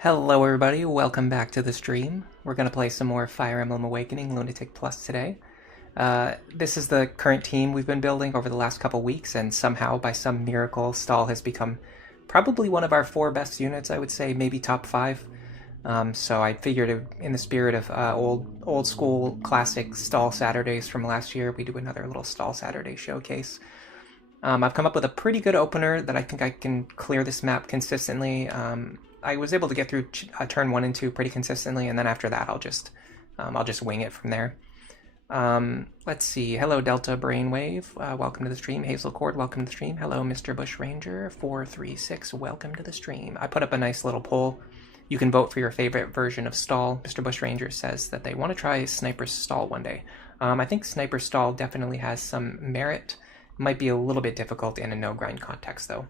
Hello everybody, welcome back to the stream. We're going to play some more Fire Emblem Awakening Lunatic Plus today. This is the current team we've been building over the last couple weeks, and somehow, by some miracle, Stahl has become probably one of our 4 best units, I would say, maybe top 5. So I figured in the spirit of old school classic Stahl Saturdays from last year, we do another little Stahl Saturday showcase. I've come up with a pretty good opener that I think I can clear this map consistently. I was able to get through turn 1 and 2 pretty consistently, and then after that I'll just wing it from there. Let's see. Hello, Delta Brainwave. Welcome to the stream. Hazel Cord, welcome to the stream. Hello, Mr. Bush Ranger 436. Welcome to the stream. I put up a nice little poll. You can vote for your favorite version of Stahl. Mr. Bush Ranger says that they want to try Sniper Stahl one day. I think Sniper Stahl definitely has some merit. Might be a little bit difficult in a no-grind context, though.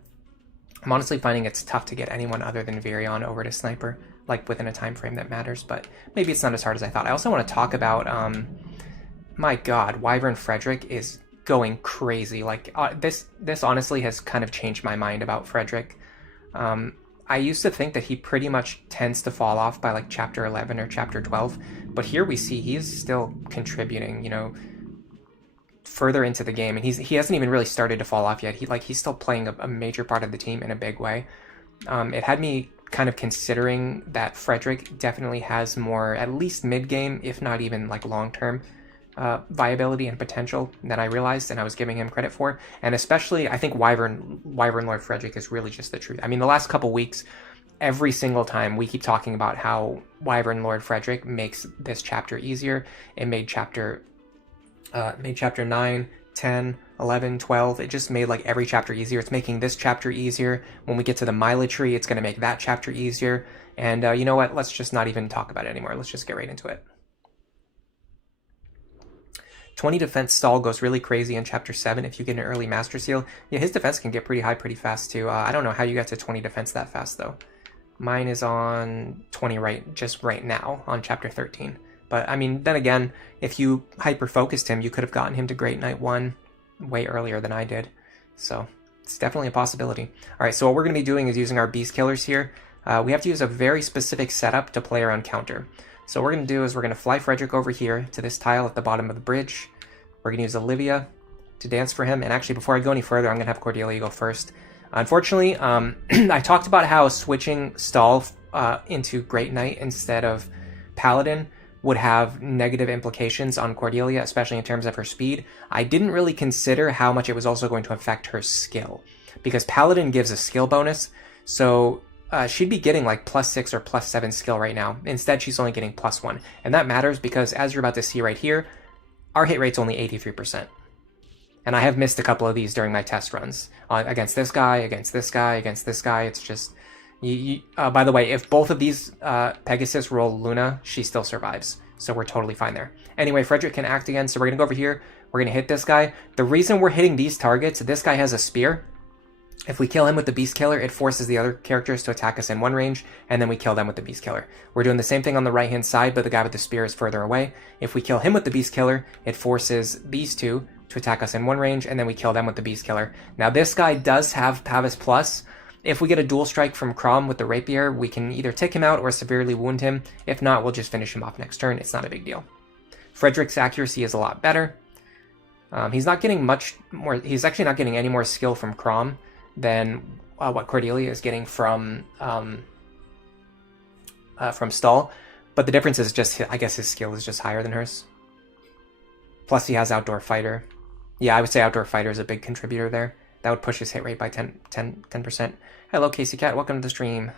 I'm honestly finding it's tough to get anyone other than Virion over to Sniper, like within a time frame that matters, but maybe it's not as hard as I thought. I also want to talk about, my god, Wyvern Frederick is going crazy. Like, this honestly has kind of changed my mind about Frederick. I used to think that he pretty much tends to fall off by like chapter 11 or chapter 12, but here we see he's still contributing, you know, further into the game, and he hasn't even really started to fall off yet. He's still playing a major part of the team in a big way. It had me kind of considering that Frederick definitely has more, at least mid-game, if not even like long-term viability and potential than I realized, and I was giving him credit for. And especially, I think Wyvern Lord Frederick is really just the truth. I mean, the last couple weeks, every single time we keep talking about how Wyvern Lord Frederick makes this chapter easier. It made chapter 9, 10, 11, 12. It just made like every chapter easier. It's making this chapter easier. When we get to the mileage tree, it's going to make that chapter easier. And you know what? Let's just not even talk about it anymore. Let's just get right into it. 20 defense Stahl goes really crazy in chapter 7 if you get an early master seal. Yeah, his defense can get pretty high pretty fast too. I don't know how you got to 20 defense that fast though. Mine is on 20 right now on chapter 13. But, I mean, then again, if you hyper-focused him, you could have gotten him to Great Knight 1 way earlier than I did. So, it's definitely a possibility. Alright, so what we're going to be doing is using our Beast Killers here. We have to use a very specific setup to play around counter. So what we're going to do is we're going to fly Frederick over here to this tile at the bottom of the bridge. We're going to use Olivia to dance for him. And actually, before I go any further, I'm going to have Cordelia go first. Unfortunately, I talked about how switching Stahl into Great Knight instead of Paladin would have negative implications on Cordelia, especially in terms of her speed. I didn't really consider how much it was also going to affect her skill, because Paladin gives a skill bonus, so she'd be getting like +6 or +7 skill right now. Instead, she's only getting +1, and that matters because, as you're about to see right here, our hit rate's only 83%. And I have missed a couple of these during my test runs. Against this guy, against this guy, against this guy, it's just... by the way, if both of these Pegasus roll Luna, she still survives. So we're totally fine there. Anyway, Frederick can act again, so we're going to go over here. We're going to hit this guy. The reason we're hitting these targets, this guy has a spear. If we kill him with the Beast Killer, it forces the other characters to attack us in one range, and then we kill them with the Beast Killer. We're doing the same thing on the right-hand side, but the guy with the spear is further away. If we kill him with the Beast Killer, it forces these two to attack us in one range, and then we kill them with the Beast Killer. Now, this guy does have Pavis Plus. If we get a dual strike from Crom with the Rapier, we can either take him out or severely wound him. If not, we'll just finish him off next turn. It's not a big deal. Frederick's accuracy is a lot better. He's not getting much more... He's actually not getting any more skill from Crom than what Cordelia is getting from Stahl. But the difference is just, I guess his skill is just higher than hers. Plus he has Outdoor Fighter. Yeah, I would say Outdoor Fighter is a big contributor there. That would push his hit rate by 10%. Hello, Casey Cat. Welcome to the stream.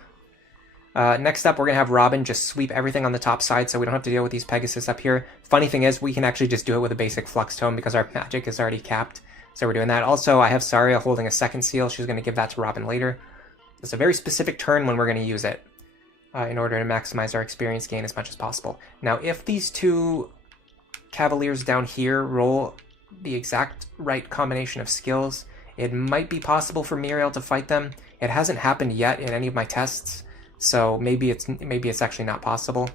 Next up, we're going to have Robin just sweep everything on the top side so we don't have to deal with these Pegasus up here. Funny thing is, we can actually just do it with a basic Flux Tome because our magic is already capped. So we're doing that. Also, I have Saria holding a second seal. She's going to give that to Robin later. It's a very specific turn when we're going to use it in order to maximize our experience gain as much as possible. Now, if these two Cavaliers down here roll the exact right combination of skills, it might be possible for Muriel to fight them. It hasn't happened yet in any of my tests, so maybe it's actually not possible.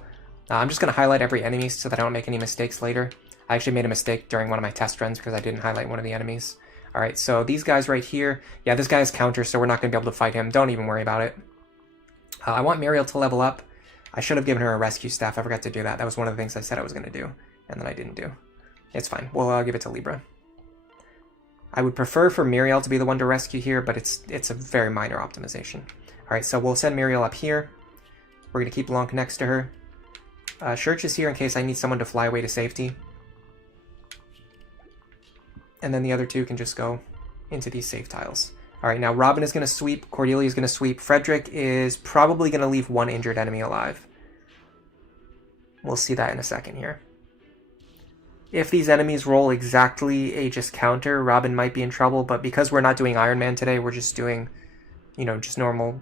I'm just going to highlight every enemy so that I don't make any mistakes later. I actually made a mistake during one of my test runs because I didn't highlight one of the enemies. Alright, so these guys right here, yeah, this guy has counter, so we're not going to be able to fight him. Don't even worry about it. I want Muriel to level up. I should have given her a rescue staff. I forgot to do that. That was one of the things I said I was going to do, and then I didn't do. It's fine. We'll give it to Libra. I would prefer for Muriel to be the one to rescue here, but it's a very minor optimization. All right, so we'll send Muriel up here. We're going to keep Blanc next to her. Church is here in case I need someone to fly away to safety. And then the other two can just go into these safe tiles. All right, now Robin is going to sweep. Cordelia is going to sweep. Frederick is probably going to leave one injured enemy alive. We'll see that in a second here. If these enemies roll exactly Aegis counter, Robin might be in trouble, but because we're not doing Iron Man today, we're just doing, just normal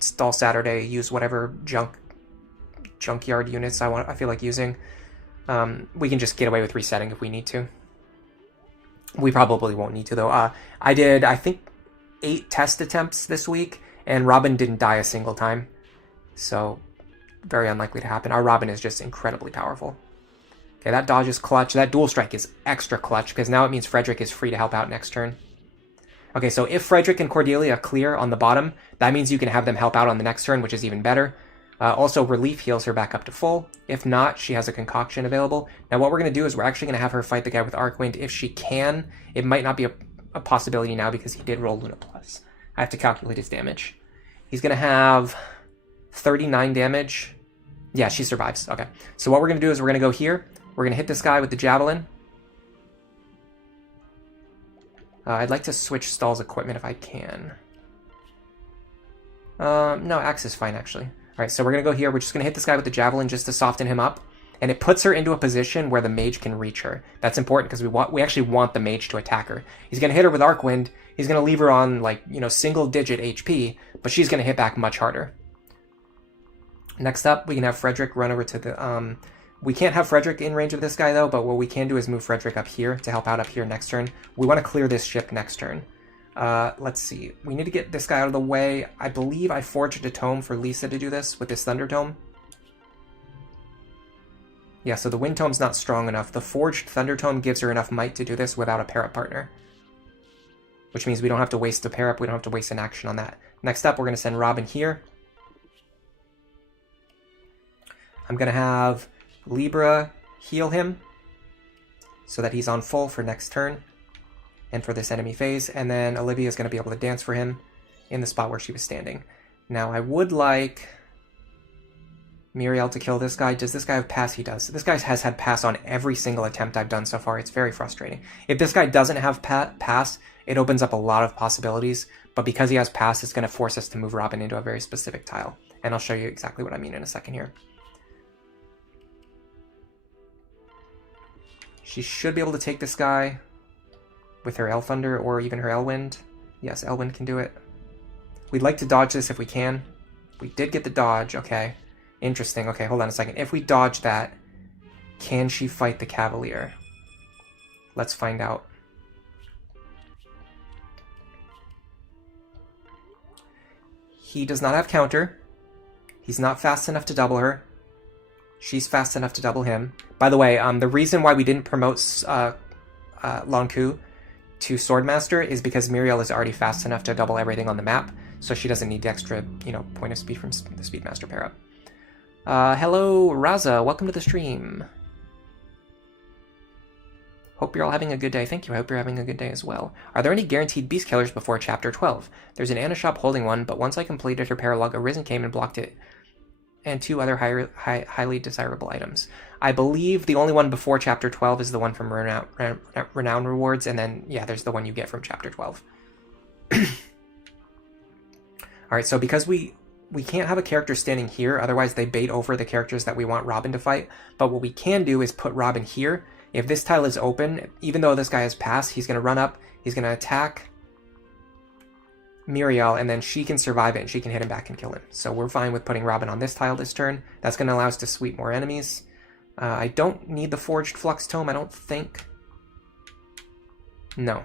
Stahl Saturday, use whatever junkyard units I feel like using. We can just get away with resetting if we need to. We probably won't need to, though. I did, I think, 8 test attempts this week, and Robin didn't die a single time. So, very unlikely to happen. Our Robin is just incredibly powerful. Okay, that dodge is clutch. That dual strike is extra clutch, because now it means Frederick is free to help out next turn. Okay, so if Frederick and Cordelia clear on the bottom, that means you can have them help out on the next turn, which is even better. Also, relief heals her back up to full. If not, she has a concoction available. Now, what we're going to do is we're actually going to have her fight the guy with Arcwind if she can. It might not be a possibility now because he did roll Luna Plus. I have to calculate his damage. He's going to have 39 damage. Yeah, she survives. Okay, so what we're going to do is we're going to go here. We're going to hit this guy with the Javelin. I'd like to switch Stahl's equipment if I can. No, Axe is fine, actually. Alright, so we're going to go here. We're just going to hit this guy with the Javelin just to soften him up. And it puts her into a position where the mage can reach her. That's important because we actually want the mage to attack her. He's going to hit her with Arcwind. He's going to leave her on, like, single-digit HP, but she's going to hit back much harder. Next up, we can have Frederick run over to the... We can't have Frederick in range of this guy, though, but what we can do is move Frederick up here to help out up here next turn. We want to clear this ship next turn. Let's see. We need to get this guy out of the way. I believe I forged a tome for Lisa to do this with this Thunder Tome. Yeah, so the Wind Tome's not strong enough. The forged Thunder Tome gives her enough might to do this without a pair-up partner. Which means we don't have to waste a pair-up. We don't have to waste an action on that. Next up, we're going to send Robin here. I'm going to have Libra heal him so that he's on full for next turn and for this enemy phase, and then Olivia is going to be able to dance for him in the spot where she was standing. Now, I would like Muriel to kill this guy. Does this guy have pass? He does. This guy has had pass on every single attempt I've done so far. It's very frustrating. If this guy doesn't have pass, it opens up a lot of possibilities, but because he has pass, it's going to force us to move Robin into a very specific tile, and I'll show you exactly what I mean in a second here. She should be able to take this guy with her Elthunder or even her Elwind. Yes, Elwind can do it. We'd like to dodge this if we can. We did get the dodge, okay. Interesting, okay, hold on a second. If we dodge that, can she fight the Cavalier? Let's find out. He does not have counter. He's not fast enough to double her. She's fast enough to double him. By the way, the reason why we didn't promote Lonku to Swordmaster is because Muriel is already fast enough to double everything on the map, so she doesn't need the extra, point of speed from the Speedmaster pair-up. Hello, Raza. Welcome to the stream. Hope you're all having a good day. Thank you. I hope you're having a good day as well. Are there any guaranteed beast killers before Chapter 12? There's an Anna shop holding one, but once I completed her paralog, a Risen came and blocked it, and 2 other highly desirable items. I believe the only one before Chapter 12 is the one from Renown Rewards, and then, yeah, there's the one you get from Chapter 12. Alright, so because we can't have a character standing here, otherwise they bait over the characters that we want Robin to fight, but what we can do is put Robin here. If this tile is open, even though this guy has pass, he's going to run up, he's going to attack Muriel, and then she can survive it, and she can hit him back and kill him. So we're fine with putting Robin on this tile this turn. That's going to allow us to sweep more enemies. I don't need the Forged Flux Tome, I don't think. No.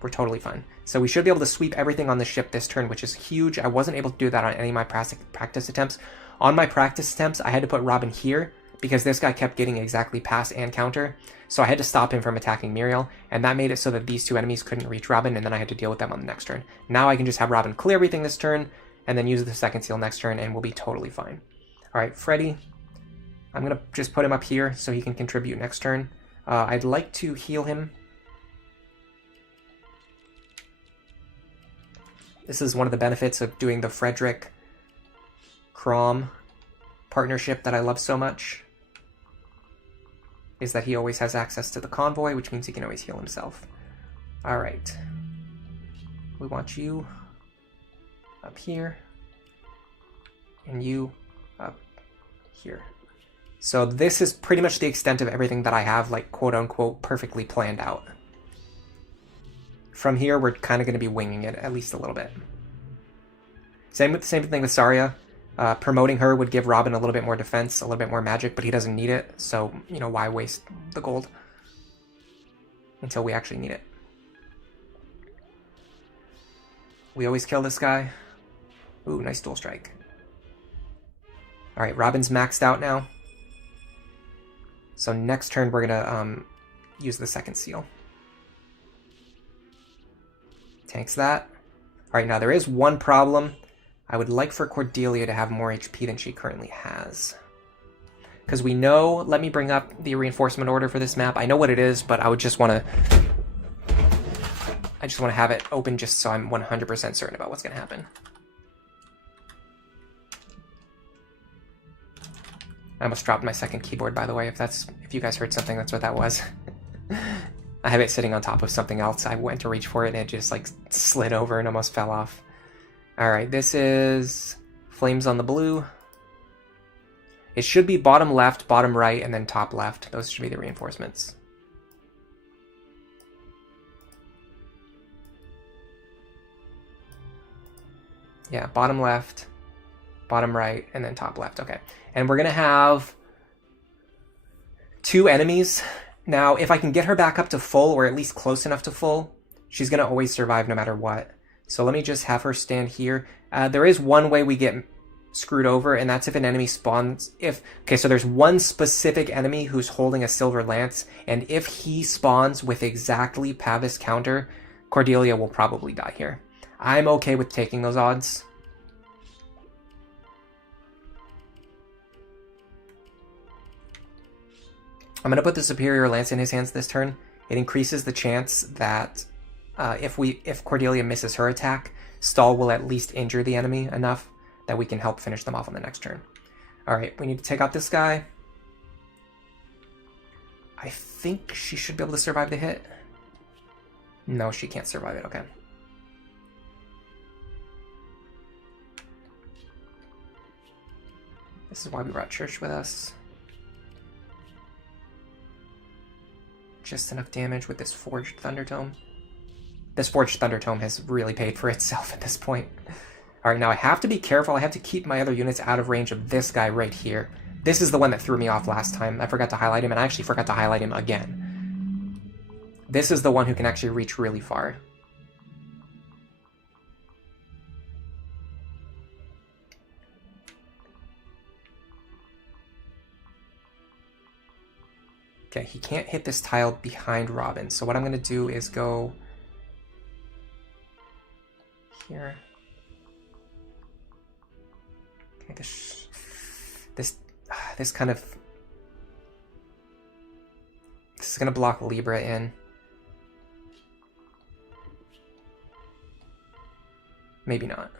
We're totally fine. So we should be able to sweep everything on the ship this turn, which is huge. I wasn't able to do that on any of my practice attempts. On my practice attempts, I had to put Robin here, because this guy kept getting exactly pass and counter. So I had to stop him from attacking Muriel, and that made it so that these 2 enemies couldn't reach Robin, and then I had to deal with them on the next turn. Now I can just have Robin clear everything this turn, and then use the second seal next turn, and we'll be totally fine. All right, Freddy, I'm going to just put him up here so he can contribute next turn. I'd like to heal him. This is one of the benefits of doing the Frederick Crom partnership that I love so much, is that he always has access to the convoy, which means he can always heal himself. All right. We want you up here, and you up here. So this is pretty much the extent of everything that I have, like, quote-unquote, perfectly planned out. From here, we're kind of going to be winging it, at least a little bit. Same thing with Saria. Promoting her would give Robin a little bit more defense, a little bit more magic, but he doesn't need it, so, you know, why waste the gold until we actually need it? We always kill this guy. Ooh, nice dual strike. Alright, Robin's maxed out now. So next turn we're gonna use the second seal. Tanks that. Alright, now there is one problem. I would like for Cordelia to have more HP than she currently has. Because we know, let me bring up the reinforcement order for this map. I know what it is, but I would just want to... I just want to have it open just so I'm 100% certain about what's going to happen. I almost dropped my second keyboard, by the way. If you guys heard something, that's what that was. I have it sitting on top of something else. I went to reach for it and it just like slid over and almost fell off. Alright, this is flames on the blue. It should be bottom left, bottom right, and then top left. Those should be the reinforcements. Yeah, bottom left, bottom right, and then top left. Okay. And we're going to have 2 enemies. Now, if I can get her back up to full, or at least close enough to full, she's going to always survive no matter what. So let me just have her stand here. There is one way we get screwed over, and that's if an enemy spawns. Okay, so there's one specific enemy who's holding a silver lance, and if he spawns with exactly Pavis counter, Cordelia will probably die here. I'm okay with taking those odds. I'm going to put the Superior Lance in his hands this turn. It increases the chance that if Cordelia misses her attack, Stahl will at least injure the enemy enough that we can help finish them off on the next turn. Alright, we need to take out this guy. I think she should be able to survive the hit. No, she can't survive it. Okay. This is why we brought Church with us. Just enough damage with this Forged Thundertome. This Forged Thundertome has really paid for itself at this point. Alright, now I have to be careful. I have to keep my other units out of range of this guy right here. This is the one that threw me off last time. I forgot to highlight him, and I actually forgot to highlight him again. This is the one who can actually reach really far. Okay, he can't hit this tile behind Robin. So what I'm going to do is go here. Okay, this kind of... This is going to block Libra in. Maybe not.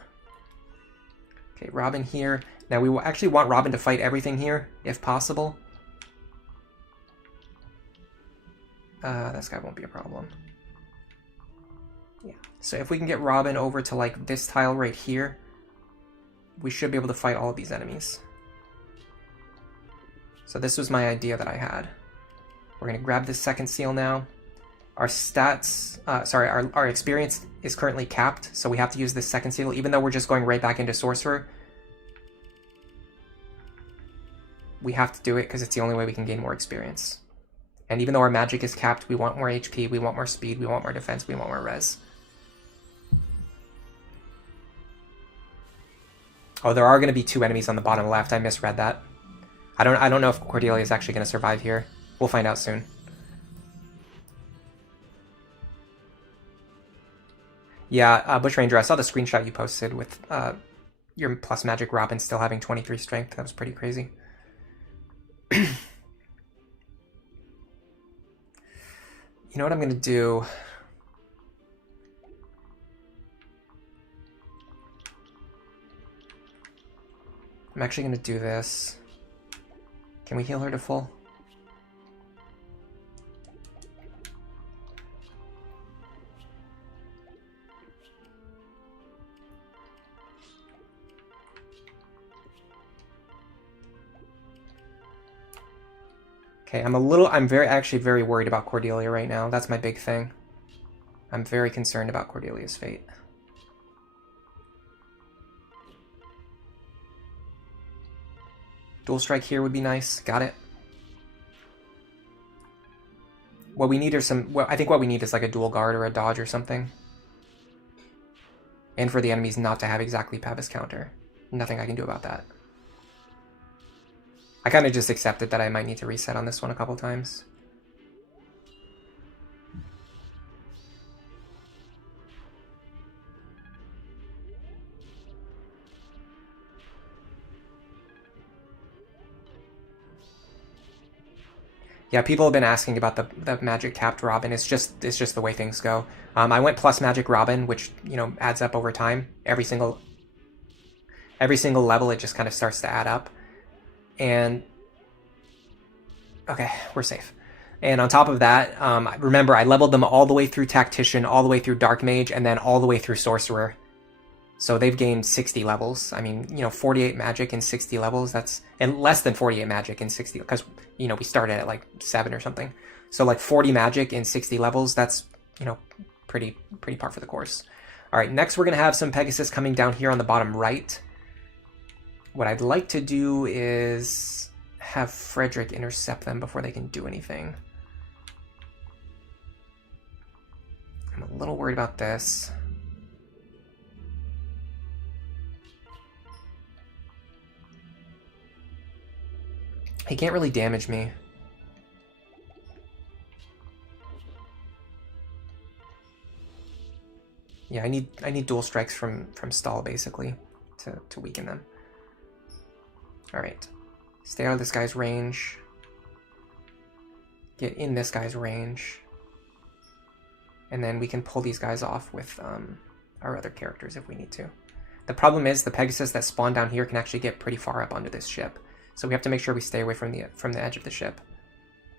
Okay, Robin here. Now we will actually want Robin to fight everything here, if possible. This guy won't be a problem. Yeah. So if we can get Robin over to like this tile right here, we should be able to fight all of these enemies. So this was my idea that I had. We're going to grab this second seal now. Our stats, our experience is currently capped, so we have to use this second seal, even though we're just going right back into Sorcerer. We have to do it because it's the only way we can gain more experience. And even though our magic is capped, we want more HP, we want more speed, we want more defense, we want more res. Oh, there are going to be 2 enemies on the bottom left. I misread that. I don't know if Cordelia is actually going to survive here. We'll find out soon. Yeah, Bushranger, I saw the screenshot you posted with your plus magic Robin still having 23 strength. That was pretty crazy. You know what I'm going to do? I'm actually going to do this. Can we heal her to full? Okay, I'm actually very worried about Cordelia right now. That's my big thing. I'm very concerned about Cordelia's fate. Dual strike here would be nice. Got it. What we need are I think what we need is like a dual guard or a dodge or something. And for the enemies not to have exactly Pavis counter. Nothing I can do about that. I kind of just accepted that I might need to reset on this one a couple times. Yeah, people have been asking about the magic capped Robin. It's just the way things go. I went plus magic Robin, which, you know, adds up over time. Every single level, it just kind of starts to add up. And okay, we're safe. And on top of that, remember, I leveled them all the way through Tactician, all the way through Dark Mage, and then all the way through Sorcerer. So they've gained 60 levels. I mean, you know, 48 magic in 60 levels, that's... And less than 48 magic in 60, because, you know, we started at like 7 or something. So like 40 magic in 60 levels, that's, you know, pretty par for the course. All right, next we're going to have some Pegasus coming down here on the bottom right. What I'd like to do is have Frederick intercept them before they can do anything. I'm a little worried about this. He can't really damage me. Yeah, I need dual strikes from Stahl basically to weaken them. All right, stay out of this guy's range. Get in this guy's range, and then we can pull these guys off with our other characters if we need to. The problem is the Pegasus that spawn down here can actually get pretty far up under this ship. So we have to make sure we stay away from the edge of the ship.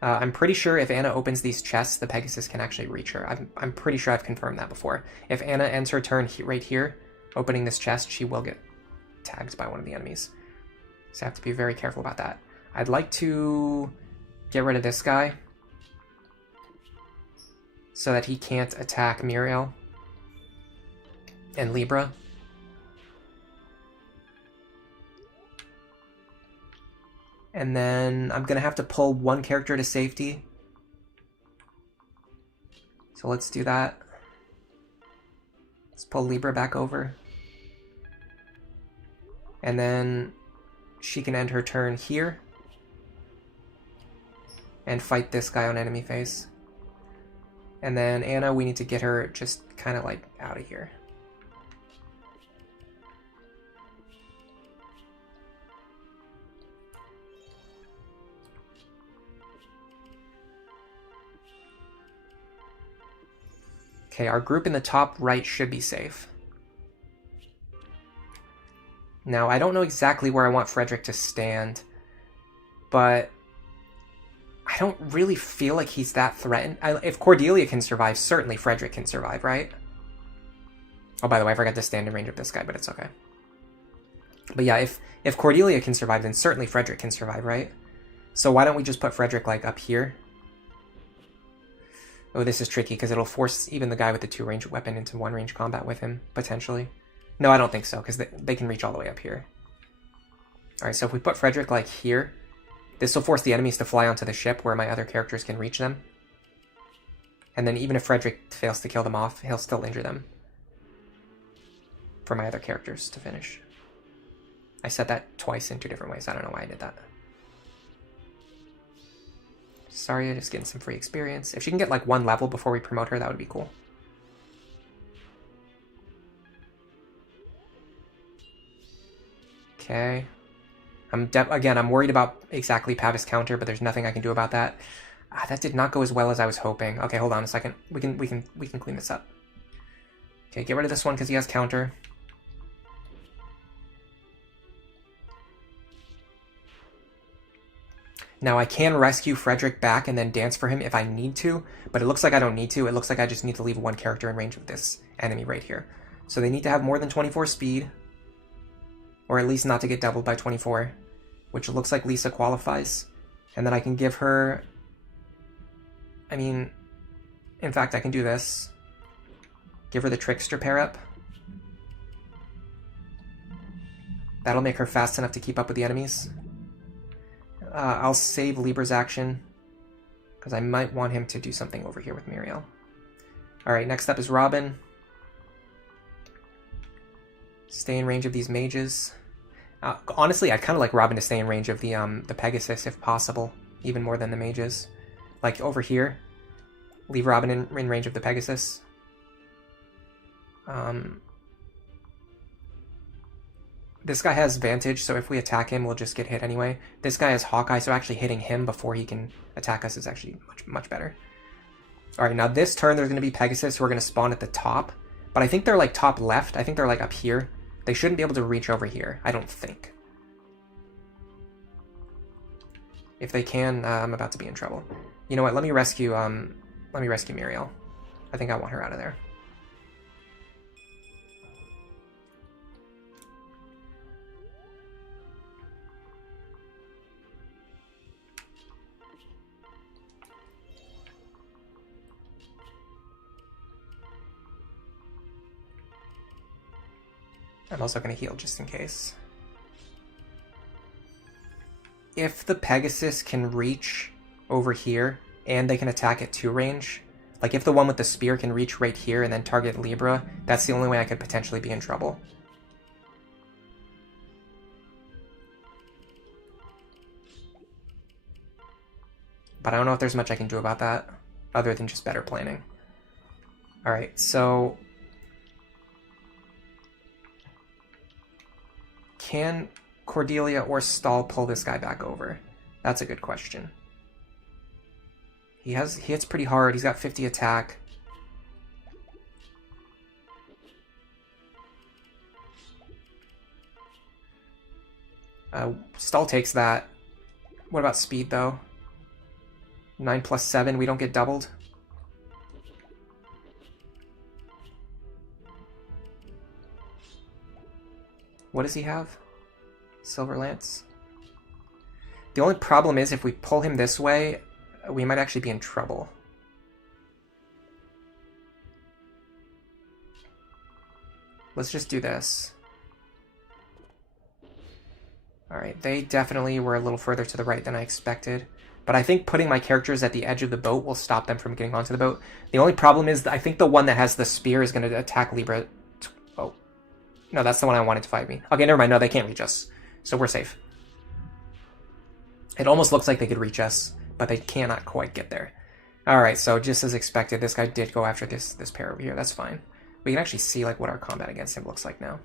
I'm pretty sure if Anna opens these chests, the Pegasus can actually reach her. I'm pretty sure I've confirmed that before. If Anna ends her turn right here, opening this chest, she will get tagged by one of the enemies. So I have to be very careful about that. I'd like to get rid of this guy so that he can't attack Muriel and Libra. And then I'm going to have to pull one character to safety. So let's do that. Let's pull Libra back over. And then she can end her turn here. And fight this guy on enemy phase. And then Anna, we need to get her just kind of like out of here. Okay, our group in the top right should be safe. Now, I don't know exactly where I want Frederick to stand, but I don't really feel like he's that threatened. If Cordelia can survive, certainly Frederick can survive, right? Oh, by the way, I forgot to stand in range of this guy, but it's okay. But yeah, if Cordelia can survive, then certainly Frederick can survive, right? So why don't we just put Frederick, like, up here? Oh, this is tricky because it'll force even the guy with the 2-range weapon into 1-range combat with him, potentially. No, I don't think so, because they can reach all the way up here. Alright, so if we put Frederick, like, here, this will force the enemies to fly onto the ship where my other characters can reach them. And then even if Frederick fails to kill them off, he'll still injure them. For my other characters to finish. I said that twice in 2 different ways. I don't know why I did that. Sorry, just getting some free experience. If she can get like 1 level before we promote her, that would be cool. Okay. Again, I'm worried about exactly Pavis counter, but there's nothing I can do about that. That did not go as well as I was hoping. Okay, hold on a second. We can clean this up. Okay, get rid of this one because he has counter. Now I can rescue Frederick back and then dance for him if I need to, but it looks like I don't need to. It looks like I just need to leave one character in range of this enemy right here. So they need to have more than 24 speed, or at least not to get doubled by 24, which looks like Lisa qualifies. And then I can give her... I mean, in fact, I can do this. Give her the Trickster pair up. That'll make her fast enough to keep up with the enemies. I'll save Libra's action, because I might want him to do something over here with Muriel. Alright, next up is Robin. Stay in range of these mages. Honestly, I'd kind of like Robin to stay in range of the Pegasus if possible, even more than the mages. Like over here, leave Robin in range of the Pegasus. This guy has Vantage, so if we attack him, we'll just get hit anyway. This guy has Hawkeye, so actually hitting him before he can attack us is actually much better. Alright, now this turn there's going to be Pegasus who are going to spawn at the top. But I think they're like top left. I think they're like up here. They shouldn't be able to reach over here, I don't think. If they can, I'm about to be in trouble. You know what, let me rescue Muriel. I think I want her out of there. I'm also going to heal just in case. If the Pegasus can reach over here and they can attack at 2 range, like if the one with the spear can reach right here and then target Libra, that's the only way I could potentially be in trouble. But I don't know if there's much I can do about that other than just better planning. Alright, so... Can Cordelia or Stahl pull this guy back over? That's a good question. He hits pretty hard. He's got 50 attack. Stahl takes that. What about speed, though? 9 plus 7, we don't get doubled. What does he have? Silver Lance. The only problem is if we pull him this way, we might actually be in trouble. Let's just do this. Alright, they definitely were a little further to the right than I expected. But I think putting my characters at the edge of the boat will stop them from getting onto the boat. The only problem is that I think the one that has the spear is going to attack Libra. Oh. No, that's the one I wanted to fight me. Okay, never mind. No, they can't reach us. So we're safe. It almost looks like they could reach us, but they cannot quite get there. Alright, so just as expected, this guy did go after this pair over here. That's fine. We can actually see like what our combat against him looks like now.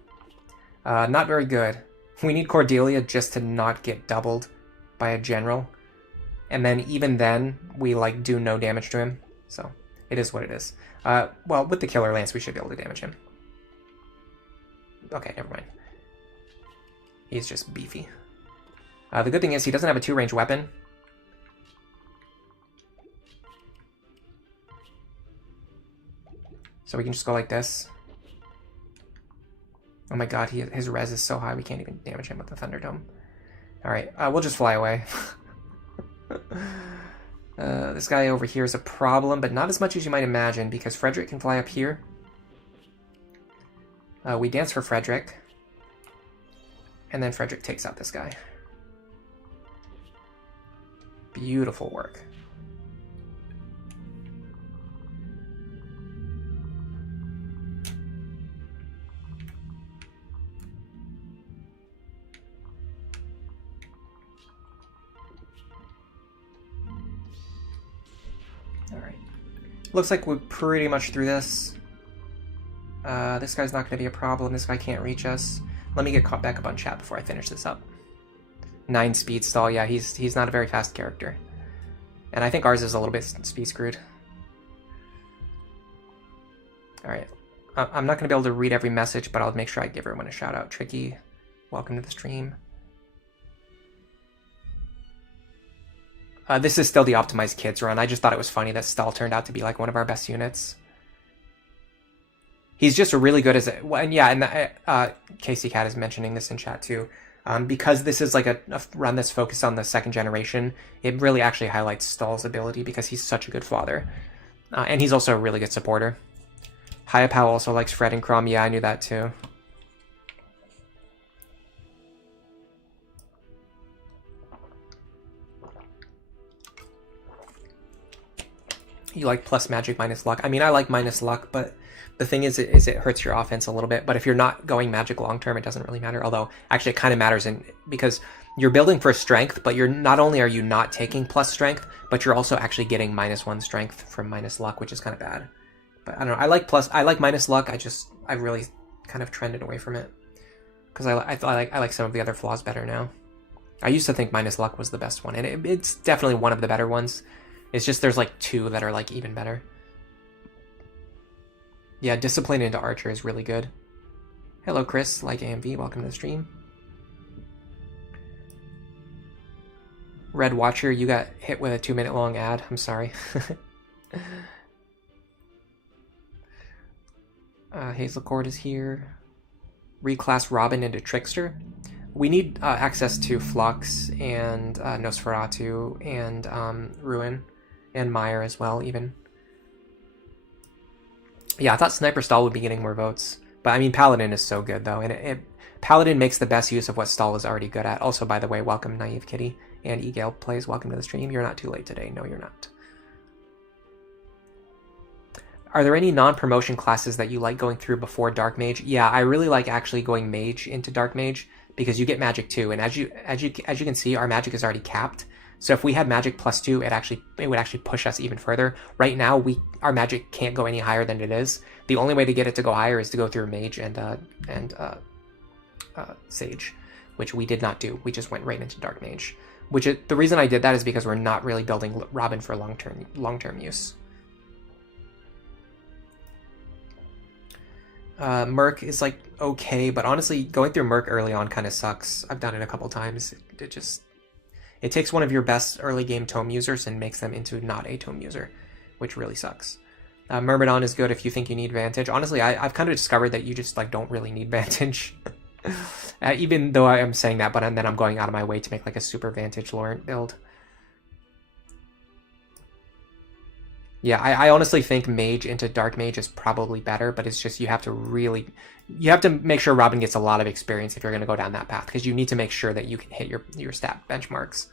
Not very good. We need Cordelia just to not get doubled by a general. And then even then, we like do no damage to him. So it is what it is. Well, with the Killer Lance, we should be able to damage him. Okay, never mind. He's just beefy. The good thing is he doesn't have a 2-range weapon. So we can just go like this. Oh my god, his res is so high we can't even damage him with the Thunderdome. Alright, we'll just fly away. This guy over here is a problem, but not as much as you might imagine, because Frederick can fly up here. We dance for Frederick. And then Frederick takes out this guy. Beautiful work. Alright. Looks like we're pretty much through this. This guy's not going to be a problem. This guy can't reach us. Let me get caught back up on chat before I finish this up. 9 speed Stahl. Yeah, he's not a very fast character. And I think ours is a little bit speed screwed. Alright. I'm not going to be able to read every message, but I'll make sure I give everyone a shout out. Tricky, welcome to the stream. This is still the optimized kids run. I just thought it was funny that Stahl turned out to be like one of our best units. He's just really good as a... And yeah, and Casey Cat is mentioning this in chat too. Because this is like a run that's focused on the second generation, it really actually highlights Stahl's ability because he's such a good father. And he's also a really good supporter. Hayapao also likes Fred and Crom. Yeah, I knew that too. You like plus magic minus luck. I mean, I like minus luck, but the thing is it hurts your offense a little bit. But if you're not going magic long term, it doesn't really matter. Although, actually, it kind of matters because you're building for strength, but you're not only are you not taking plus strength, but you're also actually getting -1 strength from minus luck, which is kind of bad. But I don't know. I like minus luck. I really kind of trended away from it because I like some of the other flaws better now. I used to think minus luck was the best one, and it's definitely one of the better ones. It's just there's like 2 that are like even better. Yeah, discipline into archer is really good. Hello, Chris, like AMV, welcome to the stream. Red Watcher, you got hit with a 2-minute long ad. I'm sorry. Hazelcord is here. Reclass Robin into Trickster. We need access to Flux and Nosferatu and Ruin and Meyer as well, even. Yeah, I thought Sniper Stahl would be getting more votes. But I mean, Paladin is so good, though. And Paladin makes the best use of what Stahl is already good at. Also, by the way, welcome Naive Kitty. And Egale plays, welcome to the stream. You're not too late today. No, you're not. Are there any non-promotion classes that you like going through before Dark Mage? Yeah, I really like actually going Mage into Dark Mage because you get Magic 2. And as you can see, our Magic is already capped. So if we had Magic +2, it would actually push us even further. Right now, our Magic can't go any higher than it is. The only way to get it to go higher is to go through Mage and Sage, which we did not do. We just went right into Dark Mage. The reason I did that is because we're not really building Robin for long-term use. Merc is like okay, but honestly, going through Merc early on kind of sucks. I've done it a couple times. It takes one of your best early game tome users and makes them into not a tome user, which really sucks. Myrmidon is good if you think you need Vantage. Honestly, I've kind of discovered that you just like don't really need Vantage. Even though I am saying that, but then I'm going out of my way to make like a super Vantage Laurent build. Yeah, I honestly think Mage into Dark Mage is probably better, but it's just you have to make sure Robin gets a lot of experience if you're going to go down that path, because you need to make sure that you can hit your stat benchmarks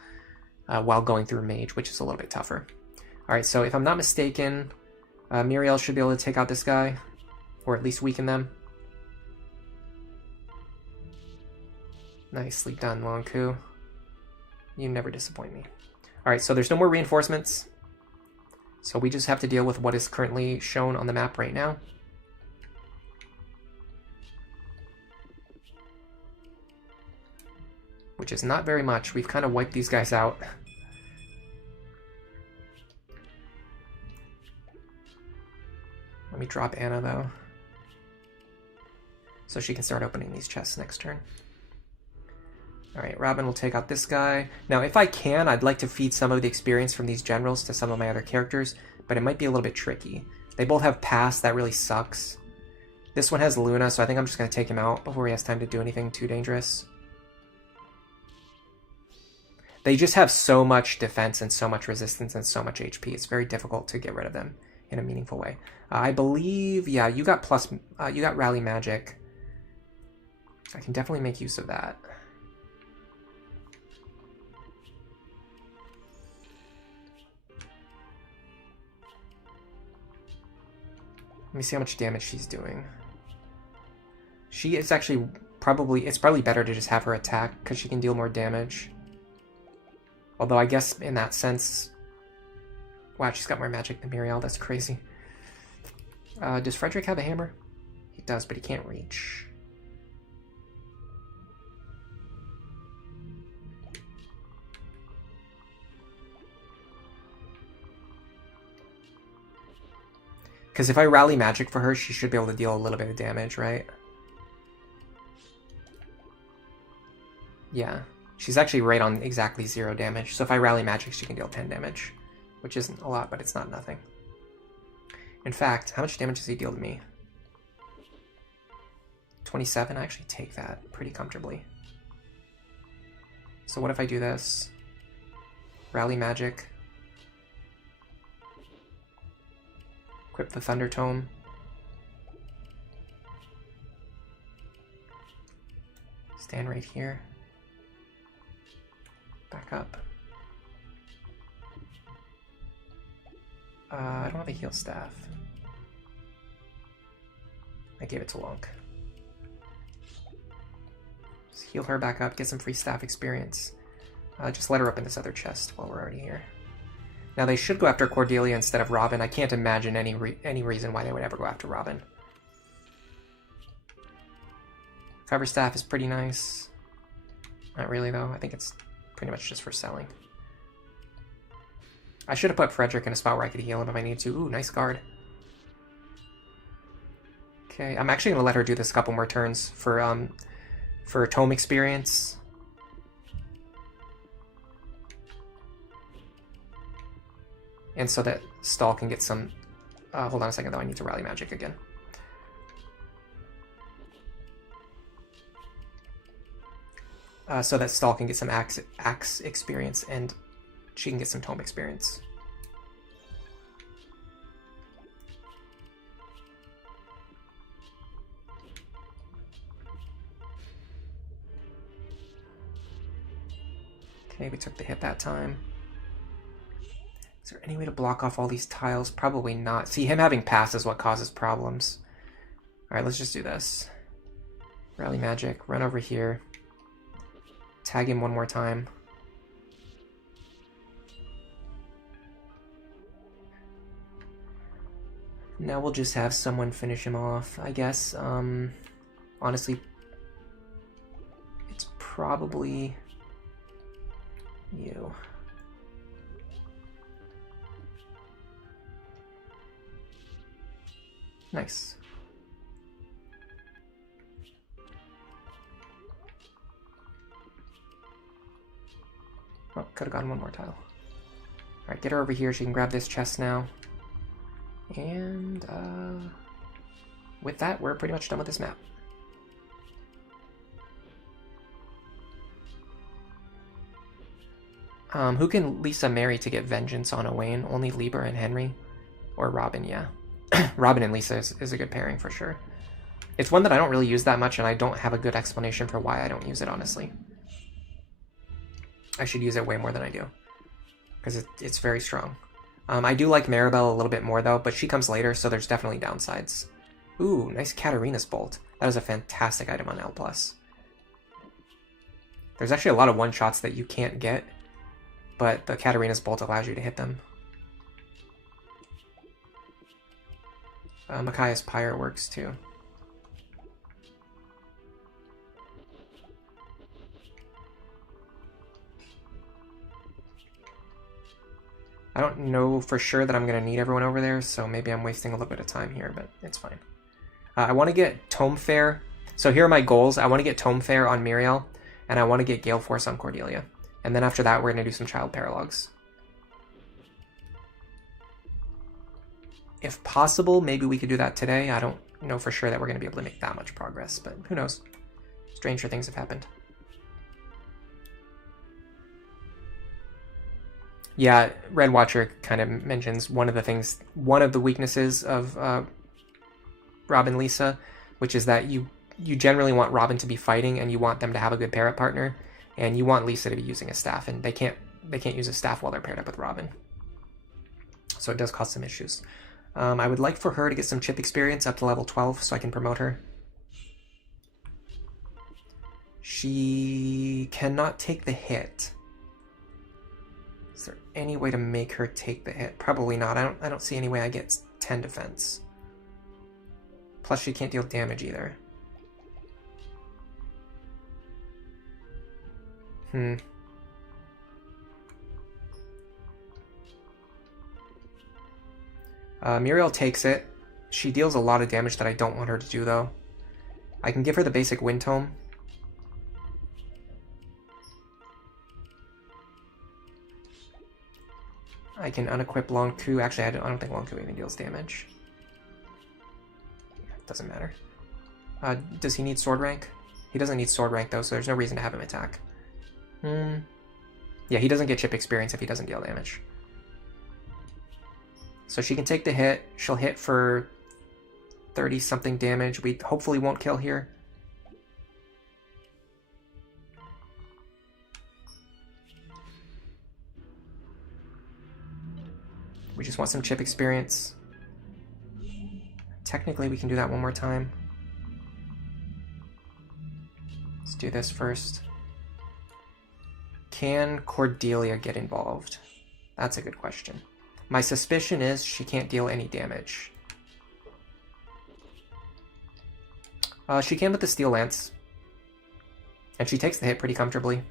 while going through Mage, which is a little bit tougher. All right, so if I'm not mistaken, Muriel should be able to take out this guy, or at least weaken them. Nicely done, Longku. You never disappoint me. All right, so there's no more reinforcements. So we just have to deal with what is currently shown on the map right now. Which is not very much. We've kind of wiped these guys out. Let me drop Anna, though. So she can start opening these chests next turn. Alright, Robin will take out this guy. Now, if I can, I'd like to feed some of the experience from these generals to some of my other characters, but it might be a little bit tricky. They both have Pass, that really sucks. This one has Luna, so I think I'm just going to take him out before he has time to do anything too dangerous. They just have so much defense and so much resistance and so much HP. It's very difficult to get rid of them in a meaningful way. I believe, yeah, you got Rally Magic. I can definitely make use of that. Let me see how much damage she's doing. She is actually it's probably better to just have her attack because she can deal more damage. Although I guess in that sense, wow, she's got more magic than Muriel. That's crazy. Does Frederick have a hammer? He does, but he can't reach. Because if I rally magic for her, she should be able to deal a little bit of damage, right? Yeah. She's actually right on exactly 0 damage. So if I rally magic, she can deal 10 damage. Which isn't a lot, but it's not nothing. In fact, how much damage does he deal to me? 27? I actually take that pretty comfortably. So what if I do this? Rally magic. Equip the Thunder Tome. Stand right here. Back up. I don't have a heal staff. I gave it to Lonk. Just heal her back up, get some free staff experience. Just let her up in this other chest while we're already here. Now they should go after Cordelia instead of Robin. I can't imagine any reason why they would ever go after Robin. Cover staff is pretty nice. Not really though. I think it's pretty much just for selling. I should have put Frederick in a spot where I could heal him if I needed to. Ooh, nice guard. Okay, I'm actually gonna let her do this a couple more turns for tome experience. And so that Stahl can get some... hold on a second, though. I need to rally magic again. So that Stahl can get some axe experience, and she can get some tome experience. Okay, we took the hit that time. Is there any way to block off all these tiles? Probably not. See, him having pass is what causes problems. Alright, let's just do this. Rally magic, run over here. Tag him one more time. Now we'll just have someone finish him off, I guess. Honestly, it's probably you. Nice. Oh, could have gotten one more tile. Alright, get her over here. She can grab this chest now. And with that, we're pretty much done with this map. Who can Lisa marry to get vengeance on Owain? Only Lieber and Henry? Or Robin, yeah. Robin and Lisa is a good pairing for sure. It's one that I don't really use that much, and I don't have a good explanation for why I don't use it, honestly. I should use it way more than I do, because it's very strong. I do like Maribel a little bit more, though, but she comes later, so there's definitely downsides. Ooh, nice Katarina's Bolt. That is a fantastic item on L+. There's actually a lot of one-shots that you can't get, but the Katarina's Bolt allows you to hit them. Micaiah's Pyre works, too. I don't know for sure that I'm going to need everyone over there, so maybe I'm wasting a little bit of time here, but it's fine. I want to get Tome Fair. So here are my goals. I want to get Tome Fair on Muriel, and I want to get Gale Force on Cordelia. And then after that, we're going to do some Child Paralogs. If possible, maybe we could do that today. I don't know for sure that we're going to be able to make that much progress, but who knows? Stranger things have happened. Yeah, Red Watcher kind of mentions one of the weaknesses of Robin Lisa, which is that you generally want Robin to be fighting and you want them to have a good pair-up partner, and you want Lisa to be using a staff, and they can't use a staff while they're paired up with Robin. So it does cause some issues. I would like for her to get some chip experience up to level 12 so I can promote her. She cannot take the hit. Is there any way to make her take the hit? Probably not. I don't see any way I get 10 defense. Plus she can't deal damage either. Muriel takes it. She deals a lot of damage that I don't want her to do, though. I can give her the basic Wind Tome. I can unequip Long Ku. Actually, I don't think Long Ku even deals damage. Doesn't matter. Does he need sword rank? He doesn't need sword rank, though, so there's no reason to have him attack. Yeah, he doesn't get chip experience if he doesn't deal damage. So she can take the hit. She'll hit for 30-something damage. We hopefully won't kill here. We just want some chip experience. Technically, we can do that one more time. Let's do this first. Can Cordelia get involved? That's a good question. My suspicion is she can't deal any damage. She can with the Steel Lance. And she takes the hit pretty comfortably.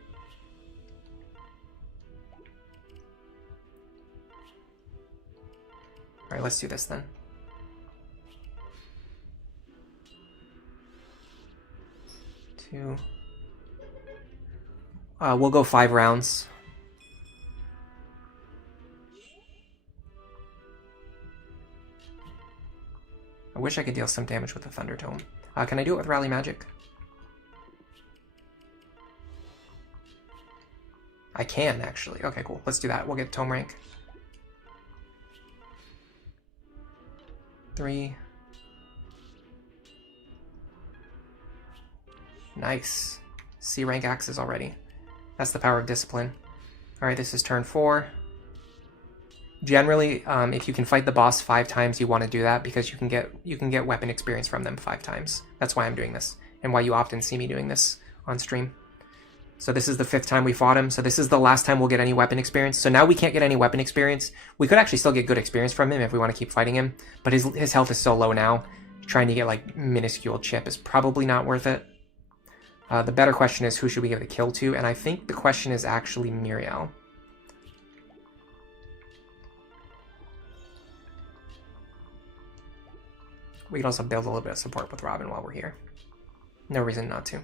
Alright, let's do this then. We'll go 5 rounds. I wish I could deal some damage with the Thunder Tome. Can I do it with Rally Magic? I can, actually. Okay, cool. Let's do that. We'll get Tome rank. 3. Nice. C rank axes already. That's the power of discipline. Alright, this is turn 4. Generally, if you can fight the boss 5 times, you want to do that because you can get weapon experience from them 5 times. That's why I'm doing this, and why you often see me doing this on stream. So this is the 5th time we fought him, so this is the last time we'll get any weapon experience. So now we can't get any weapon experience. We could actually still get good experience from him if we want to keep fighting him, but his health is so low now, trying to get like minuscule chip is probably not worth it. The better question is who should we give the kill to, and I think the question is actually Muriel. We can also build a little bit of support with Robin while we're here. No reason not to.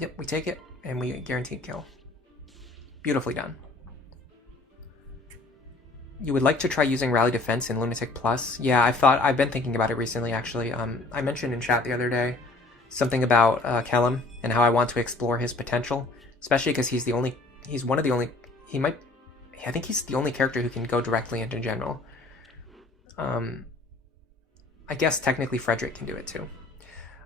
Yep, we take it, and we guaranteed kill. Beautifully done. You would like to try using Rally Defense in Lunatic Plus? Yeah, I've been thinking about it recently, actually. I mentioned in chat the other day something about Kellum and how I want to explore his potential, especially because he's the only character who can go directly into General. I guess technically Frederick can do it too.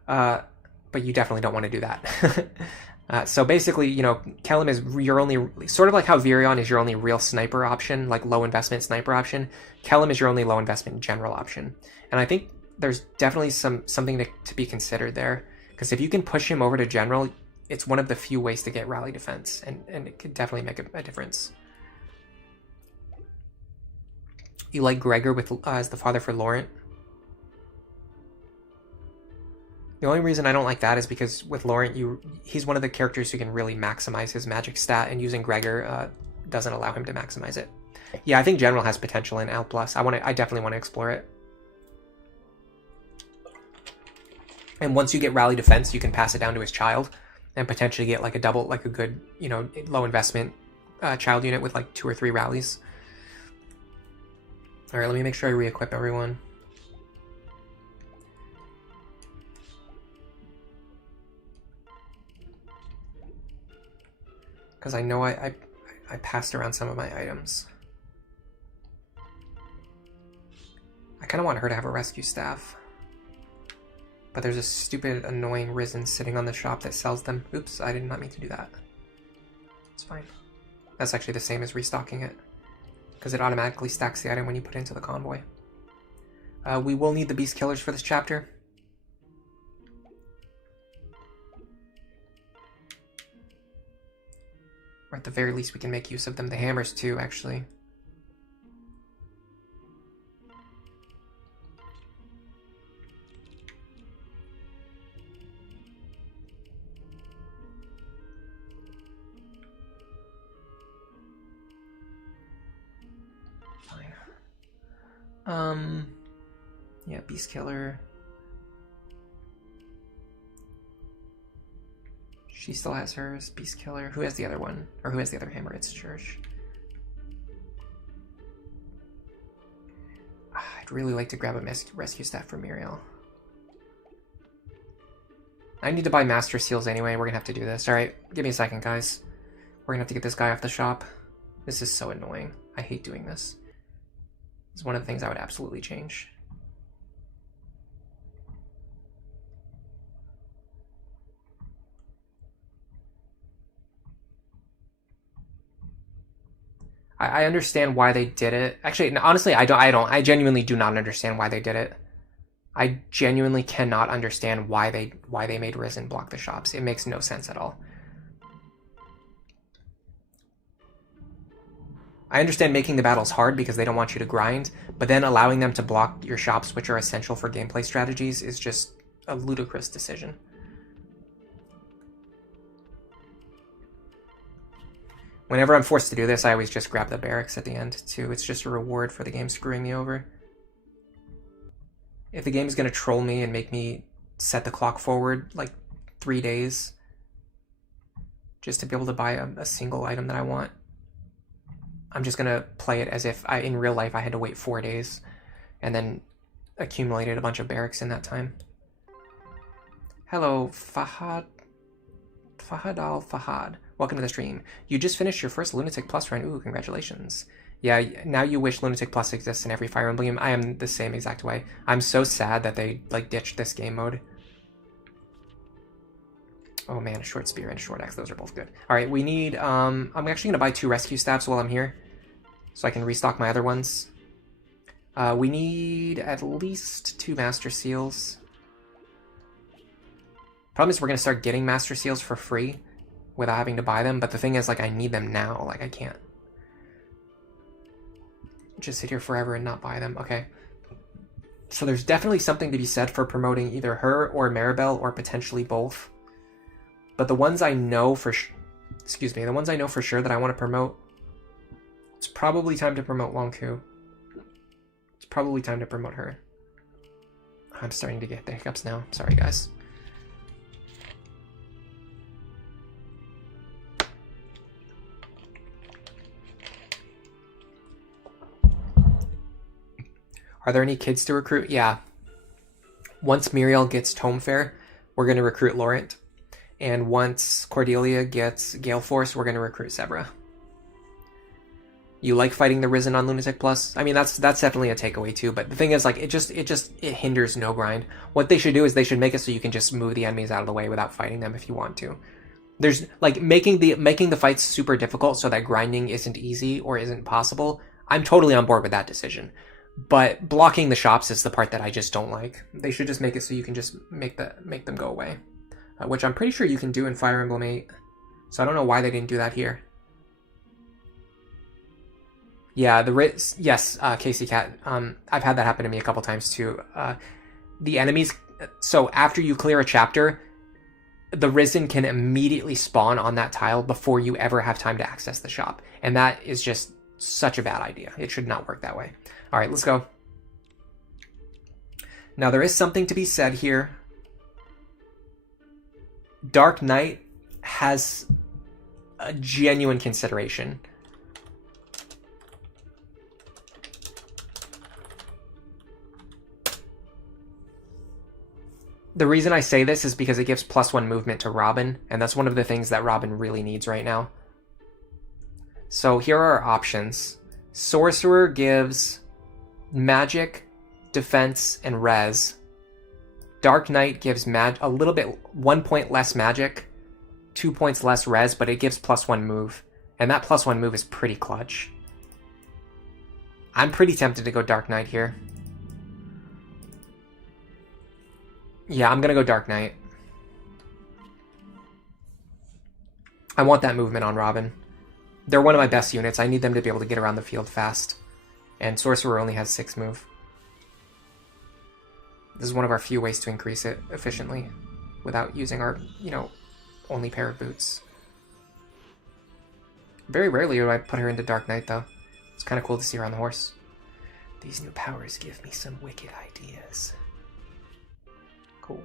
But you definitely don't want to do that. So basically, you know, Kellum is your only, sort of like how Virion is your only real sniper option, like low investment sniper option. Kellum is your only low investment general option. And I think there's definitely something to be considered there. Because if you can push him over to general, it's one of the few ways to get rally defense, and it could definitely make a difference. You like Gregor with as the father for Laurent? The only reason I don't like that is because with Laurent, he's one of the characters who can really maximize his magic stat, and using Gregor doesn't allow him to maximize it. Yeah, I think General has potential in L+. I definitely want to explore it. And once you get Rally Defense, you can pass it down to his child, and potentially get like a good, you know, low investment child unit with like 2 or 3 rallies. All right, let me make sure I re-equip everyone. Because I know I passed around some of my items. I kind of want her to have a rescue staff. But there's a stupid, annoying Risen sitting on the shop that sells them. Oops, I did not mean to do that. It's fine. That's actually the same as restocking it, because it automatically stacks the item when you put it into the convoy. We will need the beast killers for this chapter. Or at the very least we can make use of them. The hammers too, actually. Yeah, Beast Killer. She still has hers. Beast Killer. Who has the other one? Or who has the other hammer? It's Church. I'd really like to grab a rescue staff for Muriel. I need to buy Master Seals anyway. We're gonna have to do this. Alright, give me a second, guys. We're gonna have to get this guy off the shop. This is so annoying. I hate doing this. It's one of the things I would absolutely change. I understand why they did it. Actually, honestly, I don't. I genuinely do not understand why they did it. I genuinely cannot understand why they made Risen block the shops. It makes no sense at all. I understand making the battles hard because they don't want you to grind, but then allowing them to block your shops, which are essential for gameplay strategies, is just a ludicrous decision. Whenever I'm forced to do this, I always just grab the barracks at the end, too. It's just a reward for the game screwing me over. If the game's going to troll me and make me set the clock forward, like, 3 days, just to be able to buy a single item that I want, I'm just going to play it as if in real life I had to wait 4 days and then accumulated a bunch of barracks in that time. Hello, Fahad al-Fahad. Welcome to the stream. You just finished your first Lunatic Plus run. Ooh, congratulations. Yeah, now you wish Lunatic Plus exists in every Fire Emblem. I am the same exact way. I'm so sad that they, like, ditched this game mode. Oh man, a short spear and a short axe. Those are both good. Alright, we need, I'm actually going to buy 2 rescue staffs while I'm here, so I can restock my other ones. We need at least 2 Master Seals. Problem is we're going to start getting Master Seals for free without having to buy them, but the thing is, like, I need them now. Like, I can't just sit here forever and not buy them. Okay. So there's definitely something to be said for promoting either her or Maribel, or potentially both. But the ones I know for the ones I know for sure that I want to promote, it's probably time to promote Longku. It's probably time to promote her. I'm starting to get the hiccups now. Sorry, guys. Are there any kids to recruit? Yeah. Once Muriel gets Tome Fair, we're going to recruit Laurent. And once Cordelia gets Gale Force, we're going to recruit Zebra. You like fighting the Risen on Lunatic Plus? I mean, that's definitely a takeaway too, but the thing is, like, it hinders no grind. What they should do is they should make it so you can just move the enemies out of the way without fighting them if you want to. There's, like, making the fights super difficult so that grinding isn't easy or isn't possible. I'm totally on board with that decision. But blocking the shops is the part that I just don't like. They should just make it so you can just make them go away. Which I'm pretty sure you can do in Fire Emblem 8. So I don't know why they didn't do that here. Yeah, yes, Casey Cat. I've had that happen to me a couple times too. The enemies, so after you clear a chapter, the Risen can immediately spawn on that tile before you ever have time to access the shop. And that is just such a bad idea. It should not work that way. All right, let's go. Now, there is something to be said here. Dark Knight has a genuine consideration. The reason I say this is because it gives +1 movement to Robin, and that's one of the things that Robin really needs right now. So here are our options. Sorcerer gives magic, defense, and res. Dark Knight gives a little bit, 1 point less magic, 2 points less res, but it gives +1 move. And that +1 move is pretty clutch. I'm pretty tempted to go Dark Knight here. Yeah, I'm gonna go Dark Knight. I want that movement on Robin. They're one of my best units. I need them to be able to get around the field fast. And Sorcerer only has 6 move. This is one of our few ways to increase it efficiently without using our, only pair of boots. Very rarely do I put her into Dark Knight, though. It's kind of cool to see her on the horse. These new powers give me some wicked ideas. Cool.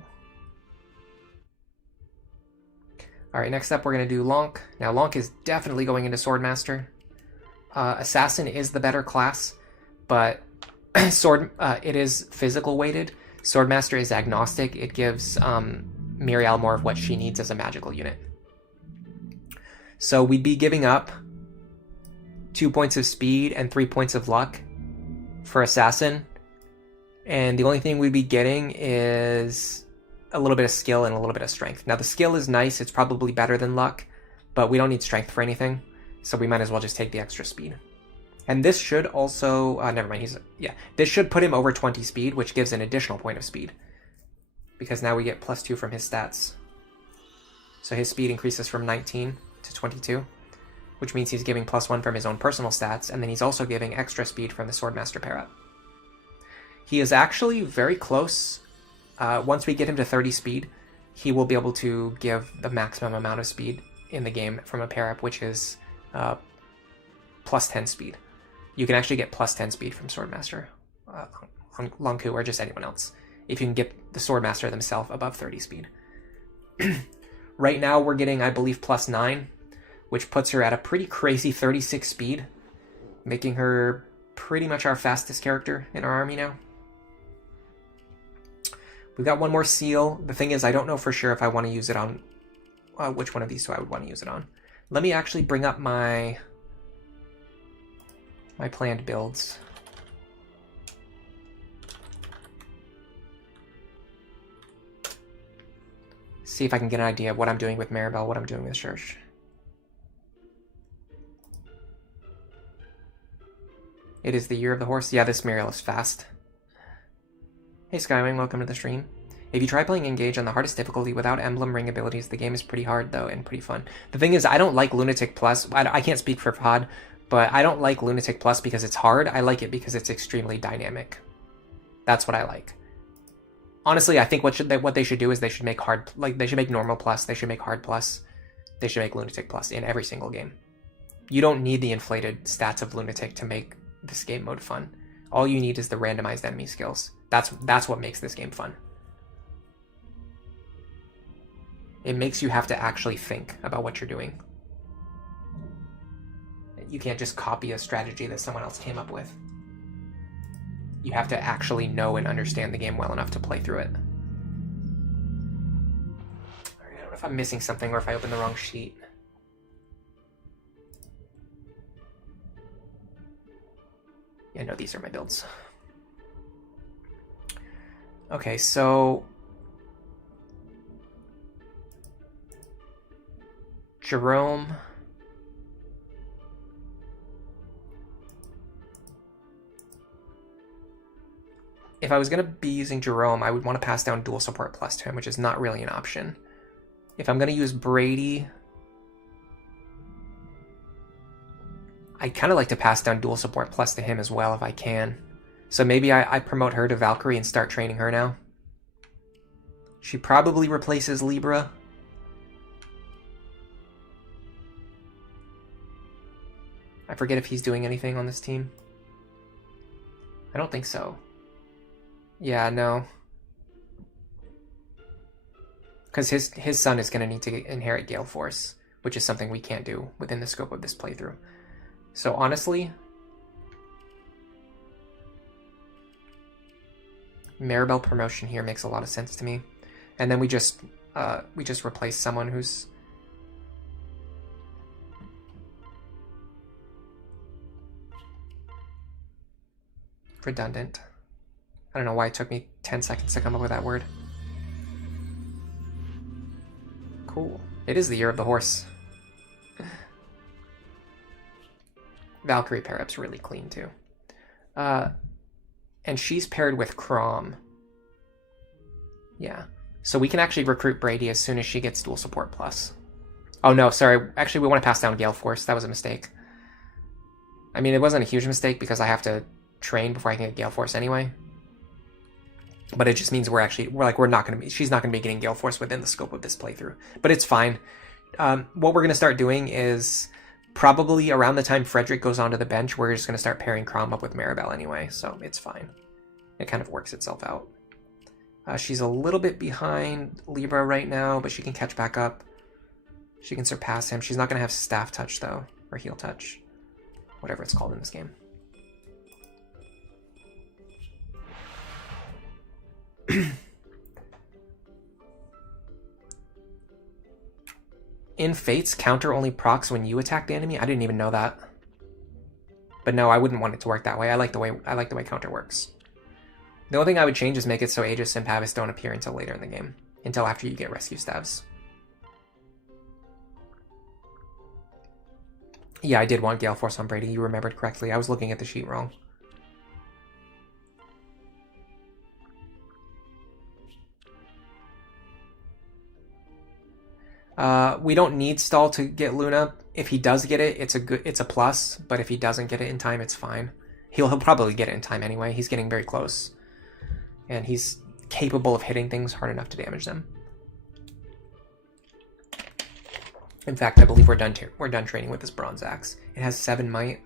Alright, next up we're going to do Lonk. Now Lonk is definitely going into Swordmaster. Assassin is the better class, but it is physical weighted. Swordmaster is agnostic. It gives Miriel more of what she needs as a magical unit. So we'd be giving up 2 points of speed and 3 points of luck for Assassin. And the only thing we'd be getting is a little bit of skill and a little bit of strength. Now the skill is nice. It's probably better than luck, but we don't need strength for anything. So we might as well just take the extra speed. And this should also, never mind, this should put him over 20 speed, which gives an additional point of speed. Because now we get +2 from his stats. So his speed increases from 19 to 22, which means he's giving +1 from his own personal stats, and then he's also giving extra speed from the Swordmaster pair-up. He is actually very close. Once we get him to 30 speed, he will be able to give the maximum amount of speed in the game from a pair-up, which is +10 speed. You can actually get +10 speed from Swordmaster, Lonku, or just anyone else, if you can get the Swordmaster themselves above 30 speed. Right now we're getting, I believe, +9, which puts her at a pretty crazy 36 speed, making her pretty much our fastest character in our army now. We've got one more seal. The thing is, I don't know for sure if I want to use it on... which one of these two I would want to use it on. Let me actually bring up my planned builds. See if I can get an idea of what I'm doing with Maribel, what I'm doing with Church. It is the year of the horse. Yeah, this Muriel is fast. Hey Skywing, welcome to the stream. If you try playing Engage on the hardest difficulty without emblem ring abilities, the game is pretty hard though and pretty fun. The thing is, I don't like Lunatic Plus. I can't speak for Fahad, but I don't like Lunatic Plus because it's hard. I like it because it's extremely dynamic. That's what I like. Honestly, I think what they should do is they should make hard, like they should make normal plus, they should make hard plus, they should make Lunatic Plus in every single game. You don't need the inflated stats of Lunatic to make this game mode fun. All you need is the randomized enemy skills. That's what makes this game fun. It makes you have to actually think about what you're doing. You can't just copy a strategy that someone else came up with. You have to actually know and understand the game well enough to play through it. Alright, I don't know if I'm missing something or if I opened the wrong sheet. Yeah, no, these are my builds. Okay, so... Jerome... If I was going to be using Jerome, I would want to pass down dual support plus to him, which is not really an option. If I'm going to use Brady, I'd kind of like to pass down dual support plus to him as well if I can. So maybe I promote her to Valkyrie and start training her now. She probably replaces Libra. I forget if he's doing anything on this team. I don't think so. Yeah, no. Because his son is going to need to inherit Gale Force, which is something we can't do within the scope of this playthrough. So honestly, Maribel promotion here makes a lot of sense to me. And then we just replace someone who's redundant. I don't know why it took me 10 seconds to come up with that word. Cool. It is the year of the horse. Valkyrie pair-up's really clean too. And she's paired with Crom. Yeah. So we can actually recruit Brady as soon as she gets dual support plus. Oh no, sorry. Actually, we want to pass down Gale Force. That was a mistake. I mean, it wasn't a huge mistake because I have to train before I can get Gale Force anyway. But it just means she's not going to be getting Gale Force within the scope of this playthrough. But it's fine. What we're going to start doing is Probably around the time Frederick goes onto the bench, we're just going to start pairing Crom up with Maribel anyway, so it's fine. It kind of works itself out. She's a little bit behind Libra right now, but she can catch back up. She can surpass him. She's not going to have staff touch, though, or heal touch. Whatever it's called in this game. In Fates, counter only procs when you attack the enemy? I didn't even know that. But no, I wouldn't want it to work that way. I like the way counter works. The only thing I would change is make it so Aegis and Pavis don't appear until later in the game. Until after you get rescue staves. Yeah, I did want Gale Force on Brady. You remembered correctly. I was looking at the sheet wrong. We don't need Stahl to get Luna. If he does get it, it's a plus. But if he doesn't get it in time, it's fine. He'll probably get it in time anyway. He's getting very close, and he's capable of hitting things hard enough to damage them. In fact, I believe we're done training with this Bronze Axe. It has 7 might.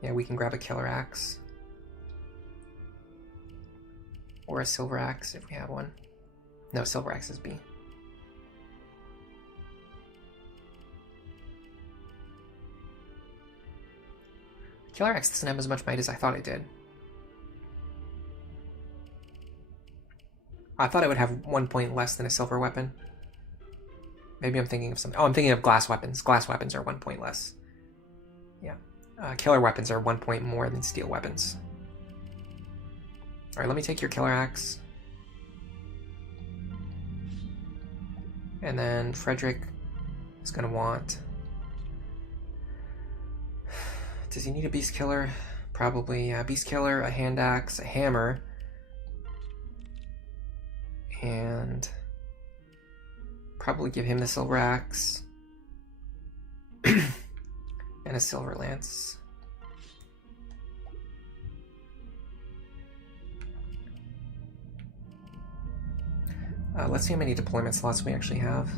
Yeah, we can grab a Killer Axe. Or a Silver Axe if we have one. No, Silver Axe is B. Killer Axe doesn't have as much might as I thought it did. I thought it would have 1 point less than a silver weapon. Maybe I'm thinking of something. Oh, I'm thinking of glass weapons. Glass weapons are 1 point less. Yeah. Killer weapons are 1 point more than steel weapons. Alright, let me take your Killer Axe. And then Frederick is going to want... Does he need a Beast Killer? Probably, yeah. Beast Killer, a Hand Axe, a Hammer. And probably give him the Silver Axe. And a Silver Lance. Let's see how many deployment slots we actually have.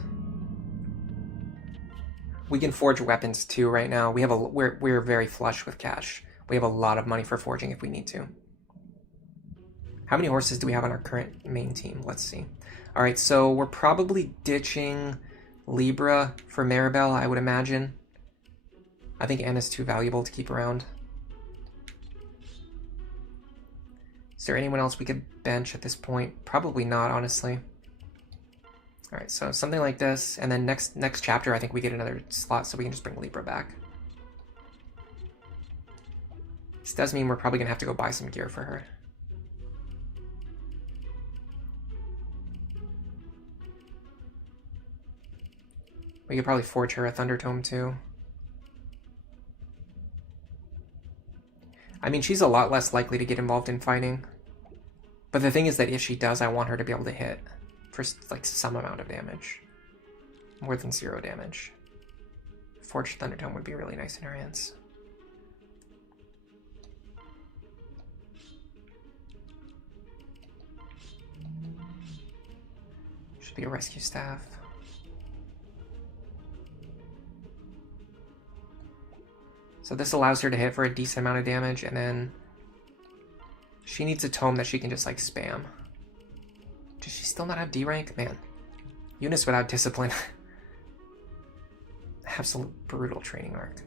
We can forge weapons too right now. We're very flush with cash. We have a lot of money for forging if we need to. How many horses do we have on our current main team? Let's see. All right, so we're probably ditching Libra for Maribel, I would imagine. I think Anna's too valuable to keep around. Is there anyone else we could bench at this point? Probably not, honestly. All right, so something like this, and then next chapter, I think we get another slot, so we can just bring Libra back. This does mean we're probably gonna have to go buy some gear for her. We could probably forge her a Thunder Tome too. I mean, she's a lot less likely to get involved in fighting. But the thing is that if she does, I want her to be able to hit for like some amount of damage. More than 0 damage. Forged Thunder Tome would be really nice in her hands. Should be a rescue staff. So this allows her to hit for a decent amount of damage, and then she needs a tome that she can just like spam. Does she still not have D rank? Man, Eunice without discipline. Absolute brutal training arc.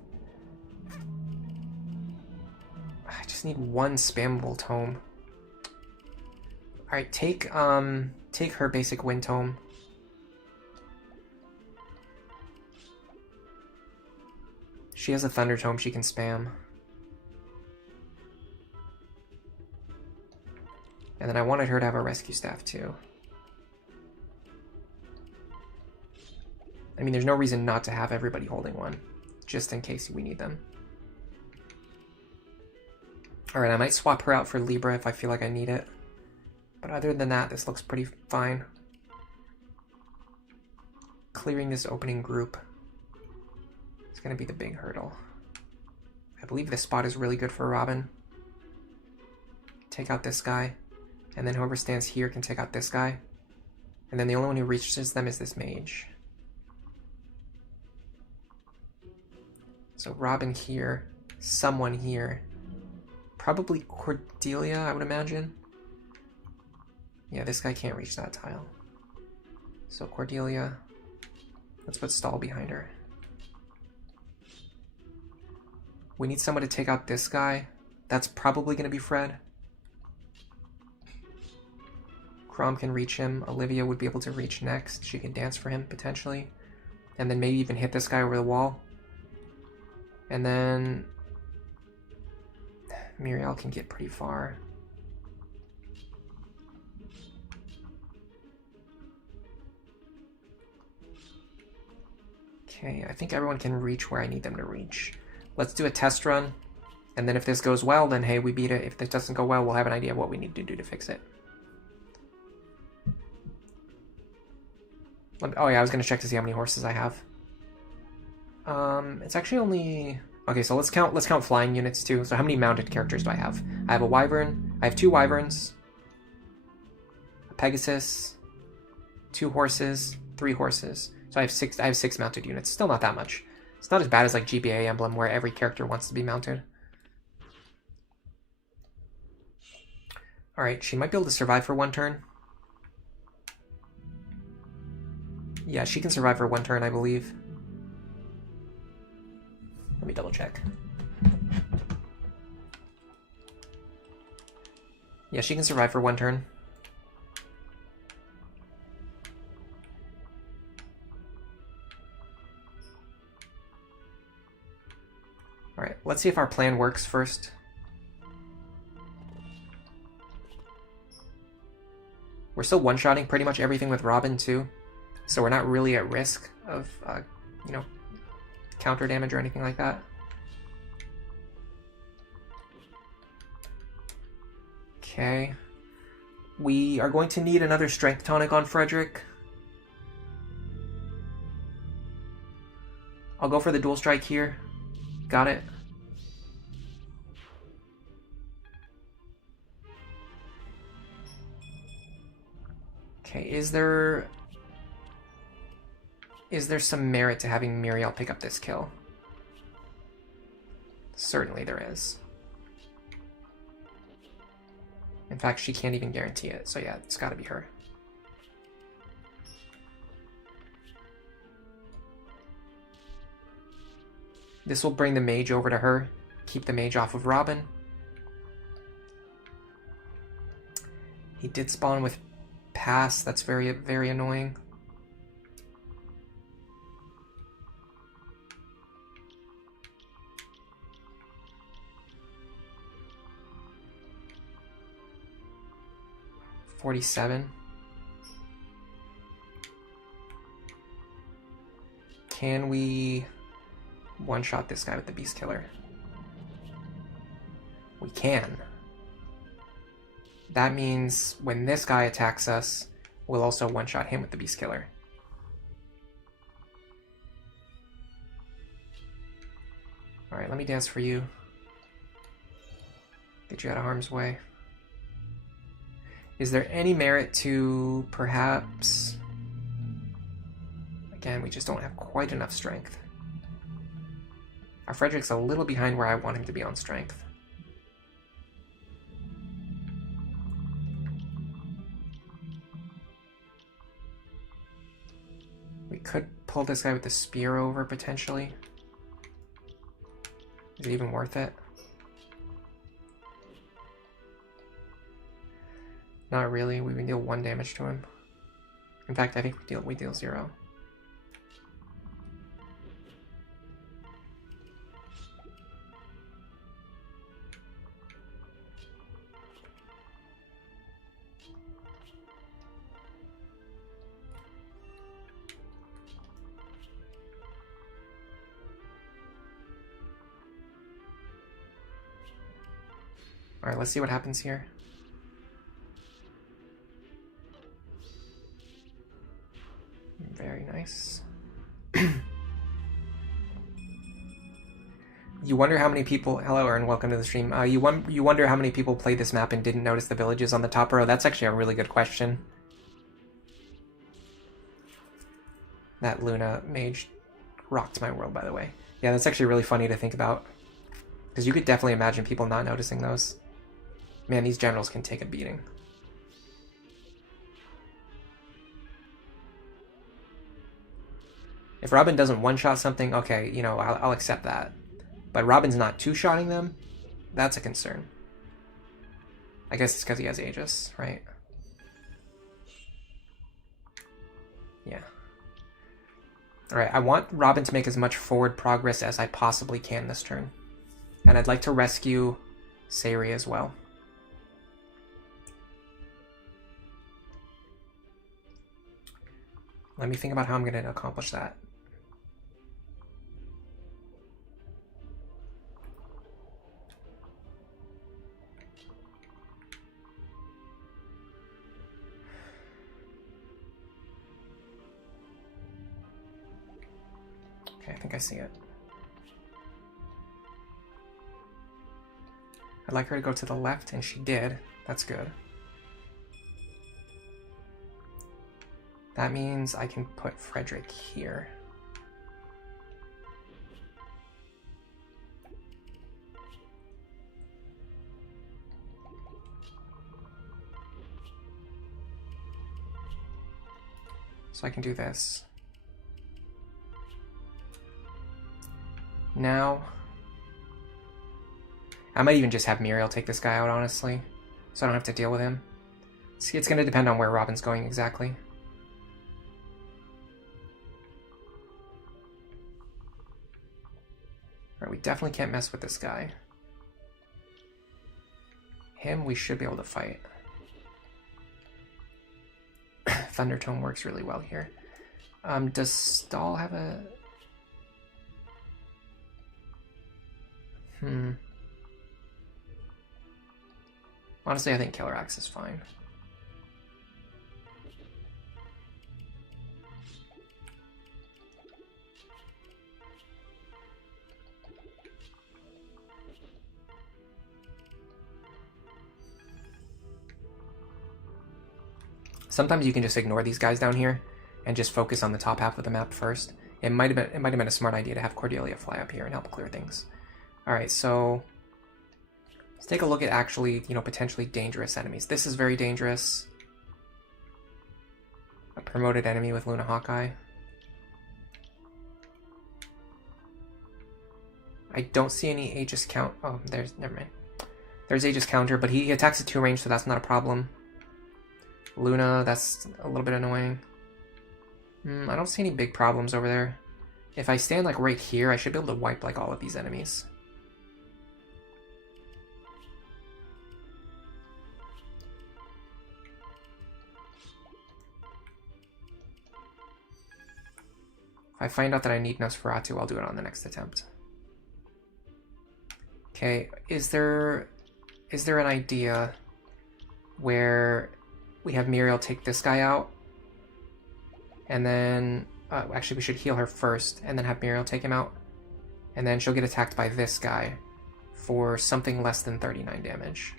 I just need one spammable tome. Alright, take her basic wind tome. She has a Thunder Tome she can spam. And then I wanted her to have a rescue staff too. I mean, there's no reason not to have everybody holding one, just in case we need them. Alright, I might swap her out for Libra if I feel like I need it. But other than that, this looks pretty fine. Clearing this opening group is going to be the big hurdle. I believe this spot is really good for Robin. Take out this guy, and then whoever stands here can take out this guy. And then the only one who reaches them is this mage. So Robin here, someone here. Probably Cordelia, I would imagine. Yeah, this guy can't reach that tile. So Cordelia, let's put Stahl behind her. We need someone to take out this guy. That's probably going to be Fred. Crom can reach him. Olivia would be able to reach next. She can dance for him, potentially. And then maybe even hit this guy over the wall. And then Muriel can get pretty far. Okay, I think everyone can reach where I need them to reach. Let's do a test run. And then if this goes well, then hey, we beat it. If this doesn't go well, we'll have an idea of what we need to do to fix it. Oh yeah, I was going to check to see how many horses I have. It's actually only... Okay, so let's count flying units too. So how many mounted characters do I have? I have a wyvern. I have 2 wyverns. A Pegasus. 2 horses. 3 horses. So I have 6 mounted units. Still not that much. It's not as bad as like GBA Emblem where every character wants to be mounted. Alright, she might be able to survive for 1 turn. Yeah, she can survive for 1 turn, I believe. Let me double check. Yeah, she can survive for 1 turn. Alright, let's see if our plan works first. We're still one-shotting pretty much everything with Robin too. So we're not really at risk of, you know, counter damage or anything like that. Okay. We are going to need another strength tonic on Frederick. I'll go for the dual strike here. Got it. Okay, is there some merit to having Muriel pick up this kill? Certainly there is. In fact, she can't even guarantee it, so yeah, it's gotta be her. This will bring the mage over to her, keep the mage off of Robin. He did spawn with pass, that's very, very annoying. $47. Can we one-shot this guy with the Beast Killer? We can. That means when this guy attacks us, we'll also one-shot him with the Beast Killer. Alright, let me dance for you. Get you out of harm's way. Is there any merit to perhaps... Again, we just don't have quite enough strength. Our Frederick's a little behind where I want him to be on strength. We could pull this guy with the spear over, potentially. Is it even worth it? Not really. We can deal 1 damage to him. In fact, I think we deal 0. Alright, let's see what happens here. Very nice. You wonder how many people... Hello, Aaron. Welcome to the stream. You wonder how many people played this map and didn't notice the villages on the top row? That's actually a really good question. That Luna mage rocked my world, by the way. Yeah, that's actually really funny to think about. Because you could definitely imagine people not noticing those. Man, these generals can take a beating. If Robin doesn't one-shot something, okay, you know, I'll accept that. But Robin's not two-shotting them? That's a concern. I guess it's because he has Aegis, right? Yeah. Alright, I want Robin to make as much forward progress as I possibly can this turn. And I'd like to rescue Sayri as well. Let me think about how I'm going to accomplish that. Okay, I think I see it. I'd like her to go to the left, and she did. That's good. That means I can put Frederick here. So I can do this. Now, I might even just have Muriel take this guy out, honestly, so I don't have to deal with him. It's going to depend on where Robin's going exactly. Alright, we definitely can't mess with this guy. Him, we should be able to fight. Thunder Tome works really well here. Does Stahl have a... Honestly, I think Killer Axe is fine. Sometimes you can just ignore these guys down here and just focus on the top half of the map first. It might have been a smart idea to have Cordelia fly up here and help clear things. All right, so let's take a look at actually, you know, potentially dangerous enemies. This is very dangerous. A promoted enemy with Luna Hawkeye. I don't see any Aegis count. Oh, never mind. There's Aegis counter, but he attacks at 2 range, so that's not a problem. Luna, that's a little bit annoying. I don't see any big problems over there. If I stand like right here, I should be able to wipe like all of these enemies. If I find out that I need Nosferatu, I'll do it on the next attempt. Okay, is there an idea where we have Muriel take this guy out, and then actually we should heal her first and then have Muriel take him out, and then she'll get attacked by this guy for something less than 39 damage.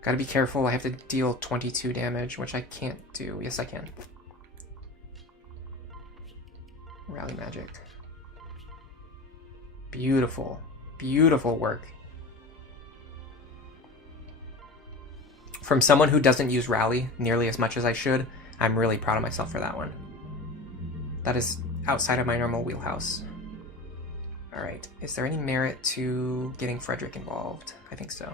Gotta be careful, I have to deal 22 damage, which I can't do. Yes, I can. Rally magic. Beautiful. Beautiful work. From someone who doesn't use rally nearly as much as I should, I'm really proud of myself for that one. That is outside of my normal wheelhouse. Alright, is there any merit to getting Frederick involved? I think so.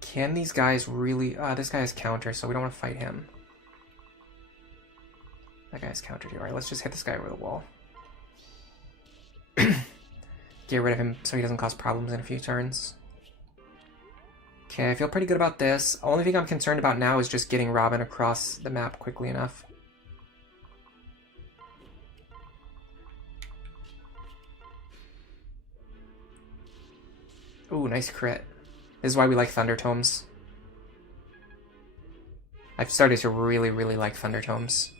Can these guys really... this guy has counter, so we don't want to fight him. That guy's countered here. Alright, let's just hit this guy over the wall. Get rid of him so he doesn't cause problems in a few turns. Okay, I feel pretty good about this. Only thing I'm concerned about now is just getting Robin across the map quickly enough. Ooh, nice crit. This is why we like Thunder Tomes. I've started to really, really like Thunder Tomes.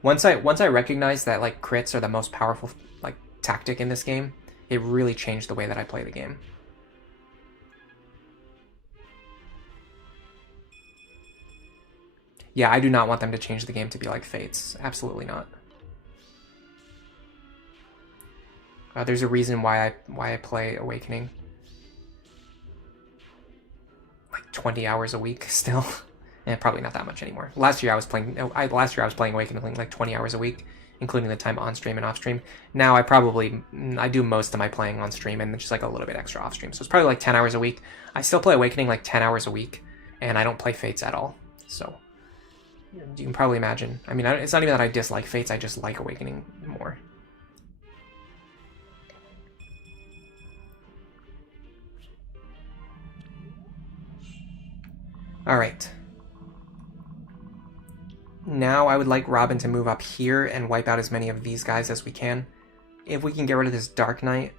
Once I recognize that like crits are the most powerful like tactic in this game, It really changed the way that I play the game. Yeah, I do not want them to change the game to be like Fates. Absolutely not. There's a reason why I play Awakening. Like 20 hours a week still. And probably not that much anymore. Last year I was playing Awakening like 20 hours a week, including the time on stream and off stream. Now I do most of my playing on stream and just like a little bit extra off stream. So it's probably like 10 hours a week. I still play Awakening like 10 hours a week, and I don't play Fates at all. So you can probably imagine. I mean, it's not even that I dislike Fates, I just like Awakening more. Alright. Now I would like Robin to move up here and wipe out as many of these guys as we can. If we can get rid of this Dark Knight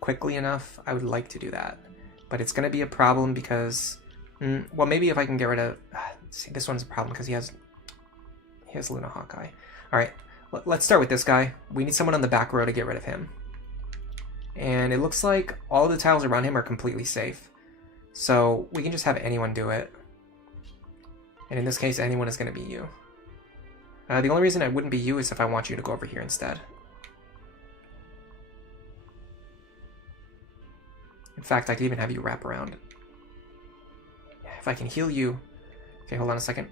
quickly enough, I would like to do that. But it's going to be a problem because... well, maybe if I can get rid of... see, this one's a problem because he has Luna Hawkeye. Alright, let's start with this guy. We need someone on the back row to get rid of him. And it looks like all of the tiles around him are completely safe. So we can just have anyone do it. And in this case, anyone is going to be you. The only reason it wouldn't be you is if I want you to go over here instead. In fact, I could even have you wrap around. If I can heal you... Okay, hold on a second.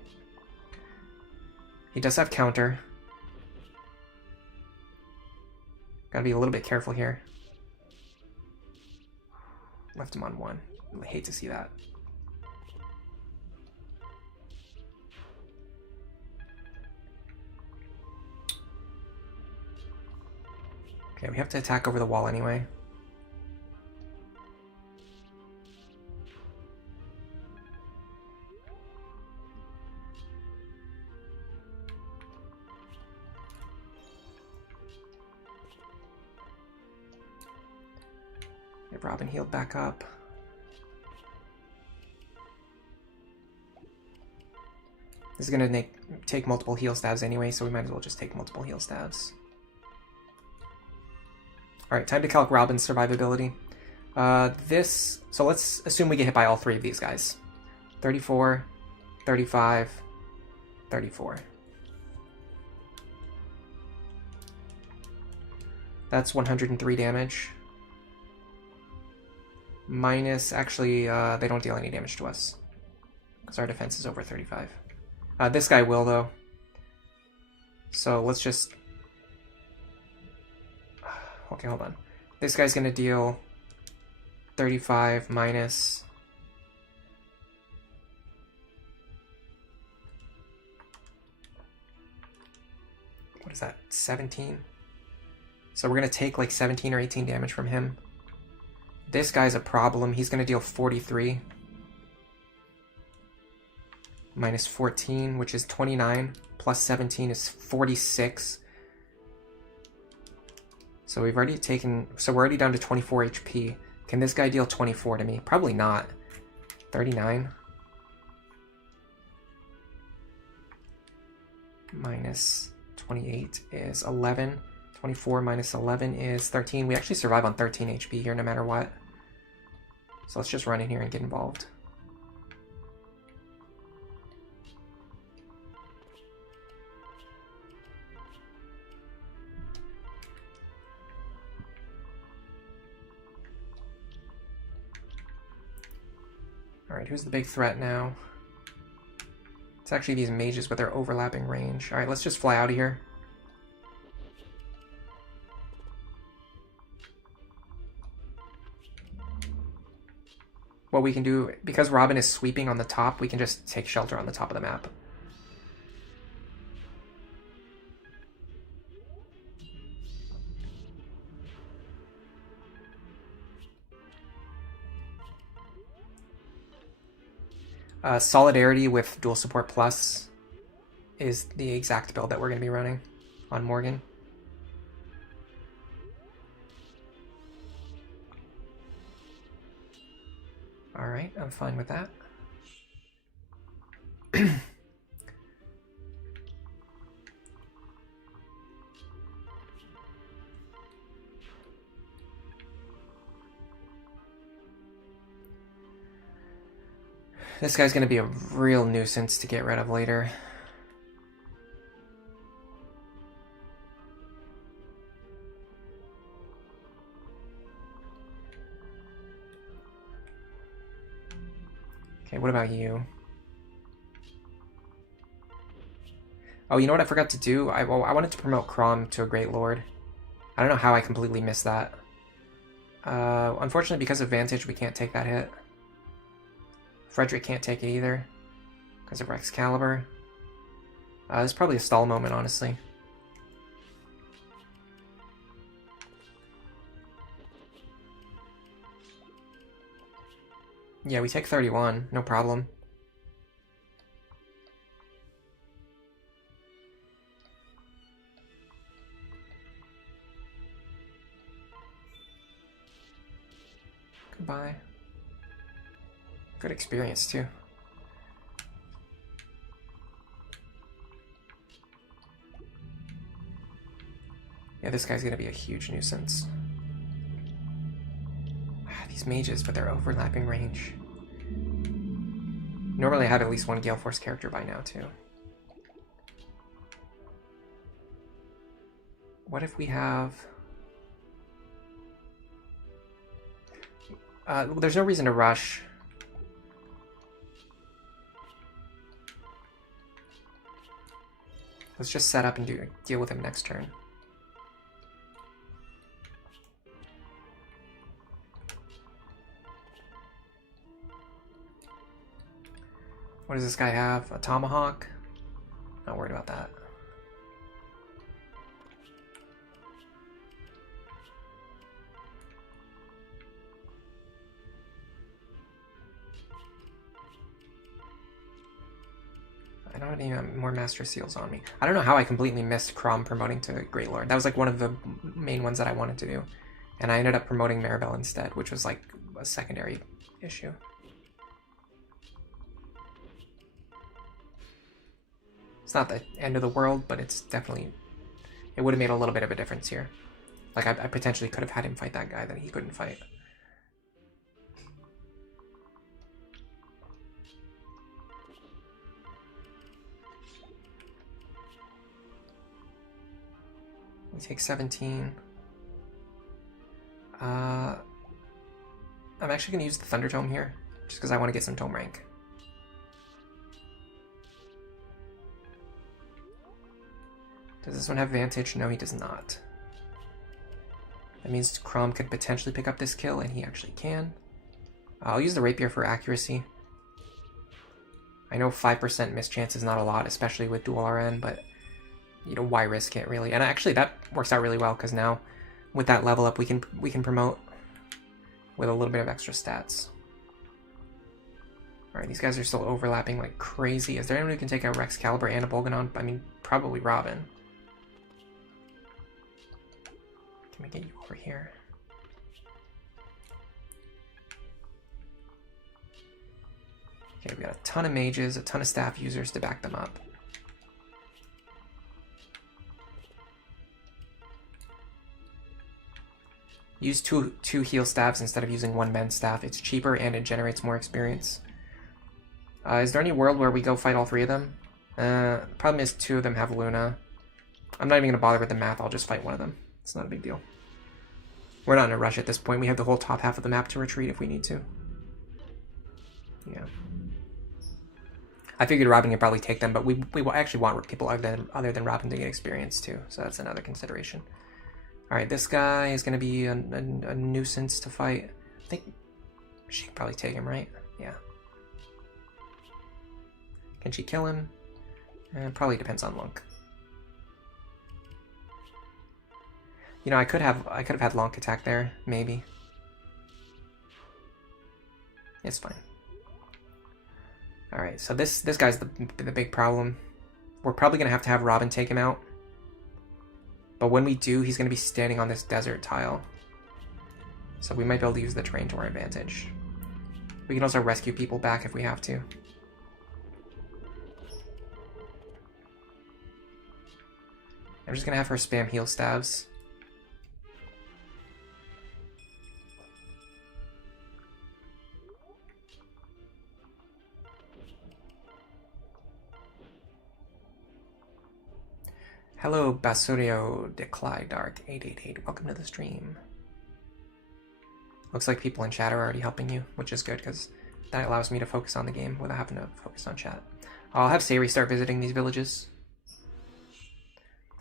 He does have counter. Gotta be a little bit careful here. Left him on 1. I hate to see that. Okay, we have to attack over the wall anyway. Get Robin healed back up. This is going to take multiple heal stabs anyway, so we might as well just take multiple heal stabs. Alright, time to calc Robin's survivability. So let's assume we get hit by all 3 of these guys. 34, 35, 34. That's 103 damage. Minus, actually, they don't deal any damage to us, because our defense is over 35. This guy will, though. So let's just... Okay, hold on. This guy's going to deal 35 minus... What is that? 17? So we're going to take like 17 or 18 damage from him. This guy's a problem. He's going to deal 43. Minus 14, which is 29. Plus 17 is 46. So we've already taken... So we're already down to 24 HP. Can this guy deal 24 to me? Probably not. 39. Minus 28 is 11. 24 minus 11 is 13. We actually survive on 13 HP here no matter what. So let's just run in here and get involved. Alright, who's the big threat now? It's actually these mages with their overlapping range. Alright, let's just fly out of here. What we can do, because Robin is sweeping on the top, we can just take shelter on the top of the map. Solidarity with Dual Support Plus is the exact build that we're going to be running on Morgan. Alright, I'm fine with that. This guy's going to be a real nuisance to get rid of later. Okay, what about you? Oh, you know what I forgot to do? I wanted to promote Crom to a Great Lord. I don't know how I completely missed that. Unfortunately, because of Vantage, we can't take that hit. Frederick can't take it either, because of Excalibur. This is probably a stall moment, honestly. Yeah, we take 31, no problem. Goodbye. Good experience, too. Yeah, this guy's gonna be a huge nuisance. These mages with their overlapping range. Normally I have at least one Gale Force character by now, too. What if we have... there's no reason to rush. Let's just set up and deal with him next turn. What does this guy have? A Tomahawk? Not worried about that. I don't have any more Master Seals on me. I don't know how I completely missed Crom promoting to Great Lord. That was like one of the main ones that I wanted to do. And I ended up promoting Maribel instead, which was like a secondary issue. It's not the end of the world, but it's definitely... It would have made a little bit of a difference here. Like, I potentially could have had him fight that guy that he couldn't fight. We take 17. I'm actually going to use the Thunder Tome here, just because I want to get some Tome rank. Does this one have Vantage? No, he does not. That means Crom could potentially pick up this kill, and he actually can. I'll use the Rapier for accuracy. I know 5% miss chance is not a lot, especially with dual RN, but you know, why risk it, really? And actually, that works out really well, because now, with that level up, we can promote with a little bit of extra stats. Alright, these guys are still overlapping like crazy. Is there anyone who can take out Excalibur and a Bolganon? I mean, probably Robin. Can we get you over here? Okay, we got a ton of mages, a ton of staff users to back them up. Use two heal staffs instead of using one mend staff. It's cheaper and it generates more experience. Is there any world where we go fight all three of them? Problem is 2 of them have Luna. I'm not even going to bother with the math, I'll just fight one of them. It's not a big deal. We're not in a rush at this point. We have the whole top half of the map to retreat if we need to. Yeah. I figured Robin could probably take them, but we actually want people other than Robin to get experience too, so that's another consideration. Alright, this guy is going to be a nuisance to fight. I think she can probably take him, right? Yeah. Can she kill him? Probably depends on Lunk. You know, I could have had Lunk attack there, maybe. It's fine. Alright, so this guy's the big problem. We're probably going to have Robin take him out. But when we do, he's going to be standing on this desert tile. So we might be able to use the terrain to our advantage. We can also rescue people back if we have to. I'm just going to have her spam heal stabs. Hello, Basurio Decly Dark 888. Welcome to the stream. Looks like people in chat are already helping you, which is good because that allows me to focus on the game without having to focus on chat. I'll have Sayri start visiting these villages.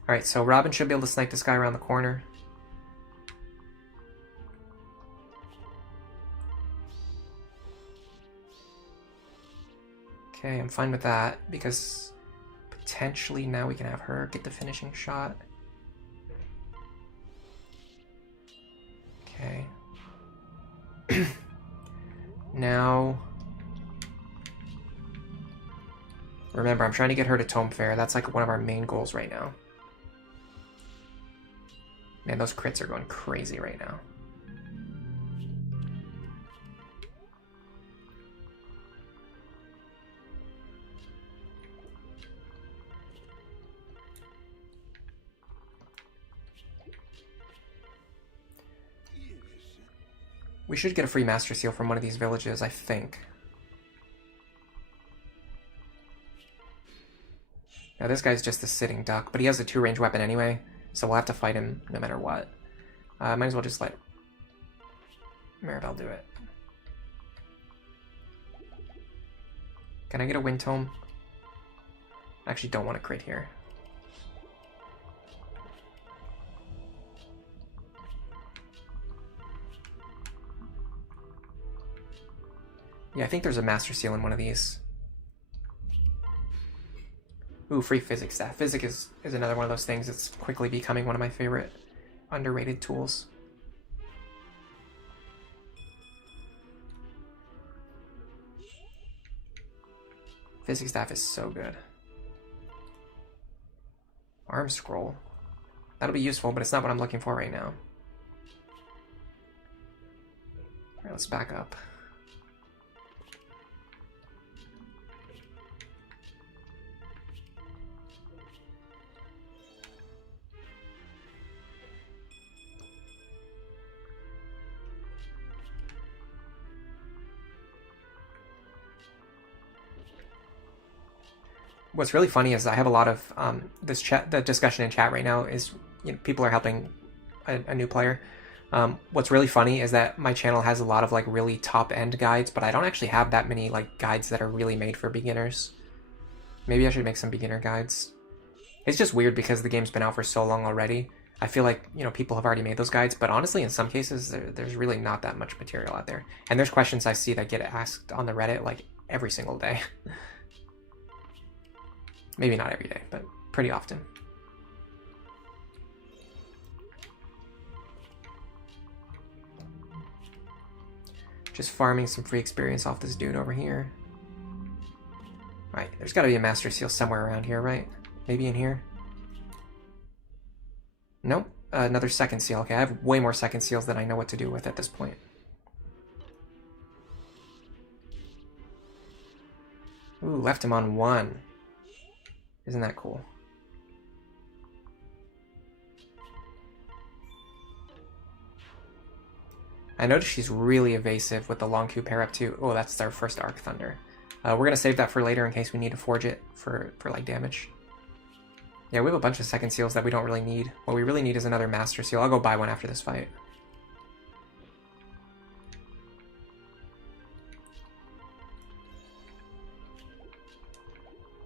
Alright, so Robin should be able to snipe this guy around the corner. Okay, I'm fine with that because potentially now we can have her get the finishing shot. Okay. Now, remember, I'm trying to get her to Tome Fair. That's like one of our main goals right now. Man, those crits are going crazy right now. We should get a free Master Seal from one of these villages, I think. Now this guy's just a sitting duck, but he has a 2-range weapon anyway, so we'll have to fight him no matter what. Might as well just let Maribel do it. Can I get a Wind Tome? I actually don't want to crit here. Yeah, I think there's a Master Seal in one of these. Ooh, free Physics Staff. Physics is another one of those things that's quickly becoming one of my favorite underrated tools. Physics Staff is so good. Arm Scroll. That'll be useful, but it's not what I'm looking for right now. Alright, let's back up. What's really funny is I have a lot of the discussion in chat right now is, you know, people are helping a new player. What's really funny is that my channel has a lot of like really top end guides, but I don't actually have that many like guides that are really made for beginners. Maybe I should make some beginner guides. It's just weird because the game's been out for so long already. I feel like, you know, people have already made those guides, but honestly, in some cases, there's really not that much material out there. And there's questions I see that get asked on the Reddit like every single day. Maybe not every day, but pretty often. Just farming some free experience off this dude over here. Right, there's got to be a Master Seal somewhere around here, right? Maybe in here? Nope, another second seal. Okay, I have way more second seals than I know what to do with at this point. Ooh, left him on 1. Isn't that cool? I noticed she's really evasive with the long Q pair up too. Oh, that's our first Arc Thunder. We're going to save that for later in case we need to forge it for like damage. Yeah, we have a bunch of second seals that we don't really need. What we really need is another Master Seal. I'll go buy one after this fight.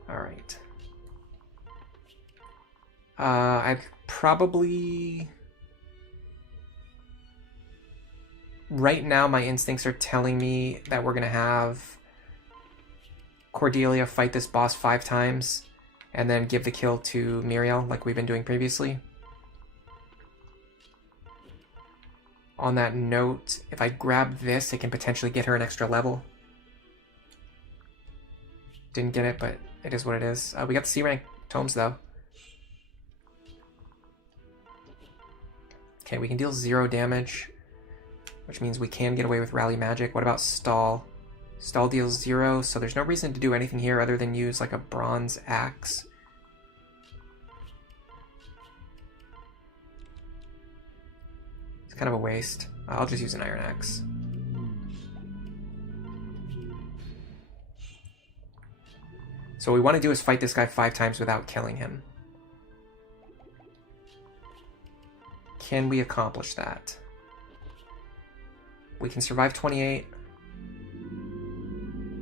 Alright. I'd probably... Right now, my instincts are telling me that we're going to have Cordelia fight this boss 5 times and then give the kill to Muriel like we've been doing previously. On that note, if I grab this, it can potentially get her an extra level. Didn't get it, but it is what it is. We got the C-rank tomes, though. Okay, we can deal 0 damage, which means we can get away with Rally Magic. What about Stahl? Stahl deals 0, so there's no reason to do anything here other than use like a bronze axe. It's kind of a waste. I'll just use an iron axe. So what we want to do is fight this guy 5 times without killing him. Can we accomplish that? We can survive 28.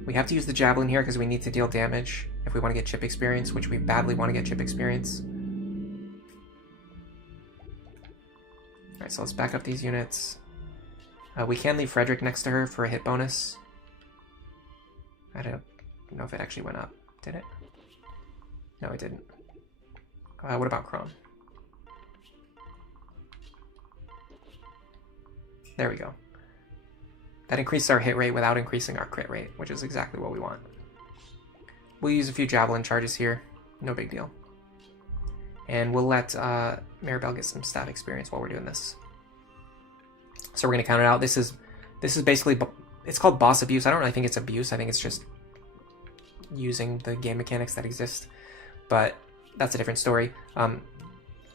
We have to use the javelin here because we need to deal damage if we want to get chip experience, which we badly want to get chip experience. Alright, so let's back up these units. We can leave Frederick next to her for a hit bonus. I don't know if it actually went up. Did it? No, it didn't. What about Chrome? There we go. That increased our hit rate without increasing our crit rate, which is exactly what we want. We'll use a few javelin charges here. No big deal. And we'll let Maribel get some stat experience while we're doing this. So we're going to count it out. This is basically, it's called boss abuse. I don't really think it's abuse. I think it's just using the game mechanics that exist. But that's a different story.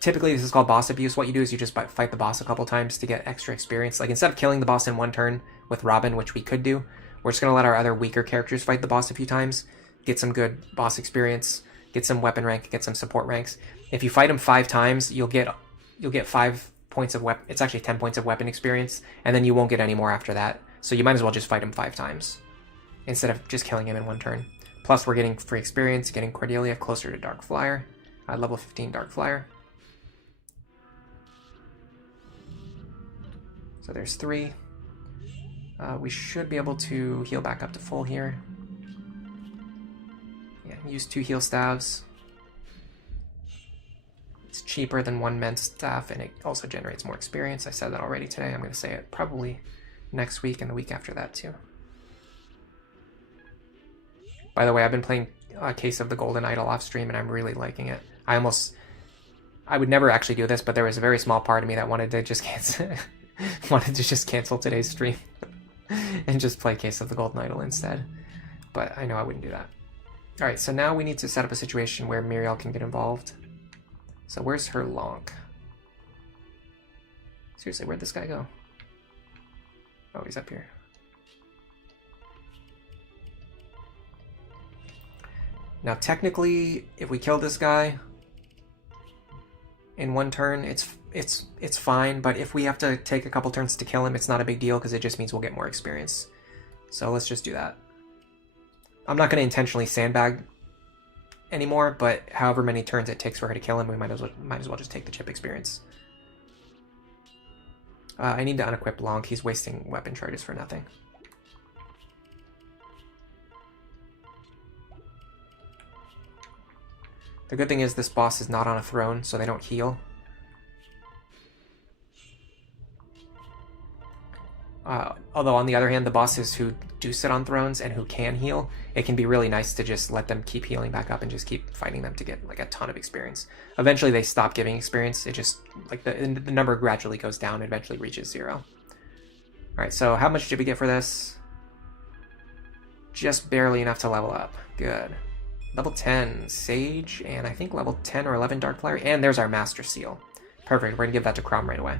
Typically, this is called boss abuse. What you do is you just fight the boss a couple times to get extra experience. Like, instead of killing the boss in one turn with Robin, which we could do, we're just going to let our other weaker characters fight the boss a few times, get some good boss experience, get some weapon rank, get some support ranks. If you fight him 5 times, you'll get 5 points of weapon. It's actually 10 points of weapon experience, and then you won't get any more after that. So you might as well just fight him 5 times instead of just killing him in one turn. Plus, we're getting free experience, getting Cordelia closer to Dark Flyer, level 15 Dark Flyer. So there's 3. We should be able to heal back up to full here. Yeah, use 2 heal staves. It's cheaper than 1 med staff, and it also generates more experience. I said that already today. I'm going to say it probably next week and the week after that too. By the way, I've been playing Case of the Golden Idol off stream, and I'm really liking it. I would never actually do this, but there was a very small part of me that wanted to just cancel today's stream and just play Case of the Golden Idol instead. But I know I wouldn't do that. Alright, so now we need to set up a situation where Muriel can get involved. So where's her Lonk? Seriously, where'd this guy go? Oh, he's up here. Now technically, if we kill this guy in 1 turn, it's fine, but if we have to take a couple turns to kill him, it's not a big deal because it just means we'll get more experience. So let's just do that. I'm not going to intentionally sandbag anymore, but however many turns it takes for her to kill him, we might as well just take the chip experience. I need to unequip Lonk. He's wasting weapon charges for nothing. The good thing is this boss is not on a throne, so they don't heal. Although on the other hand, the bosses who do sit on thrones and who can heal, it can be really nice to just let them keep healing back up and just keep fighting them to get like a ton of experience. Eventually they stop giving experience. It just, like the number gradually goes down and eventually reaches 0. Alright, so how much did we get for this? Just barely enough to level up. Good. Level 10 Sage, and I think level 10 or 11 Dark Flyer, and there's our Master Seal. Perfect, we're gonna give that to Crom right away.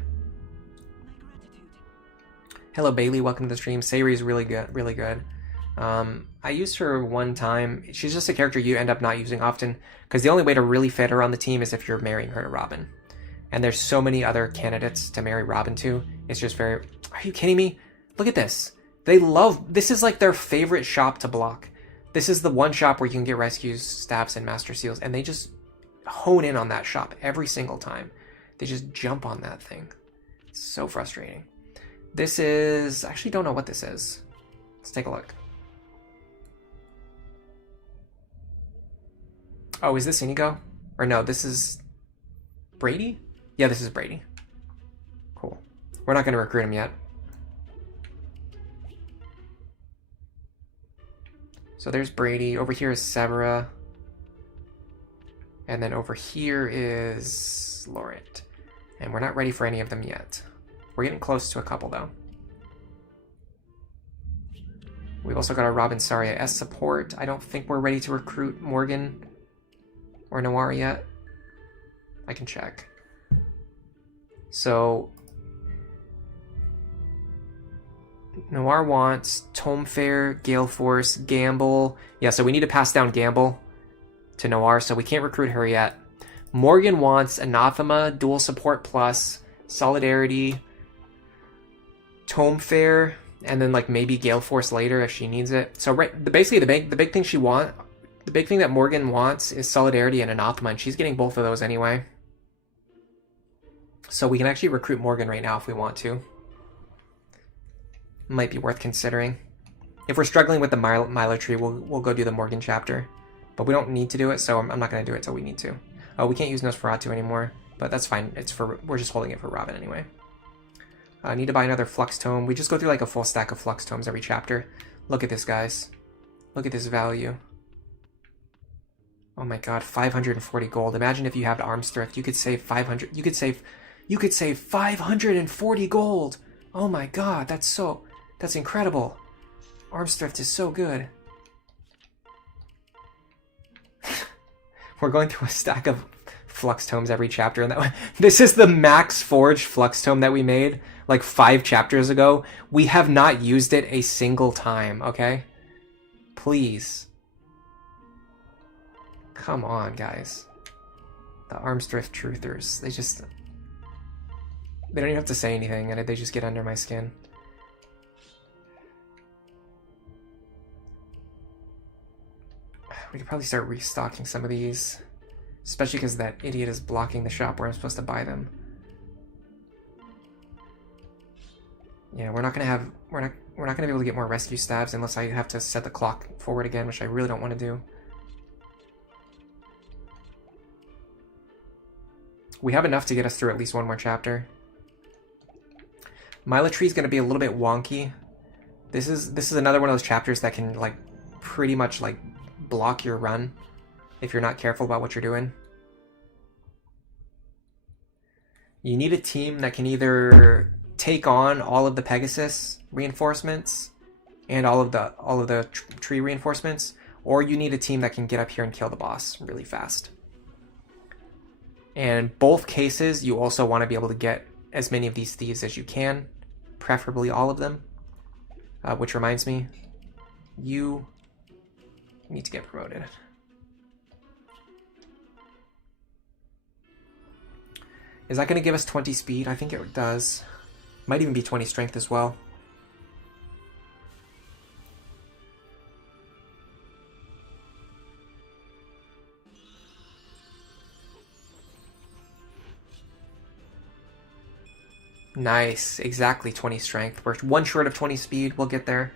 Hello Bailey, welcome to the stream. Sayri is really good, really good. I used her 1 time. She's just a character you end up not using often, because the only way to really fit her on the team is if you're marrying her to Robin. And there's so many other candidates to marry Robin to. It's just very... Are you kidding me? Look at this. They love... This is like their favorite shop to block. This is the one shop where you can get rescues, staffs, and Master Seals, and they just hone in on that shop every single time. They just jump on that thing. It's so frustrating. This is... I actually don't know what this is. Let's take a look. Oh, is this Inigo? Or no, this is... Brady? Yeah, this is Brady. Cool. We're not going to recruit him yet. So there's Brady. Over here is Severa. And then over here is Laurent. And we're not ready for any of them yet. We're getting close to a couple, though. We've also got our Robin Saria S support. I don't think we're ready to recruit Morgan or Noir yet. I can check. So... Noir wants Tome Fair, Gale Force, Gamble. Yeah, so we need to pass down Gamble to Noir, so we can't recruit her yet. Morgan wants Anathema, Dual Support Plus, Solidarity, Tome Fair, and then like maybe Gale Force later if she needs it. So basically the big thing the big thing that Morgan wants is Solidarity and Anathema, and she's getting both of those anyway. So we can actually recruit Morgan right now if we want to. Might be worth considering. If we're struggling with the Milo tree, we'll go do the Morgan chapter. But we don't need to do it, so I'm not going to do it till we need to. Oh, we can't use Nosferatu anymore, but that's fine. We're just holding it for Robin anyway. I need to buy another Flux Tome. We just go through like a full stack of Flux Tomes every chapter. Look at this, guys. Look at this value. Oh my god, 540 gold. Imagine if you have Arms Thrift, you could save 500. You could save 540 gold. Oh my god, that's incredible. Arms Thrift is so good. We're going through a stack of Flux Tomes every chapter, and this is the max forged Flux Tome that we made like 5 chapters ago. We have not used it a single time, okay? Please. Come on, guys. The Arms Thrift Truthers. They don't even have to say anything, and they just get under my skin. We could probably start restocking some of these. Especially because that idiot is blocking the shop where I'm supposed to buy them. Yeah, we're not gonna be able to get more rescue stabs unless I have to set the clock forward again, which I really don't want to do. We have enough to get us through at least one more chapter. Milo Tree is going to be a little bit wonky. This is another one of those chapters that can like pretty much like block your run if you're not careful about what you're doing. You need a team that can either take on all of the Pegasus reinforcements and all of the tree reinforcements, or you need a team that can get up here and kill the boss really fast. And both cases, you also want to be able to get as many of these thieves as you can, preferably all of them. Which reminds me, you need to get promoted. Is that going to give us 20 speed? I think it does. Might even be 20 strength as well. Nice, exactly 20 strength. We're one short of 20 speed, we'll get there.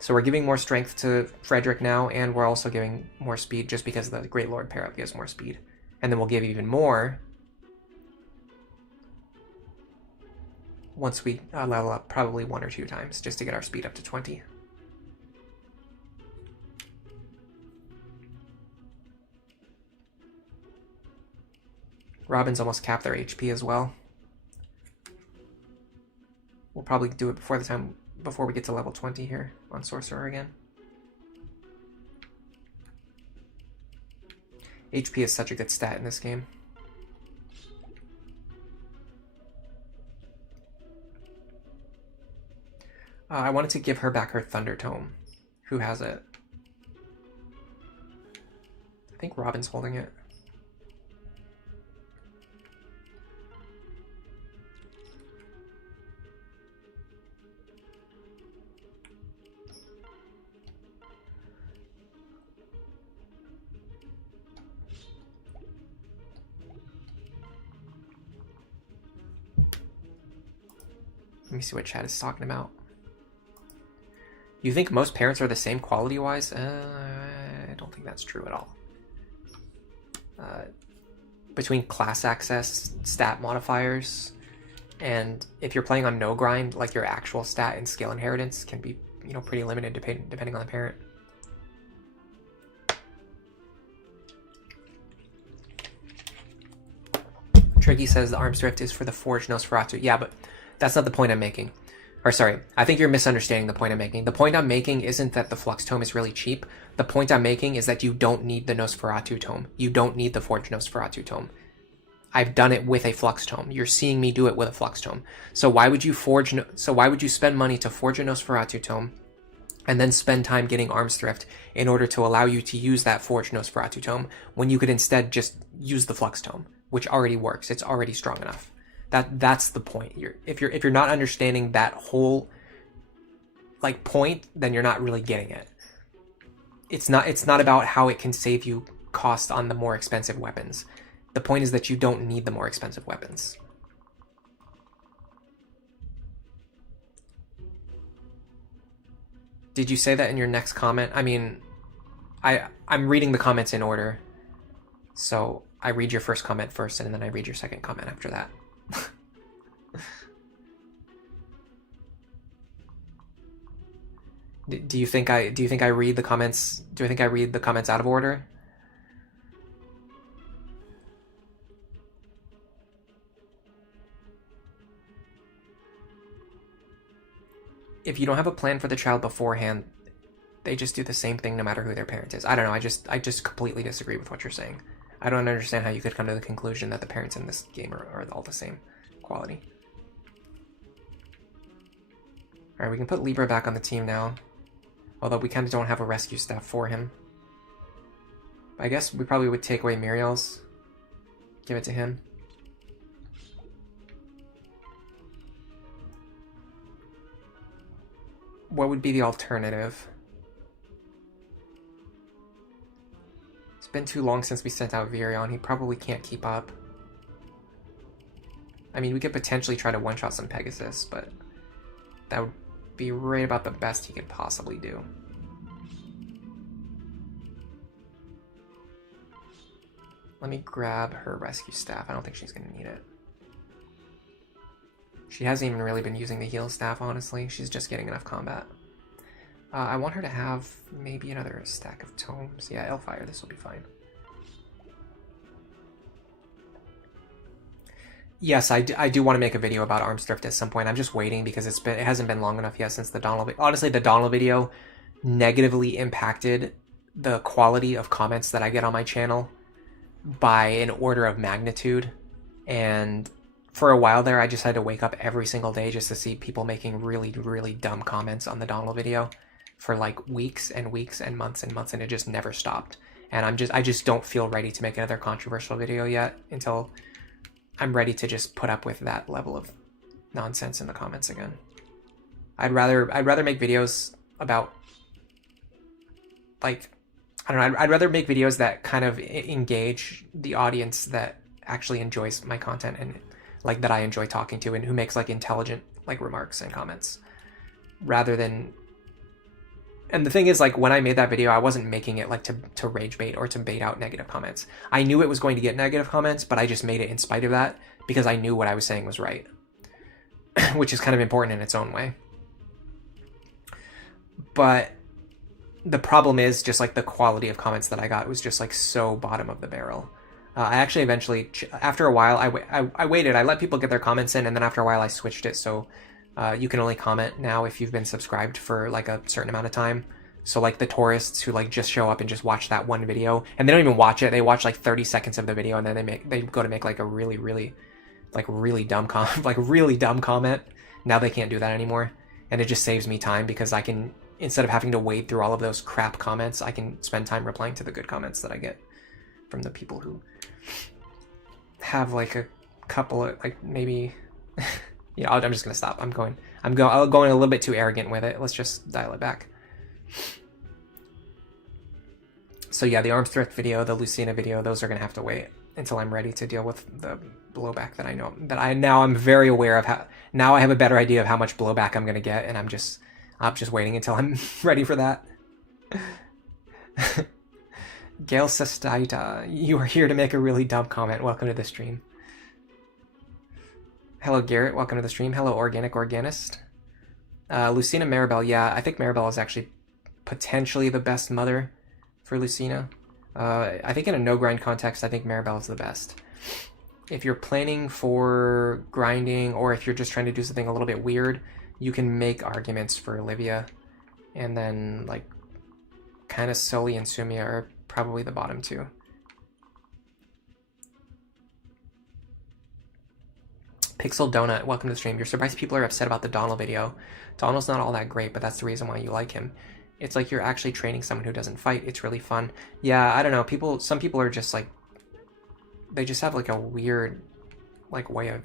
So we're giving more strength to Frederick now, and we're also giving more speed just because the Great Lord pair-up gives more speed. And then we'll give even more once we level up probably 1 or 2 times, just to get our speed up to 20. Robin's almost capped their HP as well. We'll probably do it before we get to level 20 here on Sorcerer again. HP is such a good stat in this game. I wanted to give her back her Thunder Tome. Who has it? I think Robin's holding it. Let me see what chat is talking about. You think most parents are the same quality-wise? I don't think that's true at all. Between class access stat modifiers, and if you're playing on no grind, like your actual stat and skill inheritance can be, you know, pretty limited depending on the parent. Tricky says the Arms Drift is for the Forged Nosferatu. Yeah, but that's not the point I'm making. Or sorry, I think you're misunderstanding the point I'm making. The point I'm making isn't that the Flux Tome is really cheap. The point I'm making is that you don't need the Nosferatu Tome. You don't need the Forged Nosferatu Tome. I've done it with a Flux Tome. You're seeing me do it with a Flux Tome. So why would you spend money to forge a Nosferatu Tome and then spend time getting Arms Thrift in order to allow you to use that Forged Nosferatu Tome when you could instead just use the Flux Tome, which already works. It's already strong enough. That's the point. If you're not understanding that whole like point, then you're not really getting it. It's not about how it can save you cost on the more expensive weapons. The point is that you don't need the more expensive weapons. Did you say that in your next comment? I mean, I'm reading the comments in order. So I read your first comment first, and then I read your second comment after that. Do you think I read the comments? Do I think I read the comments out of order? If you don't have a plan for the child beforehand, they just do the same thing no matter who their parent is. I don't know. I just completely disagree with what you're saying. I don't understand how you could come to the conclusion that the parents in this game are all the same quality. Alright, we can put Libra back on the team now. Although we kind of don't have a rescue staff for him. I guess we probably would take away Muriel's. Give it to him. What would be the alternative? It's been too long since we sent out Virion. He probably can't keep up. I mean, we could potentially try to one-shot some Pegasus, but that would be right about the best he could possibly do. Let me grab her rescue staff. I don't think she's going to need it. She hasn't even really been using the heal staff, honestly. She's just getting enough combat. I want her to have maybe another stack of tomes. Yeah, Elfire, this will be fine. Yes, I do want to make a video about arms thrift at some point. I'm just waiting because it hasn't been long enough yet since the Donald. Honestly, the Donald video negatively impacted the quality of comments that I get on my channel by an order of magnitude. And for a while there, I just had to wake up every single day just to see people making really, really dumb comments on the Donald video for like weeks and weeks and months, and it just never stopped. And I just don't feel ready to make another controversial video yet until I'm ready to just put up with that level of nonsense in the comments again. I'd rather make videos about, like, I don't know, I'd rather make videos that kind of engage the audience that actually enjoys my content and like that I enjoy talking to and who makes like intelligent like remarks and comments rather than. And the thing is, like, when I made that video, I wasn't making it like to rage bait or to bait out negative comments. I knew it was going to get negative comments, but I just made it in spite of that because I knew what I was saying was right, which is kind of important in its own way. But the problem is just like the quality of comments that I got was just like so bottom of the barrel. I actually eventually, after a while, I waited. I let people get their comments in, and then after a while I switched it so you can only comment now if you've been subscribed for like a certain amount of time. So like the tourists who like just show up and just watch that one video and they don't even watch it. They watch like 30 seconds of the video and then they go to make like a really dumb comment. Now they can't do that anymore. And it just saves me time because I can, instead of having to wade through all of those crap comments, I can spend time replying to the good comments that I get from the people who have like a couple of like maybe yeah, I'm just gonna stop. I'm going a little bit too arrogant with it. Let's just dial it back. So yeah, the arms thrift video, the Lucina video, those are gonna have to wait until I'm ready to deal with the blowback that I know that I'm very aware of. How now I have a better idea of how much blowback I'm gonna get, and I'm just waiting until I'm ready for that. Gail Sestaita, you are here to make a really dumb comment. Welcome to the stream. Hello, Garrett. Welcome to the stream. Hello, Organic Organist. Lucina Maribel. Yeah, I think Maribel is actually potentially the best mother for Lucina. I think in a no-grind context, I think Maribel is the best. If you're planning for grinding, or if you're just trying to do something a little bit weird, you can make arguments for Olivia. And then, like, kind of Sully and Sumia are probably the bottom two. Pixel Donut, welcome to the stream. You're surprised people are upset about the Donald video. Donald's not all that great, but that's the reason why you like him. It's like you're actually training someone who doesn't fight. It's really fun. Yeah, I don't know. Some people are just like, they just have like a weird like way of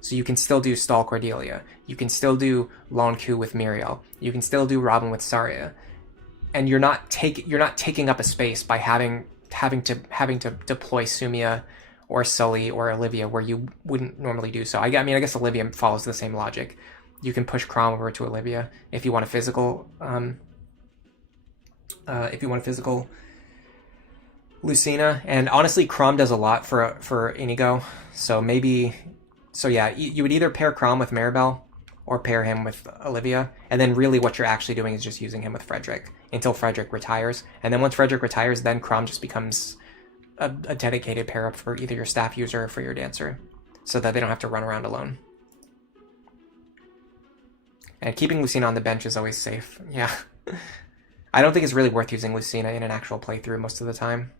So you can still do Stahl Cordelia. You can still do Lon Ku with Muriel. You can still do Robin with Saria. And you're not taking up a space by having to deploy Sumia or Sully or Olivia where you wouldn't normally do so. I guess Olivia follows the same logic. You can push Chrom over to Olivia if you want a physical Lucina. And honestly, Chrom does a lot for Inigo. So yeah, you would either pair Chrom with Maribel or pair him with Olivia. And then really what you're actually doing is just using him with Frederick until Frederick retires. And then once Frederick retires, then Chrom just becomes a dedicated pair up for either your staff user or for your dancer, so that they don't have to run around alone. And keeping Lucina on the bench is always safe. Yeah. I don't think it's really worth using Lucina in an actual playthrough most of the time.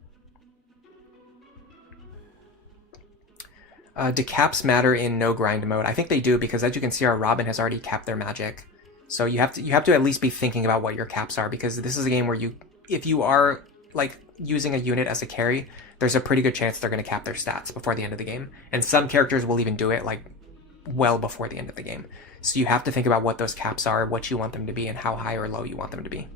Do caps matter in no grind mode? I think they do, because as you can see, our Robin has already capped their magic. So you have to at least be thinking about what your caps are, because this is a game where if you are like using a unit as a carry, there's a pretty good chance they're going to cap their stats before the end of the game. And some characters will even do it like well before the end of the game. So you have to think about what those caps are, what you want them to be, and how high or low you want them to be.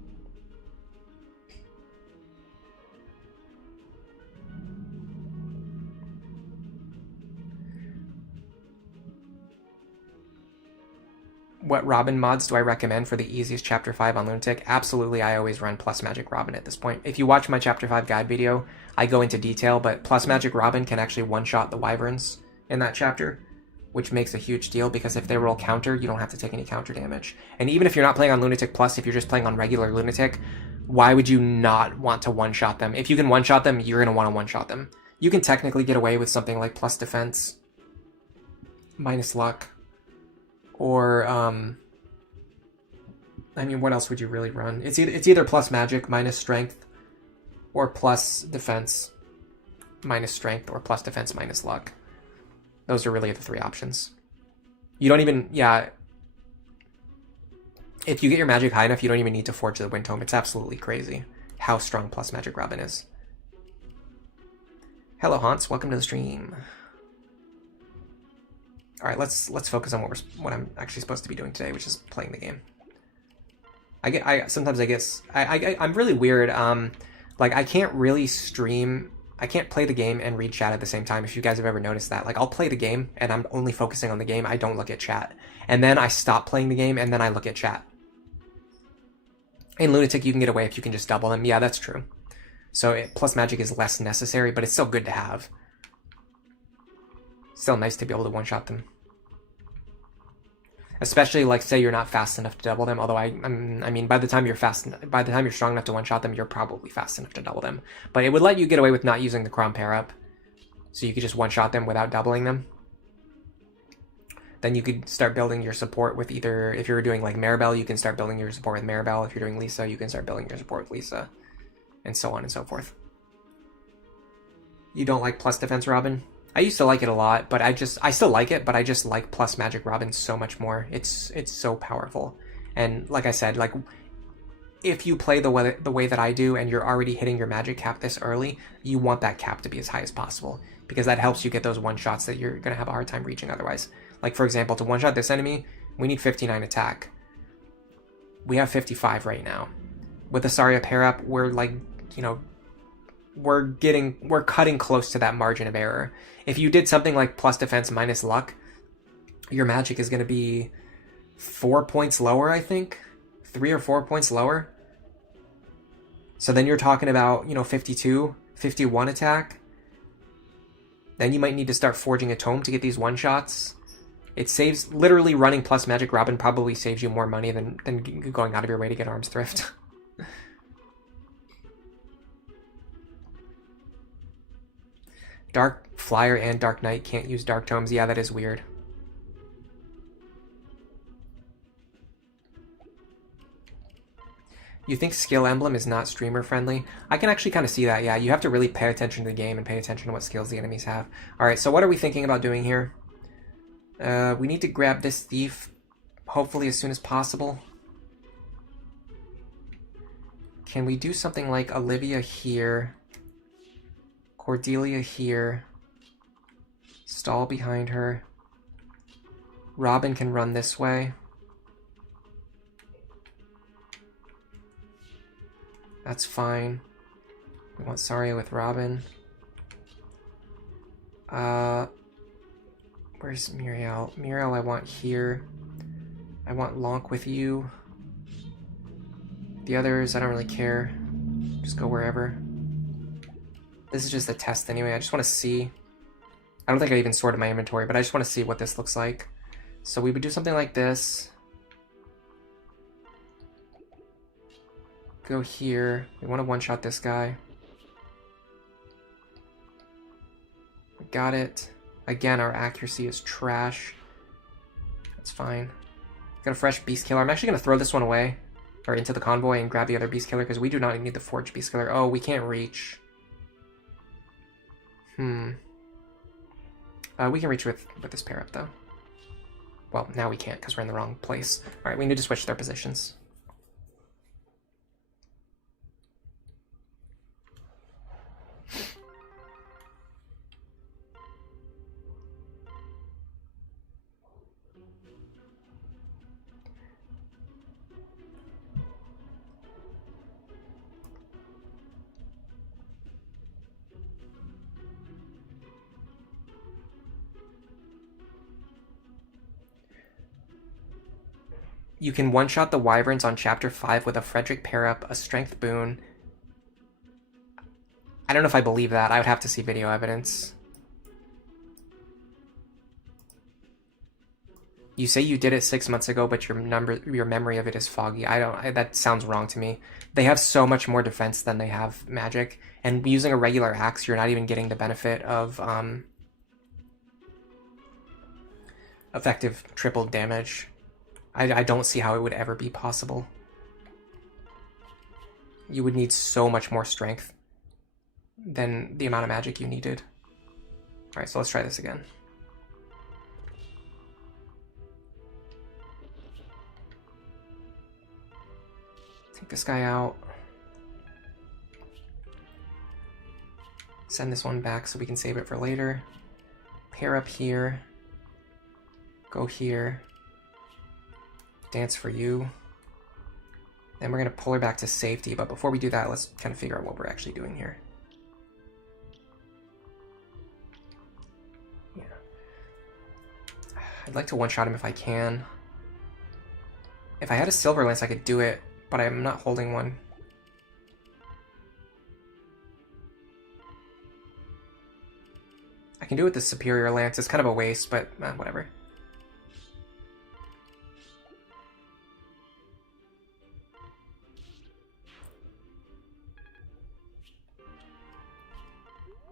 What Robin mods do I recommend for the easiest Chapter 5 on Lunatic? Absolutely, I always run Plus Magic Robin at this point. If you watch my Chapter 5 guide video, I go into detail, but Plus Magic Robin can actually one-shot the Wyverns in that chapter, which makes a huge deal, because if they roll counter, you don't have to take any counter damage. And even if you're not playing on Lunatic Plus, if you're just playing on regular Lunatic, why would you not want to one-shot them? If you can one-shot them, you're going to want to one-shot them. You can technically get away with something like plus defense, minus luck, or, what else would you really run? It's either plus magic, minus strength, or plus defense, minus strength, or plus defense, minus luck. Those are really the three options. You don't even, if you get your magic high enough, you don't even need to forge the Wind Tome. It's absolutely crazy how strong plus magic Robin is. Hello, Hans. Welcome to the stream. All right, let's focus on what I'm actually supposed to be doing today, which is playing the game. I'm really weird. Like I can't really stream. I can't play the game and read chat at the same time. If you guys have ever noticed that, like I'll play the game and I'm only focusing on the game. I don't look at chat, and then I stop playing the game and then I look at chat. In Lunatic, you can get away if you can just double them. Yeah, that's true. So plus magic is less necessary, but it's still good to have. Still nice to be able to one-shot them. Especially, like, say you're not fast enough to double them. Although, I mean, by the time you're strong enough to one-shot them, you're probably fast enough to double them. But it would let you get away with not using the Chrom pair-up. So you could just one-shot them without doubling them. Then you could start building your support with either... If you're doing, like, Maribel, you can start building your support with Maribel. If you're doing Lisa, you can start building your support with Lisa. And so on and so forth. You don't like plus defense, Robin? I used to like it a lot, but I still like it, but I just like plus magic Robin so much more. It's so powerful. And like I said, like if you play the way that I do and you're already hitting your magic cap this early, you want that cap to be as high as possible, because that helps you get those one shots that you're going to have a hard time reaching otherwise. Like for example, to one shot this enemy, we need 59 attack. We have 55 right now. With the Saria pair up, we're like, we're cutting close to that margin of error. If you did something like plus defense minus luck, your magic is going to be 4 points lower, I think. 3 or 4 points lower. So then you're talking about, 52, 51 attack. Then you might need to start forging a tome to get these one-shots. It saves, literally running plus magic Robin probably saves you more money than going out of your way to get Arms Thrift. Dark Flyer and Dark Knight can't use Dark Tomes. Yeah, that is weird. You think Skill Emblem is not streamer friendly? I can actually kind of see that, yeah. You have to really pay attention to the game and pay attention to what skills the enemies have. Alright, so what are we thinking about doing here? We need to grab this thief, hopefully as soon as possible. Can we do something like Olivia here? Cordelia here, Stahl behind her, Robin can run this way. That's fine. We want Saria with Robin. Where's Muriel? Muriel I want here. I want Lonk with you. The others, I don't really care. Just go wherever. This is just a test anyway. I just want to see. I don't think I even sorted my inventory, but I just want to see what this looks like. So we would do something like this. Go here. We want to one-shot this guy. We got it. Again, our accuracy is trash. That's fine. Got a fresh Beast Killer. I'm actually going to throw this one away. Or into the convoy and grab the other Beast Killer, because we do not need the Forge Beast Killer. Oh, we can't reach. We can reach with this pair up, though. Well, now we can't, because we're in the wrong place. Alright, we need to switch their positions. You can one-shot the Wyverns on Chapter 5 with a Frederick pair-up, a Strength boon. I don't know if I believe that. I would have to see video evidence. You say you did it 6 months ago, but your memory of it is foggy. That sounds wrong to me. They have so much more defense than they have magic, and using a regular axe, you're not even getting the benefit of effective triple damage. I don't see how it would ever be possible. You would need so much more strength than the amount of magic you needed. Alright, so let's try this again. Take this guy out. Send this one back so we can save it for later. Pair up here. Go here. Dance for you. Then we're going to pull her back to safety, but before we do that, let's kind of figure out what we're actually doing here. Yeah. I'd like to one-shot him if I can. If I had a Silver Lance, I could do it, but I'm not holding one. I can do it with the Superior Lance. It's kind of a waste, but whatever.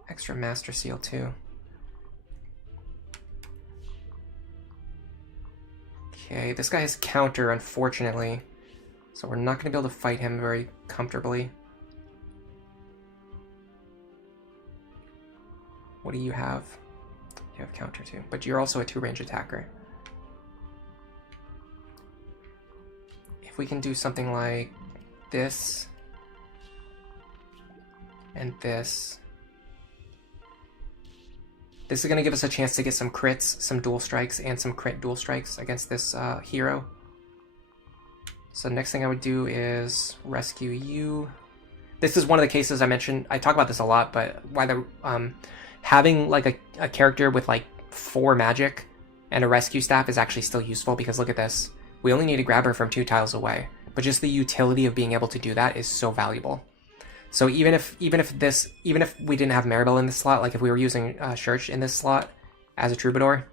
Extra Master Seal too. Okay, this guy has counter, unfortunately. So we're not going to be able to fight him very comfortably. What do you have? You have counter too, but you're also a 2-range attacker. If we can do something like this and this. This is going to give us a chance to get some crits, some dual strikes, and some crit dual strikes against this hero. So the next thing I would do is rescue you. This is one of the cases I mentioned. I talk about this a lot, but why the having like a character with like 4 magic and a rescue staff is actually still useful, because look at this. We only need to grab her from 2 tiles away, but just the utility of being able to do that is so valuable. So even if we didn't have Maribel in this slot, like if we were using Church in this slot as a Troubadour,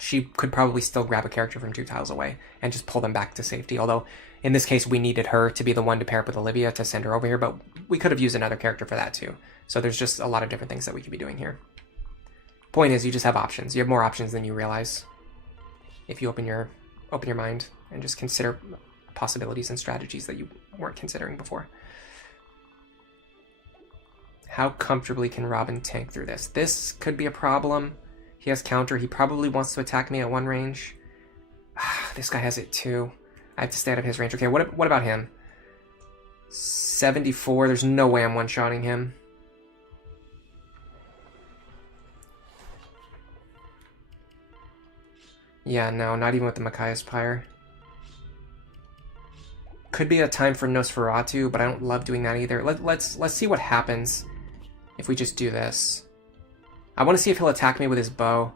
she could probably still grab a character from 2 tiles away and just pull them back to safety. Although in this case we needed her to be the one to pair up with Olivia to send her over here, but we could have used another character for that too. So there's just a lot of different things that we could be doing here. Point is, you just have options. You have more options than you realize if you open your mind and just consider possibilities and strategies that you weren't considering before. How comfortably can Robin tank through this? This could be a problem. He has counter. He probably wants to attack me at 1 range. This guy has it too. I have to stay out of his range. Okay, what about him? 74. There's no way I'm one-shotting him. Yeah, no, not even with the Micaiah's Pyre. Could be a time for Nosferatu, but I don't love doing that either. Let's see what happens if we just do this. I want to see if he'll attack me with his bow.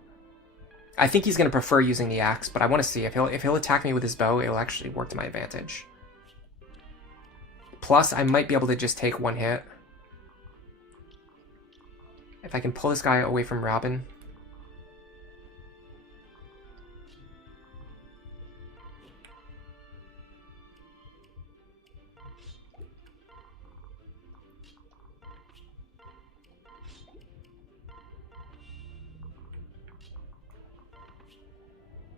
I think he's going to prefer using the axe, but I want to see if he'll attack me with his bow, it'll actually work to my advantage. Plus, I might be able to just take one hit. If I can pull this guy away from Robin.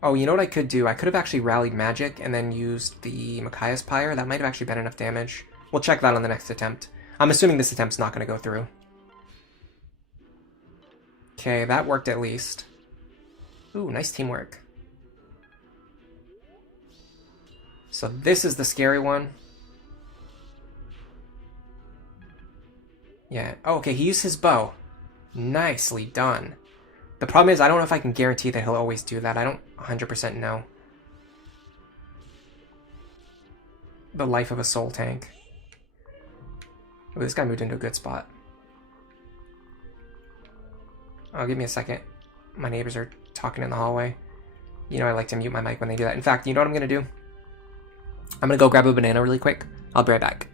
Oh, you know what I could do? I could have actually rallied magic and then used the Micaiah's Pyre. That might have actually been enough damage. We'll check that on the next attempt. I'm assuming this attempt's not going to go through. Okay, that worked at least. Ooh, nice teamwork. So this is the scary one. Yeah. Oh, okay, he used his bow. Nicely done. The problem is I don't know if I can guarantee that he'll always do that. I don't 100% know. The life of a soul tank. Oh, this guy moved into a good spot. Oh, give me a second. My neighbors are talking in the hallway. You know I like to mute my mic when they do that. In fact, you know what I'm going to do? I'm going to go grab a banana really quick. I'll be right back.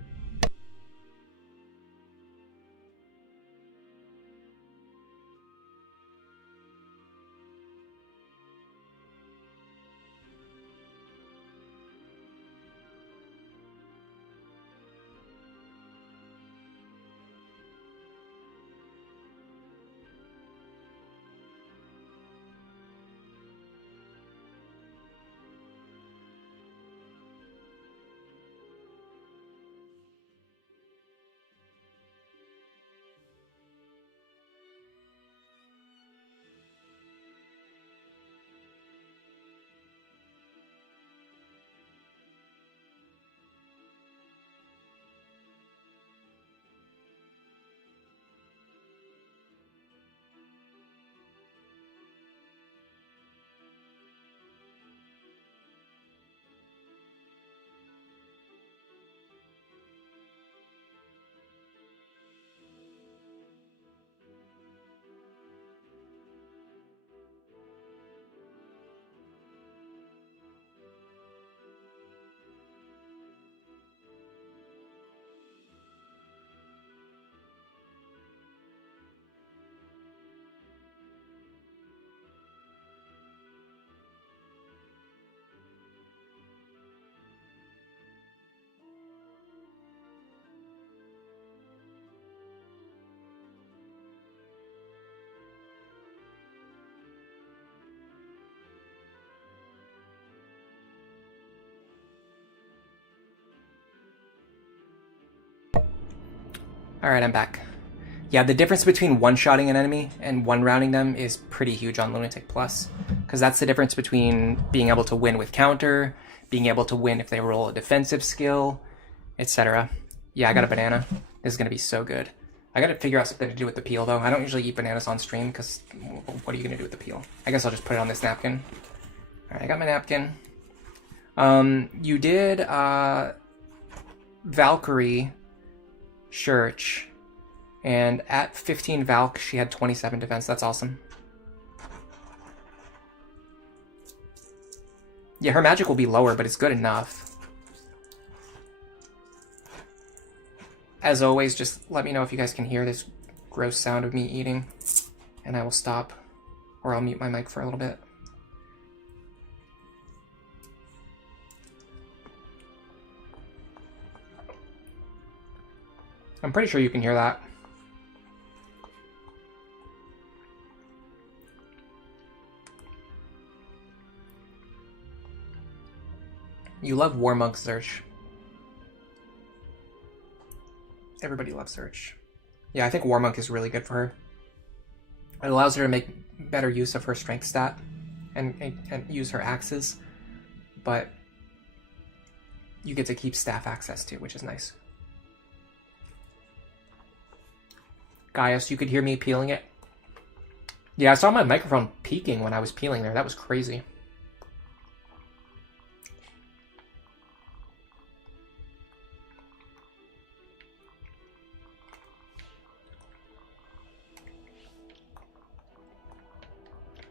Alright, I'm back. Yeah, the difference between one-shotting an enemy and one-rounding them is pretty huge on Lunatic Plus. Because that's the difference between being able to win with counter, being able to win if they roll a defensive skill, etc. Yeah, I got a banana. This is going to be so good. I got to figure out something to do with the peel, though. I don't usually eat bananas on stream, because what are you going to do with the peel? I guess I'll just put it on this napkin. Alright, I got my napkin. You did, Valkyrie... Church, and at 15 Valk, she had 27 defense. That's awesome. Yeah, her magic will be lower, but it's good enough. As always, just let me know if you guys can hear this gross sound of me eating, and I will stop, or I'll mute my mic for a little bit. I'm pretty sure you can hear that. You love Warmug Search. Everybody loves Search. Yeah, I think Warmug is really good for her. It allows her to make better use of her strength stat and use her axes, but you get to keep staff access too, which is nice. Gaius, you could hear me peeling it. Yeah, I saw my microphone peaking when I was peeling there. That was crazy.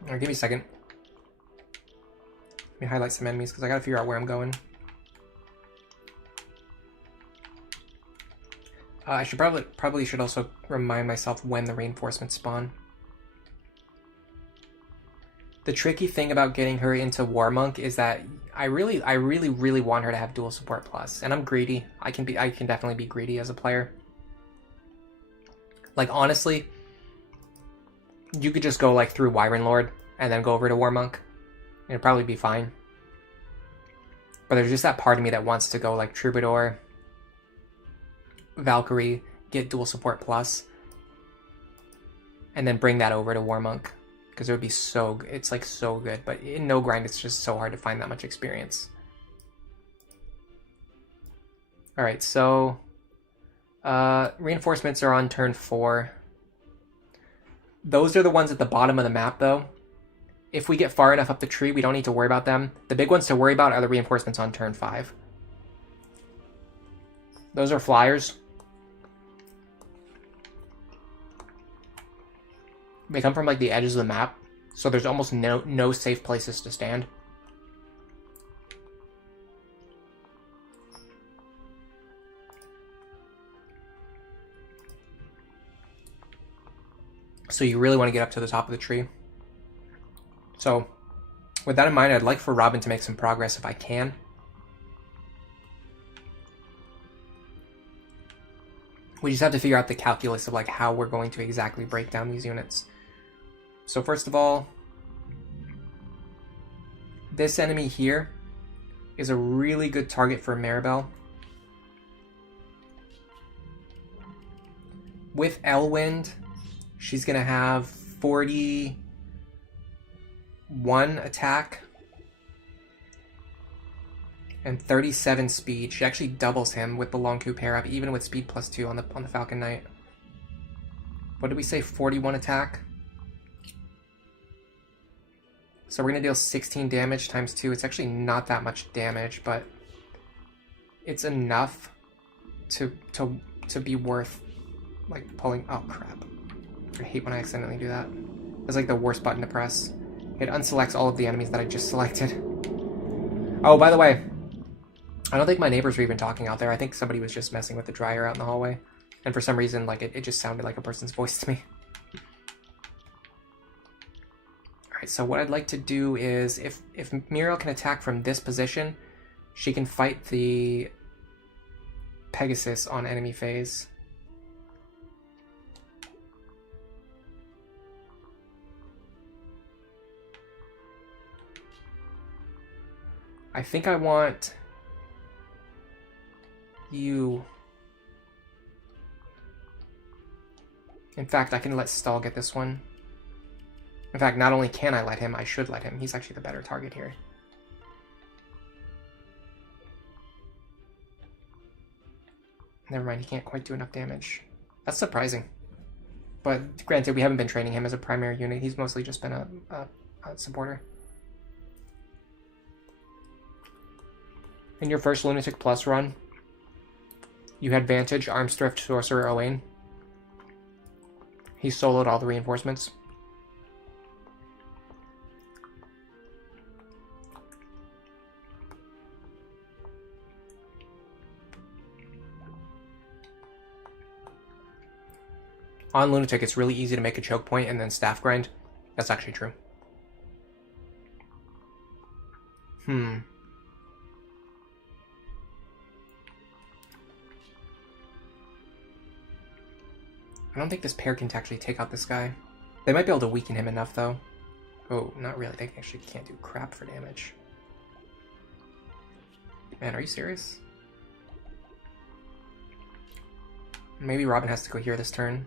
Alright, give me a second. Let me highlight some enemies because I gotta figure out where I'm going. I should probably should also remind myself when the reinforcements spawn. The tricky thing about getting her into War Monk is that I really want her to have dual support plus, and I'm greedy. I can definitely be greedy as a player. Like honestly, you could just go like through Wyvern Lord and then go over to War Monk, and it'd probably be fine. But there's just that part of me that wants to go like Troubadour, Valkyrie, get dual support plus, and then bring that over to War Monk. Because it would be so, it's like so good, but in no grind, it's just so hard to find that much experience. All right, so reinforcements are on turn 4. Those are the ones at the bottom of the map, though. If we get far enough up the tree, we don't need to worry about them. The big ones to worry about are the reinforcements on turn 5. Those are flyers. They come from like the edges of the map, so there's almost no safe places to stand. So you really want to get up to the top of the tree. So with that in mind, I'd like for Robin to make some progress if I can. We just have to figure out the calculus of like how we're going to exactly break down these units. So first of all, this enemy here is a really good target for Maribel. With Elwind, she's going to have 41 attack and 37 speed. She actually doubles him with the Long Coup pair up, even with speed +2 on the Falcon Knight. What did we say? 41 attack? So we're going to deal 16 damage times 2. It's actually not that much damage, but it's enough to be worth like pulling. Oh crap. I hate when I accidentally do that. It's like the worst button to press. It unselects all of the enemies that I just selected. Oh, by the way, I don't think my neighbors were even talking out there. I think somebody was just messing with the dryer out in the hallway. And for some reason, like it just sounded like a person's voice to me. Alright, so what I'd like to do is, if Muriel can attack from this position, she can fight the Pegasus on enemy phase. I think I want you. In fact, I can let Stahl get this one. In fact, not only can I let him, I should let him. He's actually the better target here. Never mind, he can't quite do enough damage. That's surprising. But granted, we haven't been training him as a primary unit. He's mostly just been a supporter. In your first Lunatic Plus run, you had Vantage, Armstrift, Sorcerer, Owain. He soloed all the reinforcements. On Lunatic, it's really easy to make a choke point and then staff grind. That's actually true. I don't think this pair can actually take out this guy. They might be able to weaken him enough, though. Oh, not really. They actually can't do crap for damage. Man, are you serious? Maybe Robin has to go here this turn.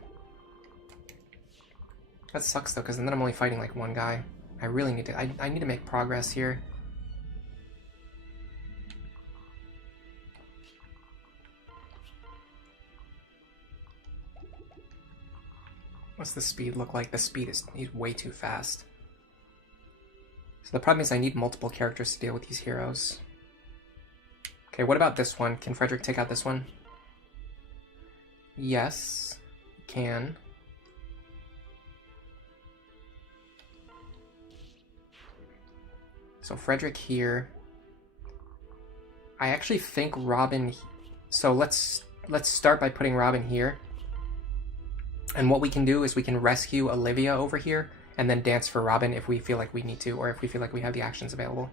That sucks, though, because then I'm only fighting, like, one guy. I really need to... I need to make progress here. What's the speed look like? The speed is... he's way too fast. So the problem is I need multiple characters to deal with these heroes. Okay, what about this one? Can Frederick take out this one? Yes, can. So Frederick here. I actually think Robin... So let's start by putting Robin here. And what we can do is we can rescue Olivia over here and then dance for Robin if we feel like we need to, or if we feel like we have the actions available.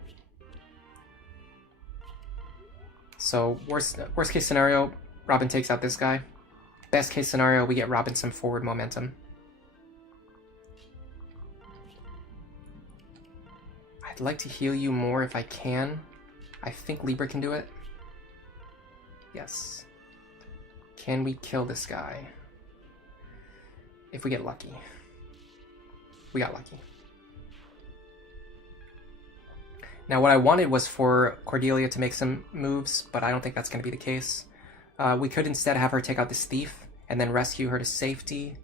So worst case scenario, Robin takes out this guy. Best case scenario, we get Robin some forward momentum. I'd like to heal you more if I can. I think Libra can do it. Yes. Can we kill this guy? If we get lucky. We got lucky. Now what I wanted was for Cordelia to make some moves, but I don't think that's going to be the case. We could instead have her take out this thief and then rescue her to safety.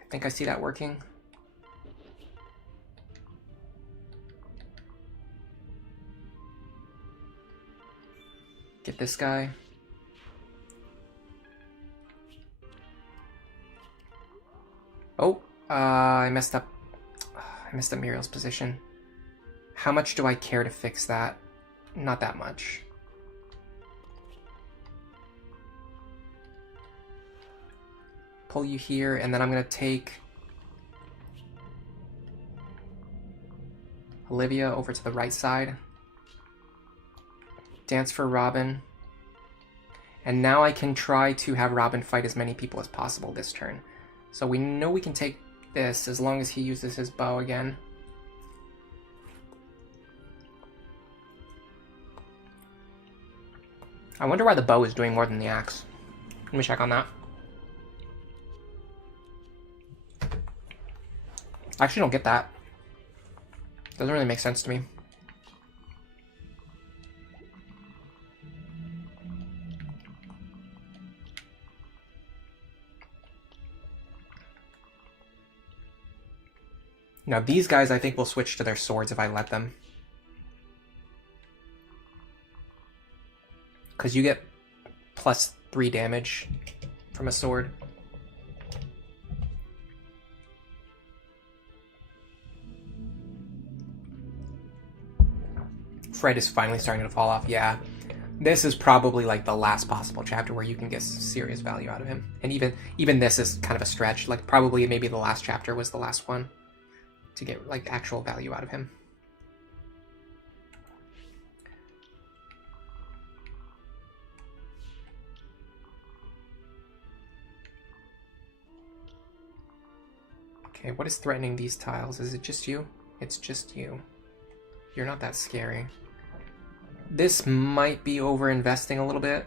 I think I see that working. Get this guy. Oh, I messed up. I messed up Muriel's position. How much do I care to fix that? Not that much. Pull you here, and then I'm going to take Olivia over to the right side. Dance for Robin. And now I can try to have Robin fight as many people as possible this turn. So we know we can take this as long as he uses his bow again. I wonder why the bow is doing more than the axe. Let me check on that. I actually don't get that. Doesn't really make sense to me. Now these guys I think will switch to their swords if I let them. Because you get +3 damage from a sword. Fred is finally starting to fall off, yeah. This is probably like the last possible chapter where you can get serious value out of him. And even this is kind of a stretch. Like probably maybe the last chapter was the last one to get like actual value out of him. Okay, what is threatening these tiles? Is it just you? It's just you. You're not that scary. This might be over-investing a little bit,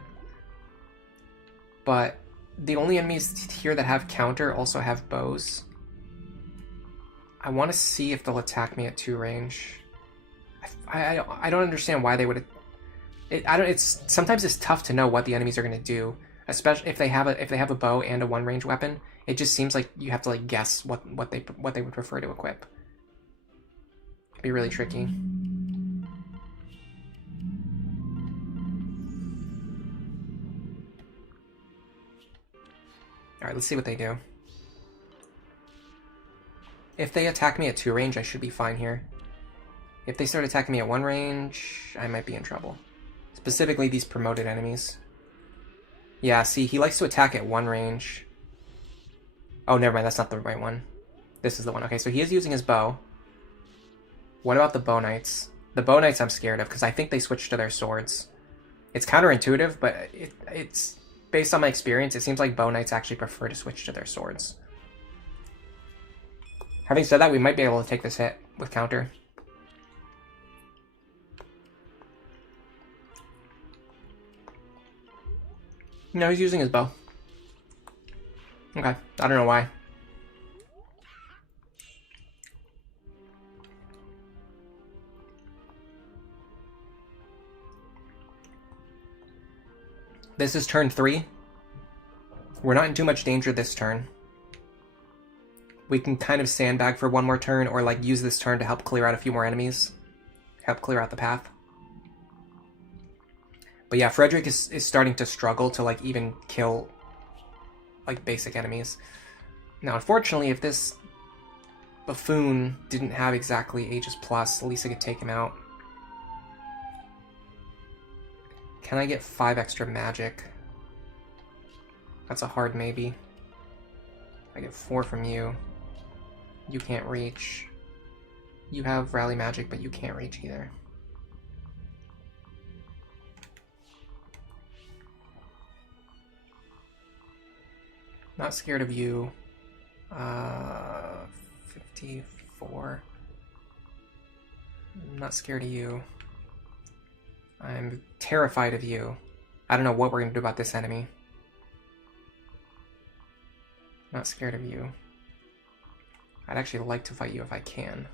but the only enemies here that have counter also have bows. I want to see if they'll attack me at 2 range. I don't understand why they would. Sometimes it's tough to know what the enemies are going to do, especially if they have a bow and a 1 range weapon. It just seems like you have to like guess what they would prefer to equip. It'd be really tricky. All right, let's see what they do. If they attack me at 2 range, I should be fine here. If they start attacking me at 1 range, I might be in trouble. Specifically, these promoted enemies. Yeah, see, he likes to attack at 1 range. Oh, never mind, that's not the right one. This is the one. Okay, so he is using his bow. What about the bow knights? The bow knights I'm scared of, because I think they switched to their swords. It's counterintuitive, but it's based on my experience, it seems like bow knights actually prefer to switch to their swords. Having said that, we might be able to take this hit with counter. No, he's using his bow. Okay, I don't know why. This is turn 3. We're not in too much danger this turn. We can kind of sandbag for 1 more turn, or like use this turn to help clear out a few more enemies. Help clear out the path. But yeah, Frederick is starting to struggle to like even kill like basic enemies. Now unfortunately, if this Buffoon didn't have exactly Aegis Plus. At least I could take him out. Can I get 5 extra magic? That's a hard maybe. I get 4 from you. You can't reach. You have rally magic, but you can't reach either. Not scared of you. 54. I'm not scared of you. I'm terrified of you. I don't know what we're going to do about this enemy. Not scared of you. I'd actually like to fight you if I can.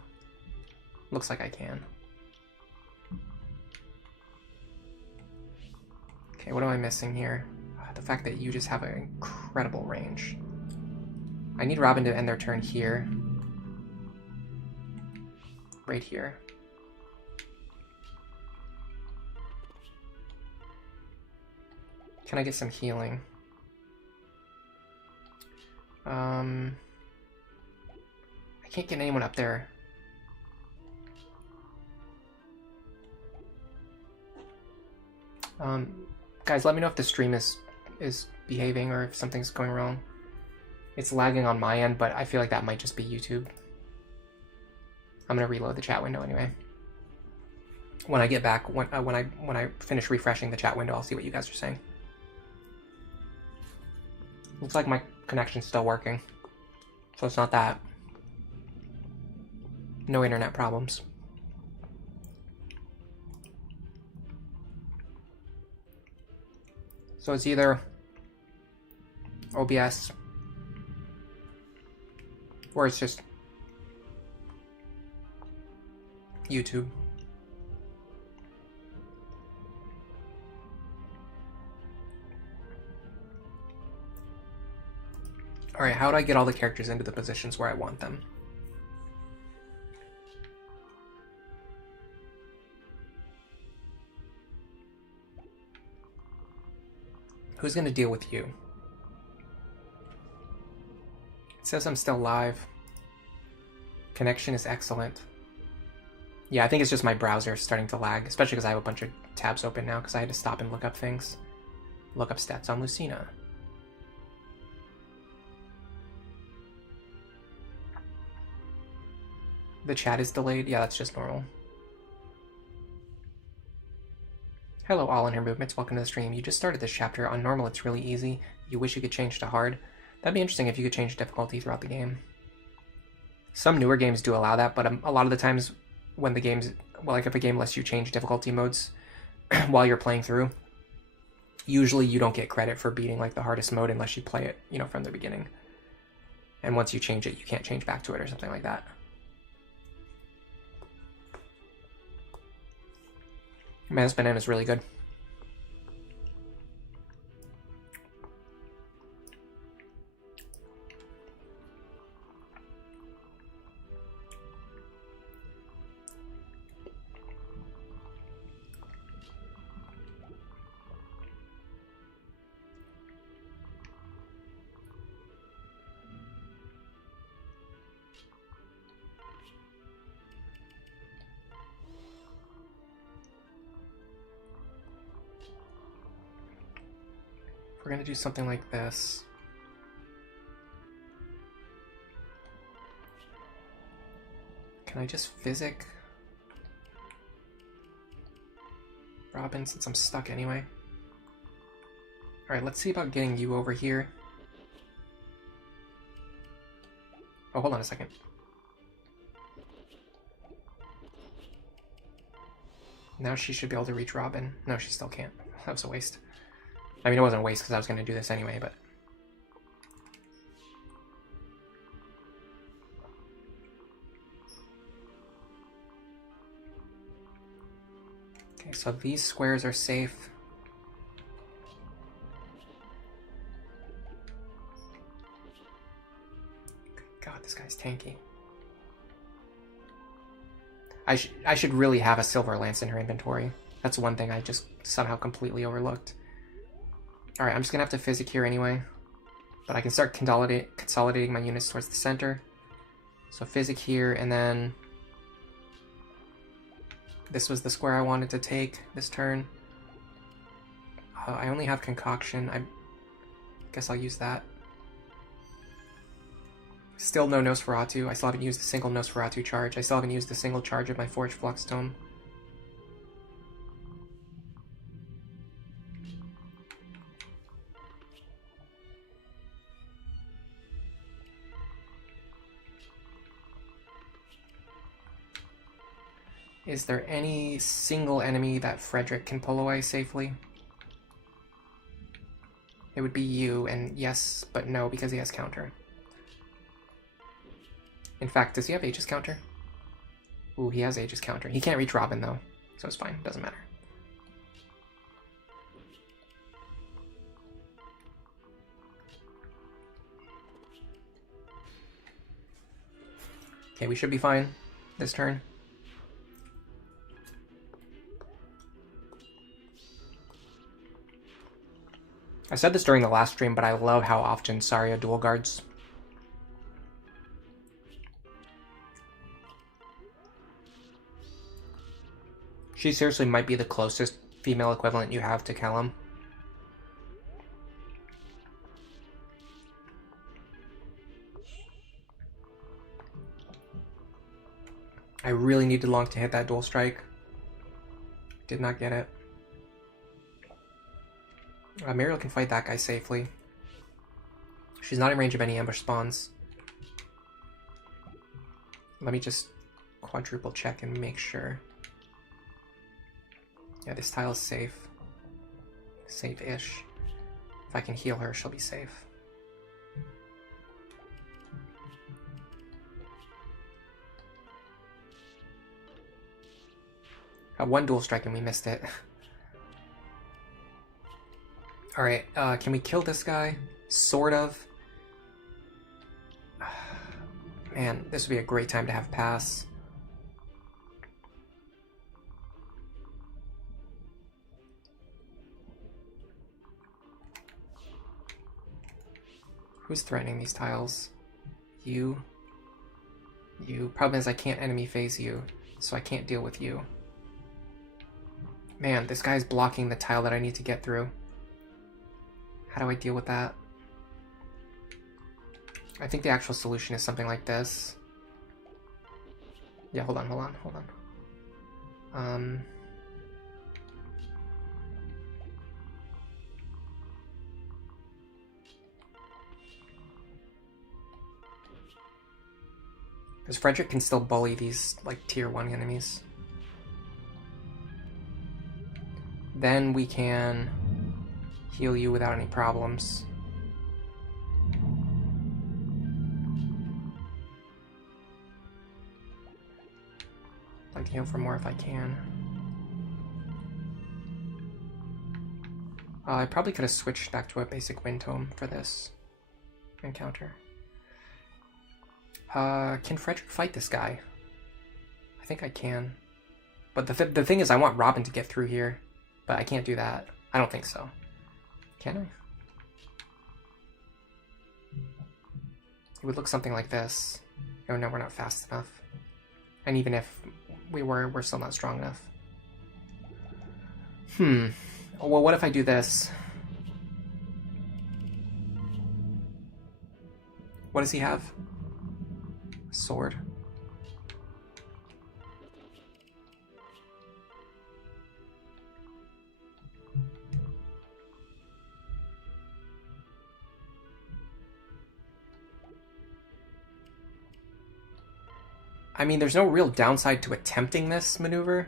Looks like I can. Okay, what am I missing here? The fact that you just have an incredible range. I need Robin to end their turn here. Right here. Can I get some healing? I can't get anyone up there. Guys, let me know if the stream is behaving or if something's going wrong. It's lagging on my end, but I feel like that might just be YouTube. I'm gonna reload the chat window anyway. When I get back, when I finish refreshing the chat window, I'll see what you guys are saying. Looks like my connection's still working, so it's not that. No internet problems. So it's either OBS or it's just YouTube. Alright, how do I get all the characters into the positions where I want them? Who's going to deal with you? It says I'm still live. Connection is excellent. Yeah, I think it's just my browser starting to lag, especially because I have a bunch of tabs open now because I had to stop and look up things. Look up stats on Lucina. The chat is delayed? Yeah, that's just normal. Hello, all in her movements. Welcome to the stream. You just started this chapter. On normal, it's really easy. You wish you could change to hard. That'd be interesting if you could change difficulty throughout the game. Some newer games do allow that, but a lot of the times when the game's... Well, like if a game lets you change difficulty modes while you're playing through, usually you don't get credit for beating like the hardest mode unless you play it, you know, from the beginning. And once you change it, you can't change back to it or something like that. Man, this banana is really good. We're gonna do something like this. Can I just physic Robin since I'm stuck anyway? Alright, let's see about getting you over here. Oh, hold on a second. Now she should be able to reach Robin. No, she still can't. That was a waste. I mean, it wasn't a waste because I was going to do this anyway, but... Okay, so these squares are safe. God, this guy's tanky. I should really have a silver lance in her inventory. That's one thing I just somehow completely overlooked. Alright, I'm just gonna have to physic here anyway. But I can start consolidating my units towards the center. So physic here, and then this was the square I wanted to take this turn. I only have concoction. I guess I'll use that. Still no Nosferatu. I still haven't used a single Nosferatu charge. I still haven't used a single charge of my Forge Flux Tome. Is there any single enemy that Frederick can pull away safely? It would be you, and yes, but no, because he has counter. In fact, does he have Aegis counter? Ooh, he has Aegis counter. He can't reach Robin, though, so it's fine. Doesn't matter. Okay, we should be fine this turn. I said this during the last stream, but I love how often Saria dual guards. She seriously might be the closest female equivalent you have to Callum. I really needed Long to hit that dual strike. Did not get it. Muriel can fight that guy safely. She's not in range of any ambush spawns. Let me just quadruple check and make sure. Yeah, this tile is safe. Safe-ish. If I can heal her, she'll be safe. Got one dual strike and we missed it. Alright, can we kill this guy? Sort of. Man, this would be a great time to have pass. Who's threatening these tiles? You. You. Problem is I can't enemy phase you, so I can't deal with you. Man, this guy's blocking the tile that I need to get through. How do I deal with that? I think the actual solution is something like this. Yeah, hold on. Because Frederick can still bully these, like, tier 1 enemies. Then we can heal you without any problems. I'd like to heal for more if I can. I probably could have switched back to a basic Wind Tome for this encounter. Can Frederick fight this guy? I think I can. But the thing is, I want Robin to get through here. But I can't do that. I don't think so. Can I? It would look something like this. Oh no, we're not fast enough. And even if we were, we're still not strong enough. Well, what if I do this? What does he have? Sword. I mean, there's no real downside to attempting this maneuver.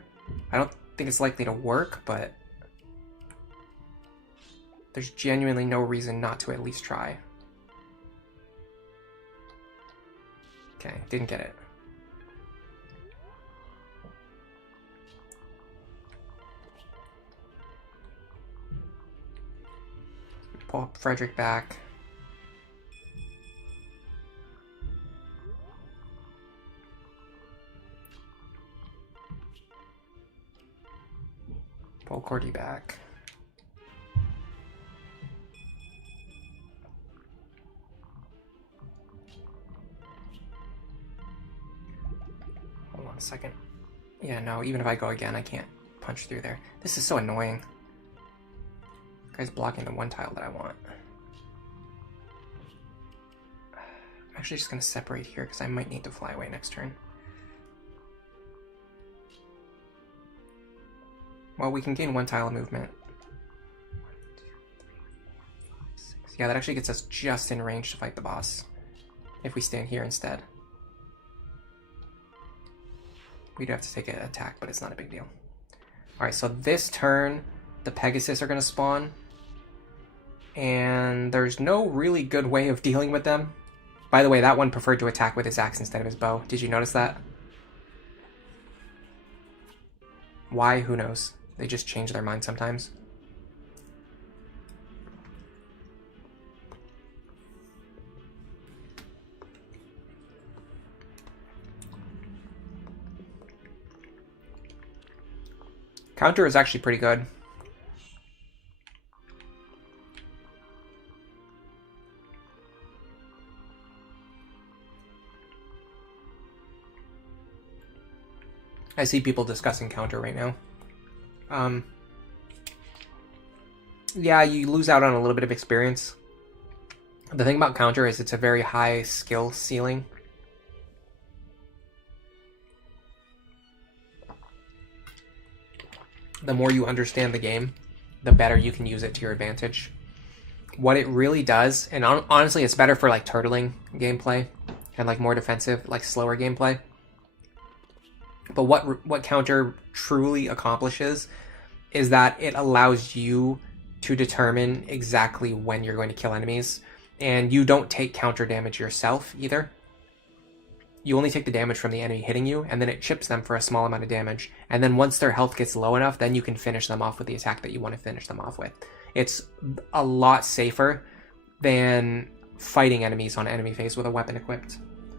I don't think it's likely to work, but there's genuinely no reason not to at least try. Okay, didn't get it. Pull Frederick back. Pull Cordy back. second. Yeah, no, even if I go again, I can't punch through there. This is so annoying. Guy's blocking the one tile that I want. I'm actually just going to separate here because I might need to fly away next turn. Well, we can gain one tile of movement. 1, 2, 3, 4, 5, 6. Yeah, that actually gets us just in range to fight the boss. If we stand here instead. We do have to take an attack, but it's not a big deal. Alright, so this turn, the Pegasus are going to spawn. And there's no really good way of dealing with them. By the way, that one preferred to attack with his axe instead of his bow. Did you notice that? Why? Who knows? They just change their mind sometimes. Counter is actually pretty good. I see people discussing counter right now. Yeah, you lose out on a little bit of experience. The thing about counter is it's a very high skill ceiling. The more you understand the game, the better you can use it to your advantage. What it really does, and honestly it's better for like turtling gameplay and like more defensive, like slower gameplay. But what counter truly accomplishes is that it allows you to determine exactly when you're going to kill enemies, and you don't take counter damage yourself either. You only take the damage from the enemy hitting you, and then it chips them for a small amount of damage. And then once their health gets low enough, then you can finish them off with the attack that you want to finish them off with. It's a lot safer than fighting enemies on enemy phase with a weapon equipped.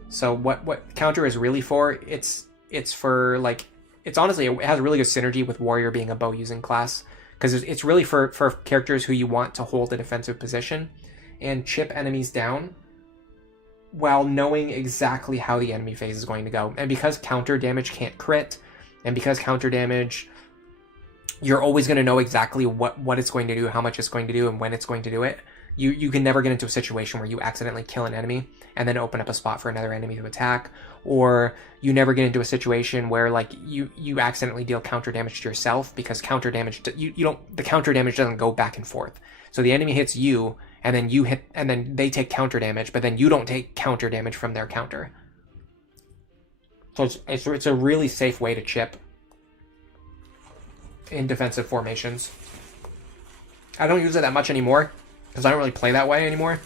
So what counter is really for, it's for like, it's honestly, it has really good synergy with warrior being a bow using class, because it's really for characters who you want to hold a defensive position and chip enemies down while knowing exactly how the enemy phase is going to go. And because counter damage can't crit, and because counter damage, you're always going to know exactly what it's going to do, how much it's going to do, and when it's going to do it. You can never get into a situation where you accidentally kill an enemy and then open up a spot for another enemy to attack, or you never get into a situation where like you accidentally deal counter damage to yourself, because counter damage the counter damage doesn't go back and forth. So the enemy hits you, and then you hit, and then they take counter damage, but then you don't take counter damage from their counter. So it's a really safe way to chip in defensive formations. I don't use it that much anymore, because I don't really play that way anymore.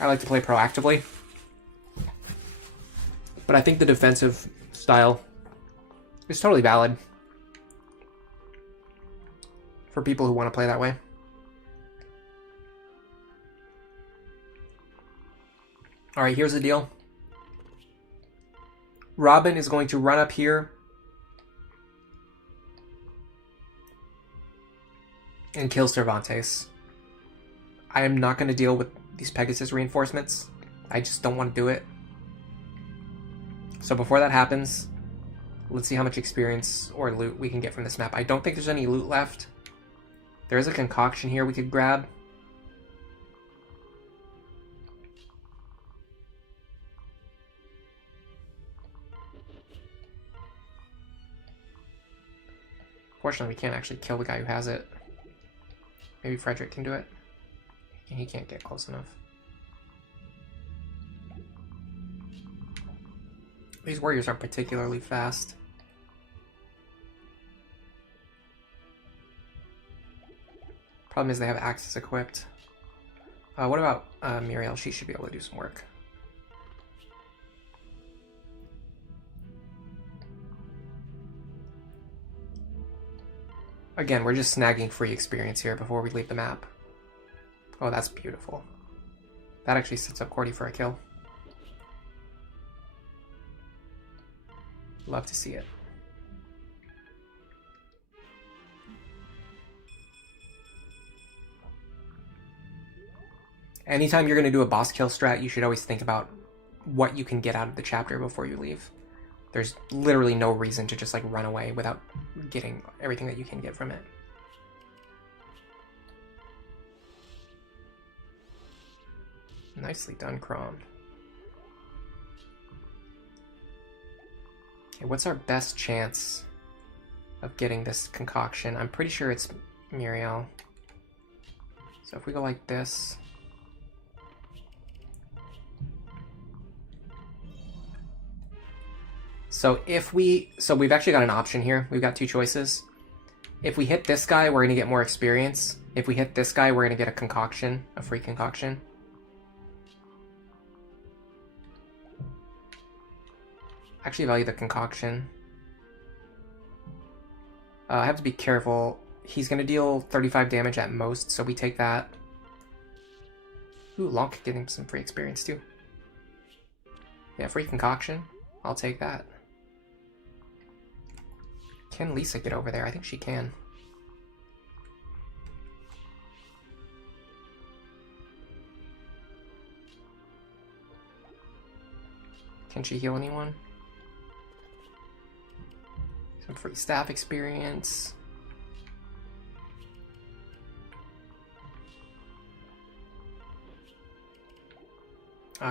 I like to play proactively. But I think the defensive style is totally valid for people who want to play that way. Alright, here's the deal. Robin is going to run up here and kill Cervantes. I am not going to deal with these Pegasus reinforcements. I just don't want to do it. So before that happens, let's see how much experience or loot we can get from this map. I don't think there's any loot left. There is a concoction here we could grab. Fortunately, we can't actually kill the guy who has it. Maybe Frederick can do it. He can't get close enough. These warriors aren't particularly fast. Problem is they have axes equipped. What about Muriel? She should be able to do some work. Again, we're just snagging free experience here before we leave the map. Oh, that's beautiful. That actually sets up Cordy for a kill. Love to see it. Anytime you're going to do a boss kill strat, you should always think about what you can get out of the chapter before you leave. there's literally no reason to just like run away without getting everything that you can get from it. Nicely done, Crom. Okay, what's our best chance of getting this concoction? I'm pretty sure it's Muriel. So if we go like this. So we've actually got an option here. We've got two choices. If we hit this guy, we're gonna get more experience. If we hit this guy, we're gonna get a concoction, a free concoction. Actually value the concoction. I have to be careful. He's going to deal 35 damage at most, so we take that. Ooh, Lonk getting some free experience too. Yeah, free concoction. I'll take that. Can Lisa get over there? I think she can. Can she heal anyone? Some free staff experience.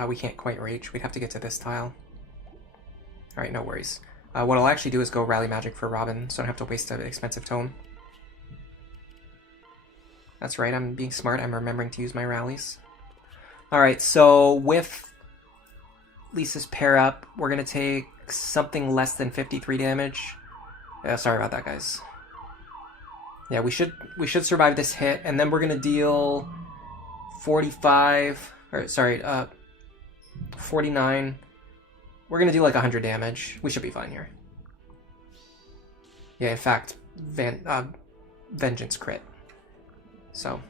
We can't quite reach. We'd have to get to this tile. Alright, no worries. What I'll actually do is go Rally Magic for Robin, so I don't have to waste an expensive tome. That's right, I'm being smart. I'm remembering to use my rallies. Alright, so with Lisa's pair up, we're going to take something less than 53 damage. Sorry about that, guys. Yeah, we should survive this hit, and then we're going to deal 45... Or, sorry, 49. We're going to do like 100 damage. We should be fine here. Yeah, in fact, Vengeance crit. So,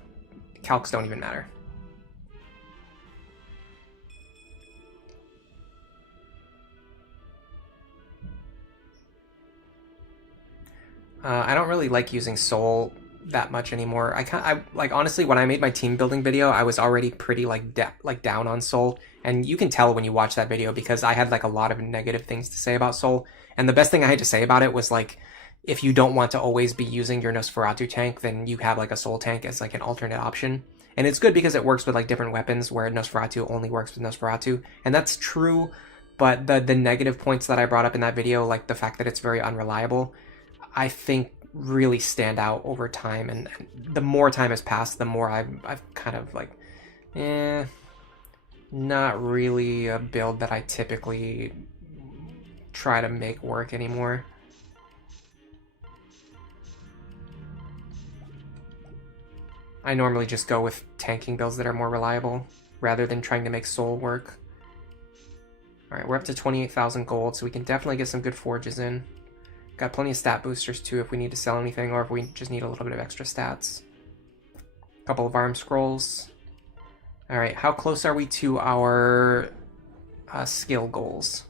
calcs don't even matter. I don't really like using Soul that much anymore. I like, honestly, when I made my team building video, I was already pretty like down on Soul, and you can tell when you watch that video because I had like a lot of negative things to say about Soul. And the best thing I had to say about it was like, if you don't want to always be using your Nosferatu tank, then you have like a Soul tank as like an alternate option. And it's good because it works with like different weapons, where Nosferatu only works with Nosferatu, and that's true. But the negative points that I brought up in that video, like the fact that it's very unreliable, I think really stand out over time, and the more time has passed, the more I've kind of like, not really a build that I typically try to make work anymore. I normally just go with tanking builds that are more reliable, rather than trying to make Soul work. Alright, we're up to 28,000 gold, so we can definitely get some good forges in. Got plenty of stat boosters too if we need to sell anything, or if we just need a little bit of extra stats. A couple of Valm scrolls. Alright, how close are we to our skill goals?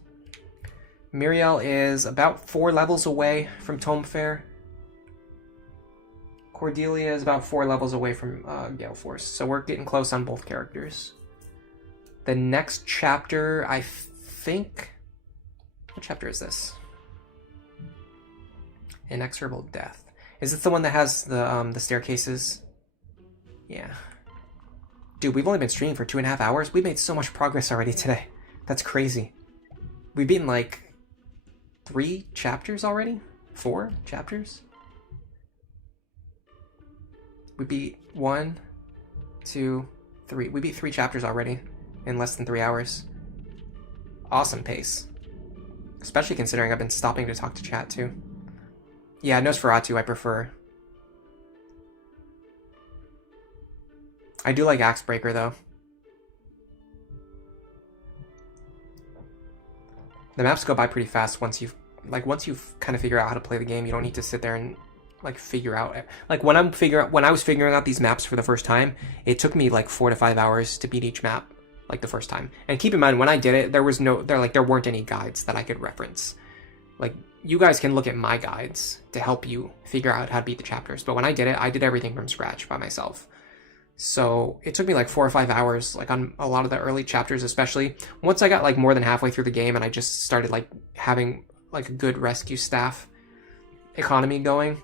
Muriel is about 4 levels away from Tome Fair. Cordelia is about 4 levels away from Gale Force, so we're getting close on both characters. The next chapter, I think... What chapter is this? Inexorable Death. Is this the one that has the staircases? Yeah. Dude, we've only been streaming for 2.5 hours. We made so much progress already today. That's crazy. We've beaten like 3 chapters already? 4 chapters? We beat 1, 2, 3. We beat 3 chapters already in less than 3 hours. Awesome pace. Especially considering I've been stopping to talk to chat too. Yeah, Nosferatu I prefer. I do like Axebreaker though. The maps go by pretty fast once you've kind of figure out how to play the game. You don't need to sit there and like figure out, like when I was figuring out these maps for the first time, it took me like 4 to 5 hours to beat each map like the first time. And keep in mind, when I did it, there weren't any guides that I could reference. Like, you guys can look at my guides to help you figure out how to beat the chapters, but when I did everything from scratch by myself. So it took me like 4 or 5 hours, like on a lot of the early chapters, especially. Once I got like more than halfway through the game and I just started like having like a good rescue staff economy going,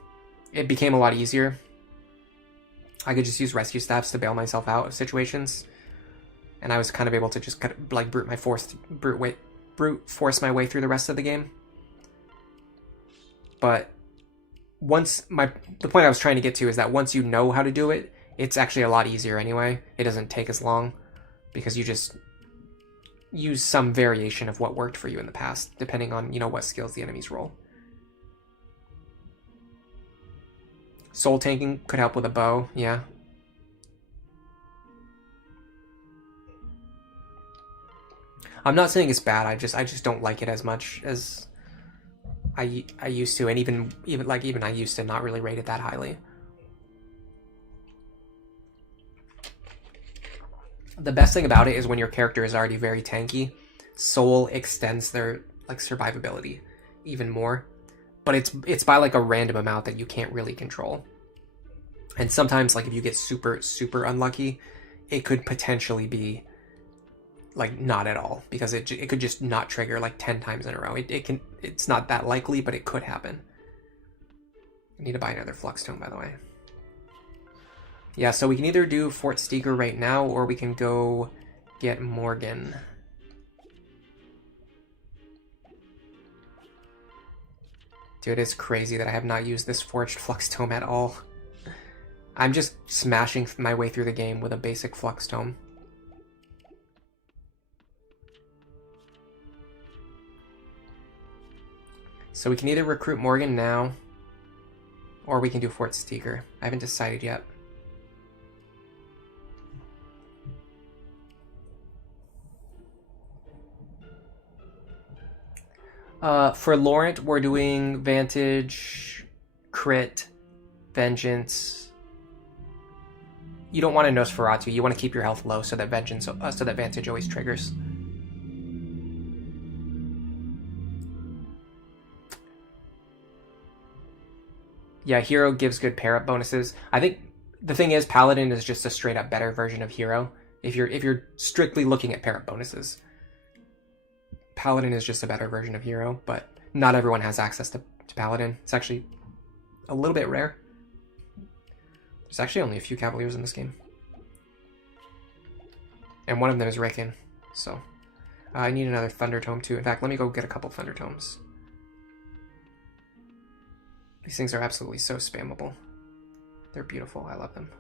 it became a lot easier. I could just use rescue staffs to bail myself out of situations, and I was kind of able to just like brute force my way through the rest of the game. But the point I was trying to get to is that once you know how to do it, it's actually a lot easier anyway. It doesn't take as long because you just use some variation of what worked for you in the past, depending on, you know, what skills the enemies roll. Soul tanking could help with a bow, yeah. I'm not saying it's bad. I just don't like it as much as I used to, and even I used to not really rate it that highly. The best thing about it is when your character is already very tanky, Soul extends their like survivability even more. But it's by like a random amount that you can't really control. And sometimes, like, if you get super, super unlucky, it could potentially be like not at all, because it could just not trigger like 10 times in a row. It's not that likely, but it could happen. I need to buy another Flux Tome, by the way. Yeah, so we can either do Fort Steeker right now, or we can go get Morgan. Dude, it's crazy that I have not used this Forged Flux Tome at all. I'm just smashing my way through the game with a basic Flux Tome. So we can either recruit Morgan now, or we can do Fort Steeker. I haven't decided yet. For Laurent, we're doing Vantage, Crit, Vengeance. You don't want to Nosferatu. You want to keep your health low so that Vantage always triggers. Yeah, Hero gives good pair-up bonuses. I think the thing is, Paladin is just a straight-up better version of Hero. If you're strictly looking at pair-up bonuses, Paladin is just a better version of Hero, but not everyone has access to Paladin. It's actually a little bit rare. There's actually only a few Cavaliers in this game. And one of them is Rickon, so I need another Thunder Tome too. In fact, let me go get a couple Thunder Tomes. These things are absolutely so spammable. They're beautiful. I love them.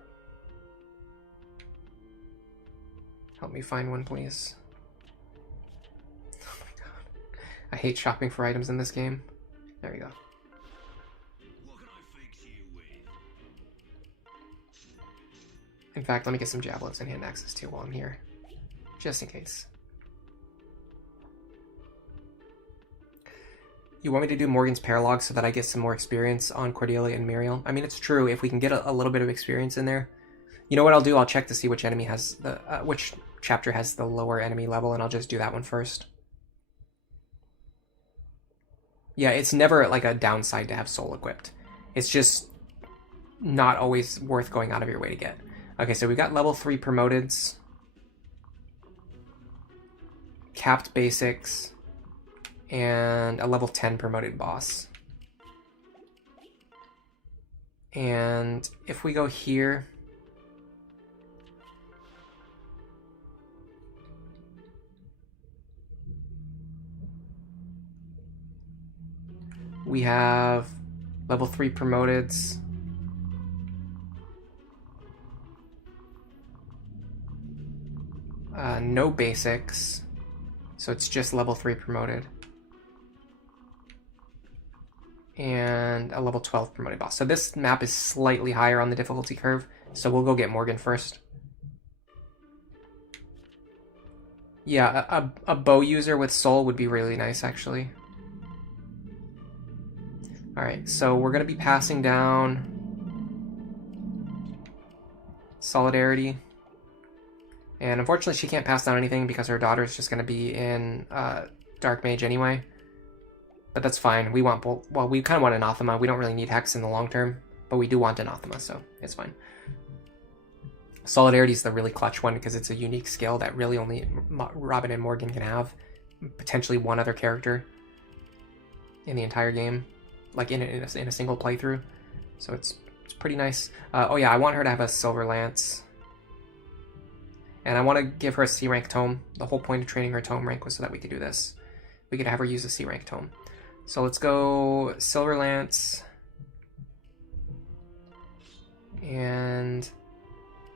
Help me find one, please. Oh my god. I hate shopping for items in this game. There we go. What can I fix you with? In fact, let me get some javelins and hand access to while I'm here. Just in case. You want me to do Morgan's Paralog so that I get some more experience on Cordelia and Muriel? I mean, it's true. If we can get a little bit of experience in there. You know what I'll do? I'll check to see which enemy has the... which chapter has the lower enemy level, and I'll just do that one first. Yeah, it's never like a downside to have Soul equipped. It's just not always worth going out of your way to get. Okay, so we've got level 3 promoteds. Capped basics. And a level 10 promoted boss. And if we go here, we have level 3 promoteds. No basics, so it's just level 3 promoted. And a level 12 promoted boss. So this map is slightly higher on the difficulty curve, so we'll go get Morgan first. Yeah, a bow user with Soul would be really nice, actually. Alright, so we're going to be passing down Solidarity. And unfortunately she can't pass down anything because her daughter's just going to be in Dark Mage anyway. But that's fine. We want both. Well, we kind of want Anathema. We don't really need Hex in the long term, but we do want Anathema, so it's fine. Solidarity is the really clutch one because it's a unique skill that really only Robin and Morgan can have. Potentially one other character. in the entire game, like in a single playthrough. So it's pretty nice. Oh yeah, I want her to have a silver lance. And I want to give her a C rank tome. The whole point of training her tome rank was so that we could do this. We could have her use a C rank tome. So let's go silver lance. And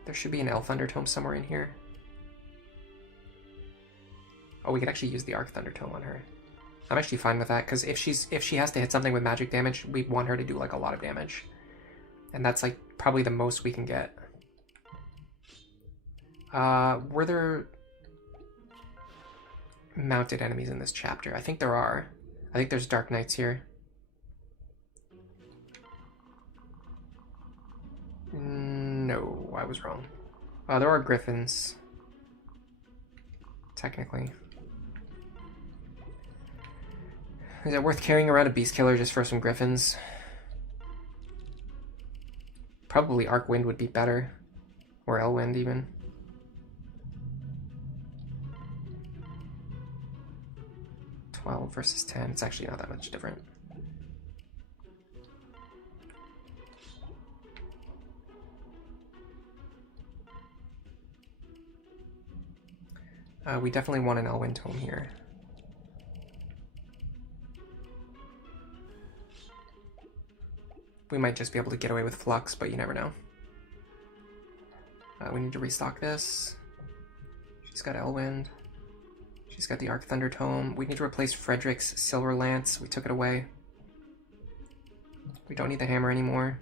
there should be an Elf Thunder tome somewhere in here. Oh, we could actually use the Arc Thunder tome on her. I'm actually fine with that, because if she has to hit something with magic damage, we want her to do like a lot of damage. And that's like probably the most we can get. Were there mounted enemies in this chapter? I think there are. I think there's Dark Knights here. No, I was wrong. There are Griffins. Technically. Is it worth carrying around a Beast Killer just for some Griffins? Probably Arcwind would be better. Or Elwind, even. $12 versus 10. It's actually not that much different. We definitely want an Elwind tome here. We might just be able to get away with Flux, but you never know. We need to restock this. She's got Elwind. She's got the Arc Thunder tome. We need to replace Frederick's Silver Lance. We took it away. We don't need the hammer anymore.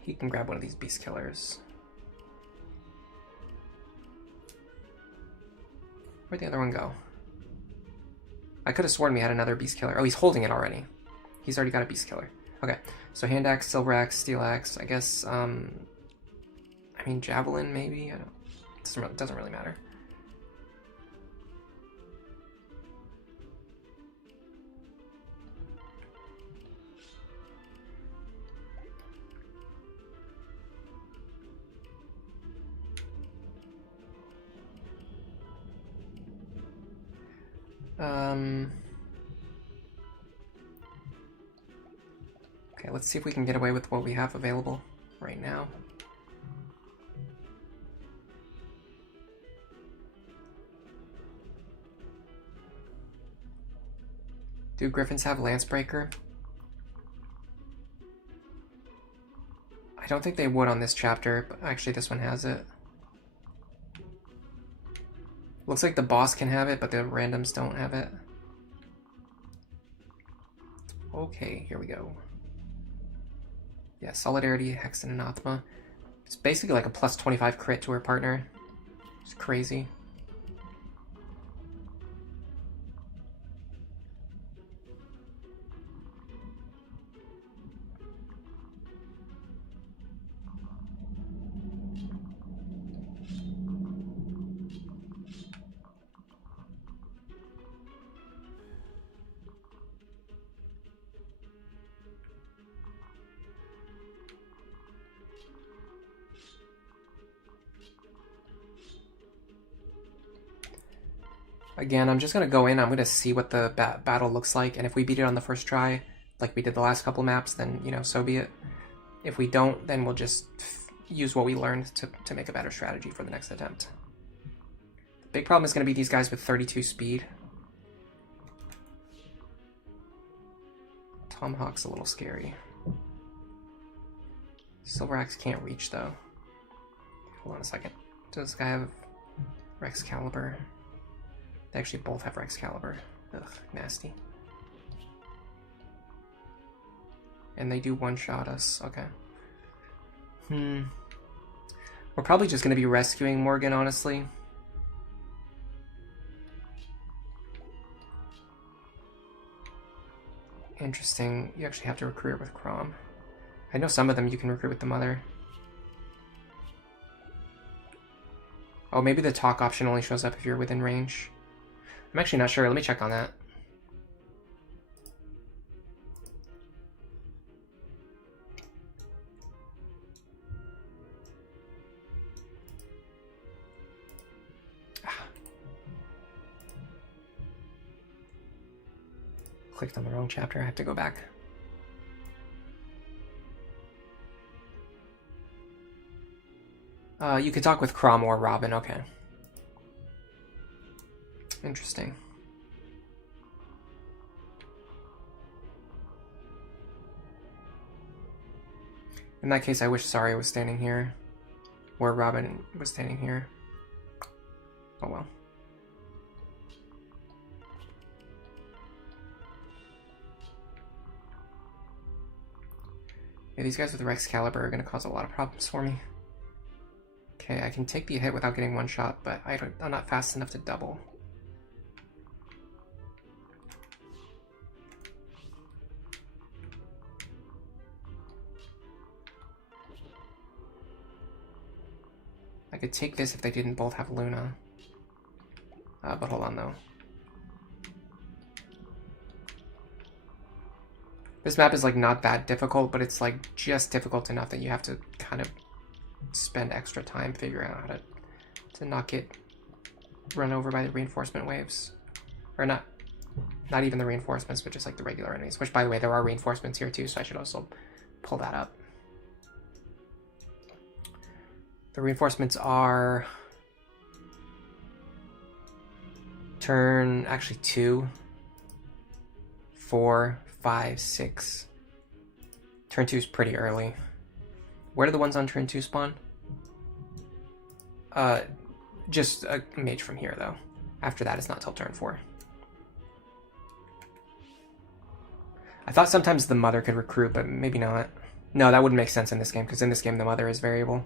He can grab one of these Beast Killers. Where'd the other one go? I could have sworn we had another Beast Killer. Oh, he's holding it already. He's already got a Beast Killer. Okay, so Hand Axe, Silver Axe, Steel Axe. I guess, I mean, Javelin, maybe? I don't... It doesn't really matter. Okay, let's see if we can get away with what we have available right now. Do Griffins have Lancebreaker? I don't think they would on this chapter, but actually this one has it. Looks like the boss can have it, but the randoms don't have it. Okay, here we go. Yeah, Solidarity, Hex, and Anathema. It's basically like a plus 25 crit to her partner. It's crazy. Again, I'm just going to go in, I'm going to see what the battle looks like, and if we beat it on the first try, like we did the last couple maps, then, you know, so be it. If we don't, then we'll just use what we learned to make a better strategy for the next attempt. The big problem is going to be these guys with 32 speed. Tomahawk's a little scary. Silver Axe can't reach, though. Hold on a second. Does this guy have Rexcalibur? They actually both have Rexcalibur. Ugh, nasty. And they do one-shot us. Okay. We're probably just going to be rescuing Morgan, honestly. Interesting. You actually have to recruit with Crom. I know some of them you can recruit with the Mother. Oh, maybe the talk option only shows up if you're within range. I'm actually not sure. Let me check on that. clicked on the wrong chapter. I have to go back. You could talk with Crom or Robin. Okay. Interesting. In that case, I wish Saria was standing here, or Robin was standing here. Oh well. Yeah, these guys with Rex Caliber are going to cause a lot of problems for me. Okay, I can take the hit without getting one shot, but I'm not fast enough to double. I could take this if they didn't both have Luna. But hold on though. This map is like not that difficult, but it's like just difficult enough that you have to kind of spend extra time figuring out how to not get run over by the reinforcement waves. Or not even the reinforcements, but just like the regular enemies. Which, by the way, there are reinforcements here too, so I should also pull that up. The reinforcements are turn, actually 2, 4, 5, 6. Turn 2 is pretty early. Where do the ones on turn 2 spawn? Just a mage from here though. After that, it's not till turn 4. I thought sometimes the mother could recruit, but maybe not. No, that wouldn't make sense in this game, because in this game the mother is variable.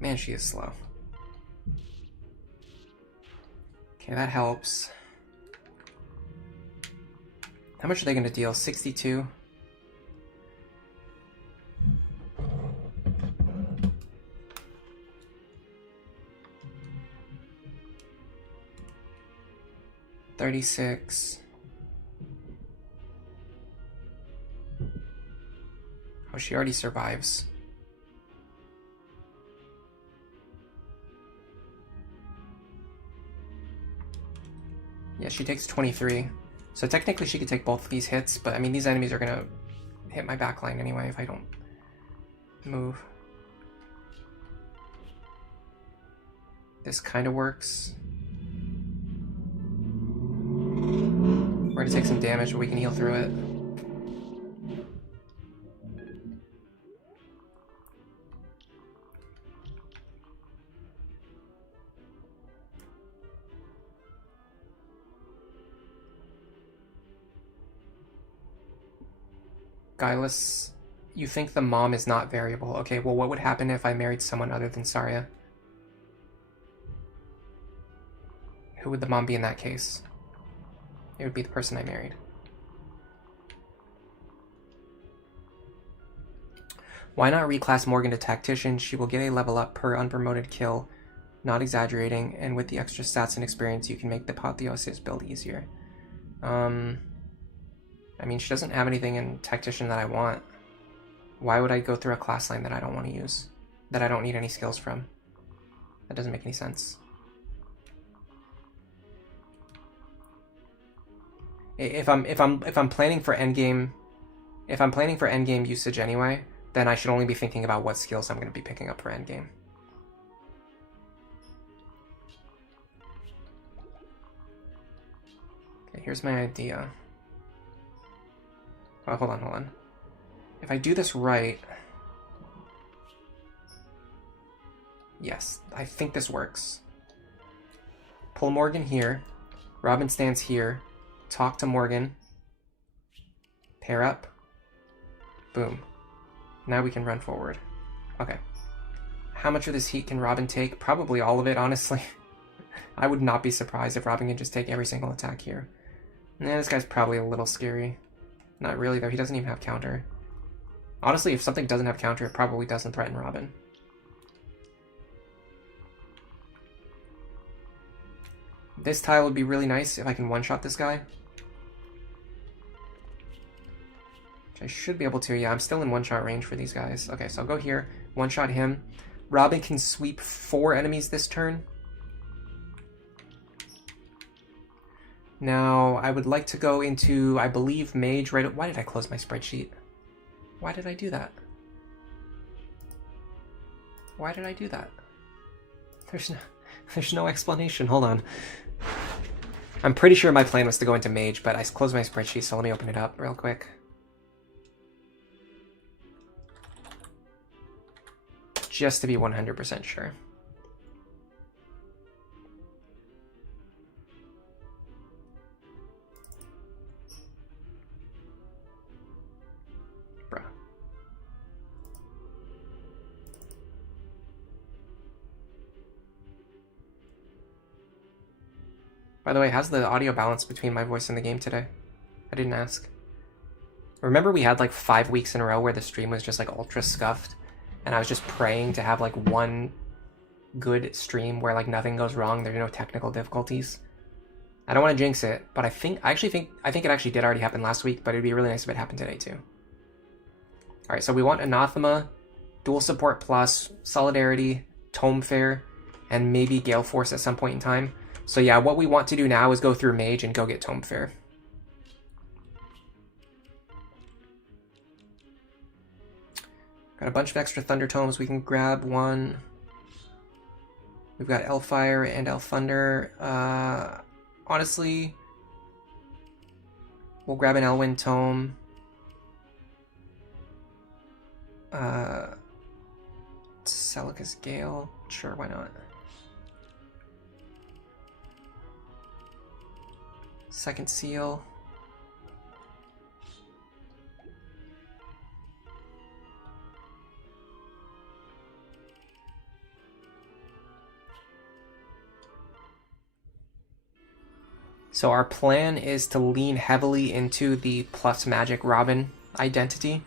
Man, she is slow. Okay, that helps. How much are they going to deal? 62? $36. Oh, she already survives. Yeah, she takes 23. So technically she could take both of these hits, but I mean these enemies are gonna hit my backline anyway if I don't move. This kind of works. We're gonna take some damage, but we can heal through it. Guileless, you think the mom is not variable. Okay, well what would happen if I married someone other than Saria? Who would the mom be in that case? It would be the person I married. Why not reclass Morgan to Tactician? She will get a level up per unpromoted kill. Not exaggerating, and with the extra stats and experience, you can make the Apotheosis build easier. I mean, she doesn't have anything in Tactician that I want. Why would I go through a class line that I don't want to use? That I don't need any skills from? That doesn't make any sense. If I'm planning for endgame, if I'm planning for endgame usage anyway, then I should only be thinking about what skills I'm going to be picking up for endgame. Okay, here's my idea. Oh, hold on. If I do this right... Yes, I think this works. Pull Morgan here. Robin stands here. Talk to Morgan. Pair up. Boom. Now we can run forward. Okay. How much of this heat can Robin take? Probably all of it, honestly. I would not be surprised if Robin can just take every single attack here. Yeah, this guy's probably a little scary. Not really, though. He doesn't even have counter. Honestly, if something doesn't have counter, it probably doesn't threaten Robin. This tile would be really nice if I can one-shot this guy. Which I should be able to. Yeah, I'm still in one-shot range for these guys. Okay, so I'll go here, one-shot him. Robin can sweep 4 enemies this turn. Now, I would like to go into, I believe, Mage right... Why did I close my spreadsheet? Why did I do that? Why did I do that? There's no explanation. Hold on. I'm pretty sure my plan was to go into Mage, but I closed my spreadsheet, so let me open it up real quick. Just to be 100% sure. Bruh. By the way, how's the audio balance between my voice and the game today? I didn't ask. Remember we had like 5 weeks in a row where the stream was just like ultra scuffed? And I was just praying to have like one good stream where like nothing goes wrong, there's no technical difficulties. I don't want to jinx it, but I think it actually did already happen last week, but it'd be really nice if it happened today too. Alright, so we want Anathema, Dual Support Plus, Solidarity, Tome Fair, and maybe Gale Force at some point in time. So yeah, what we want to do now is go through Mage and go get Tome Fair. Got a bunch of extra Thunder Tomes. We can grab one. We've got Elfire and Elthunder. Honestly, we'll grab an Elwind Tome. Celica's Gale. Sure, why not? Second Seal. So our plan is to lean heavily into the plus magic Robin identity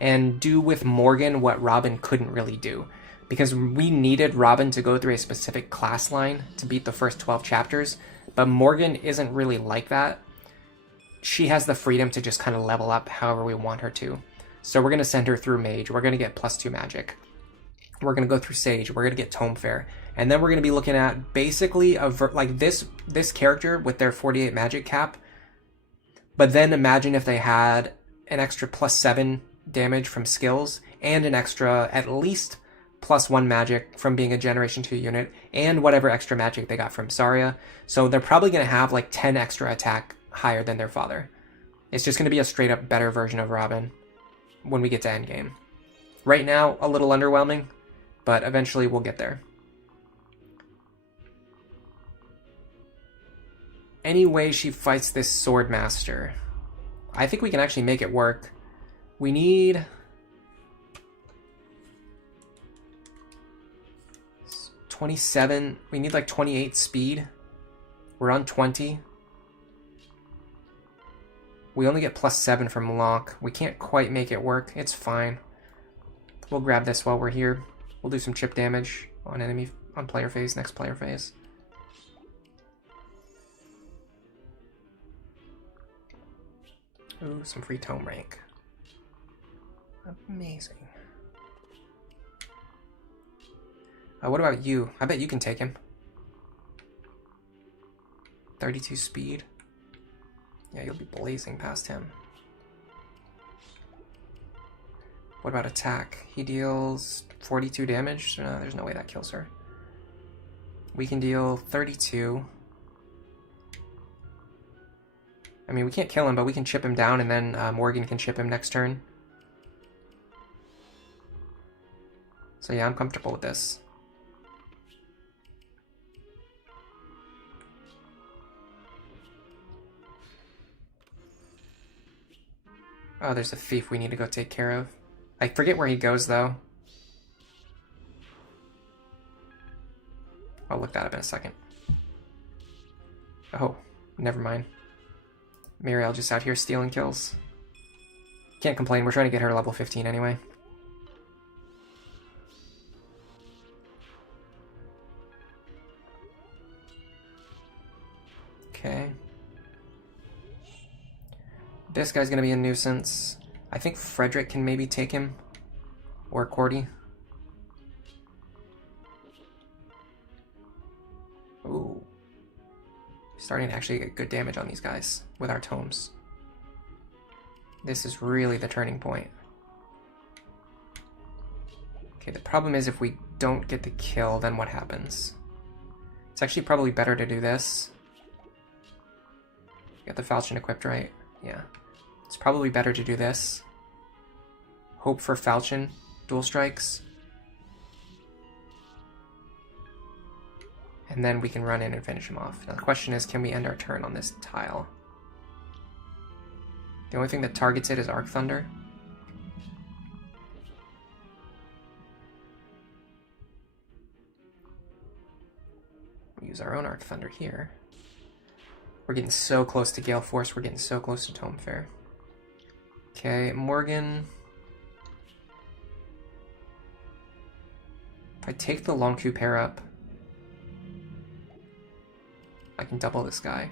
and do with Morgan what Robin couldn't really do. Because we needed Robin to go through a specific class line to beat the first 12 chapters, but Morgan isn't really like that. She has the freedom to just kind of level up however we want her to. So we're going to send her through Mage. We're going to get +2 magic. We're going to go through Sage. We're going to get Tome Fair. And then we're going to be looking at basically like this character with their 48 magic cap. But then imagine if they had an extra +7 damage from skills and an extra at least +1 magic from being a Generation 2 unit and whatever extra magic they got from Saria. So they're probably going to have like 10 extra attack higher than their father. It's just going to be a straight up better version of Robin when we get to Endgame. Right now, a little underwhelming, but eventually we'll get there. Any way she fights this Sword Master, I think we can actually make it work. We need 27. We need like 28 speed. We're on 20. We only get +7 from Locke. We can't quite make it work. It's fine. We'll grab this while we're here. We'll do some chip damage on enemy on player phase, next player phase. Ooh, some free tome rank. Amazing. What about you? I bet you can take him. 32 speed. Yeah, you'll be blazing past him. What about attack? He deals 42 damage. No, there's no way that kills her. We can deal 32. I mean, we can't kill him, but we can chip him down, and then Morgan can chip him next turn. So yeah, I'm comfortable with this. Oh, there's a thief we need to go take care of. I forget where he goes, though. I'll look that up in a second. Oh, never mind. Muriel just out here stealing kills. Can't complain, we're trying to get her level 15 anyway. Okay. This guy's gonna be a nuisance. I think Frederick can maybe take him. Or Cordy. Ooh. Starting to actually get good damage on these guys with our tomes. This is really the turning point. Okay, the problem is if we don't get the kill, then what happens? It's actually probably better to do this. Get the falchion equipped, right? Yeah. It's probably better to do this. Hope for falchion dual strikes. And then we can run in and finish him off. Now the question is, can we end our turn on this tile? The only thing that targets it is Arc Thunder. We use our own Arc Thunder here. We're getting so close to Gale Force, we're getting so close to Tome Fair. Okay, Morgan. If I take the Lonku pair up, I can double this guy.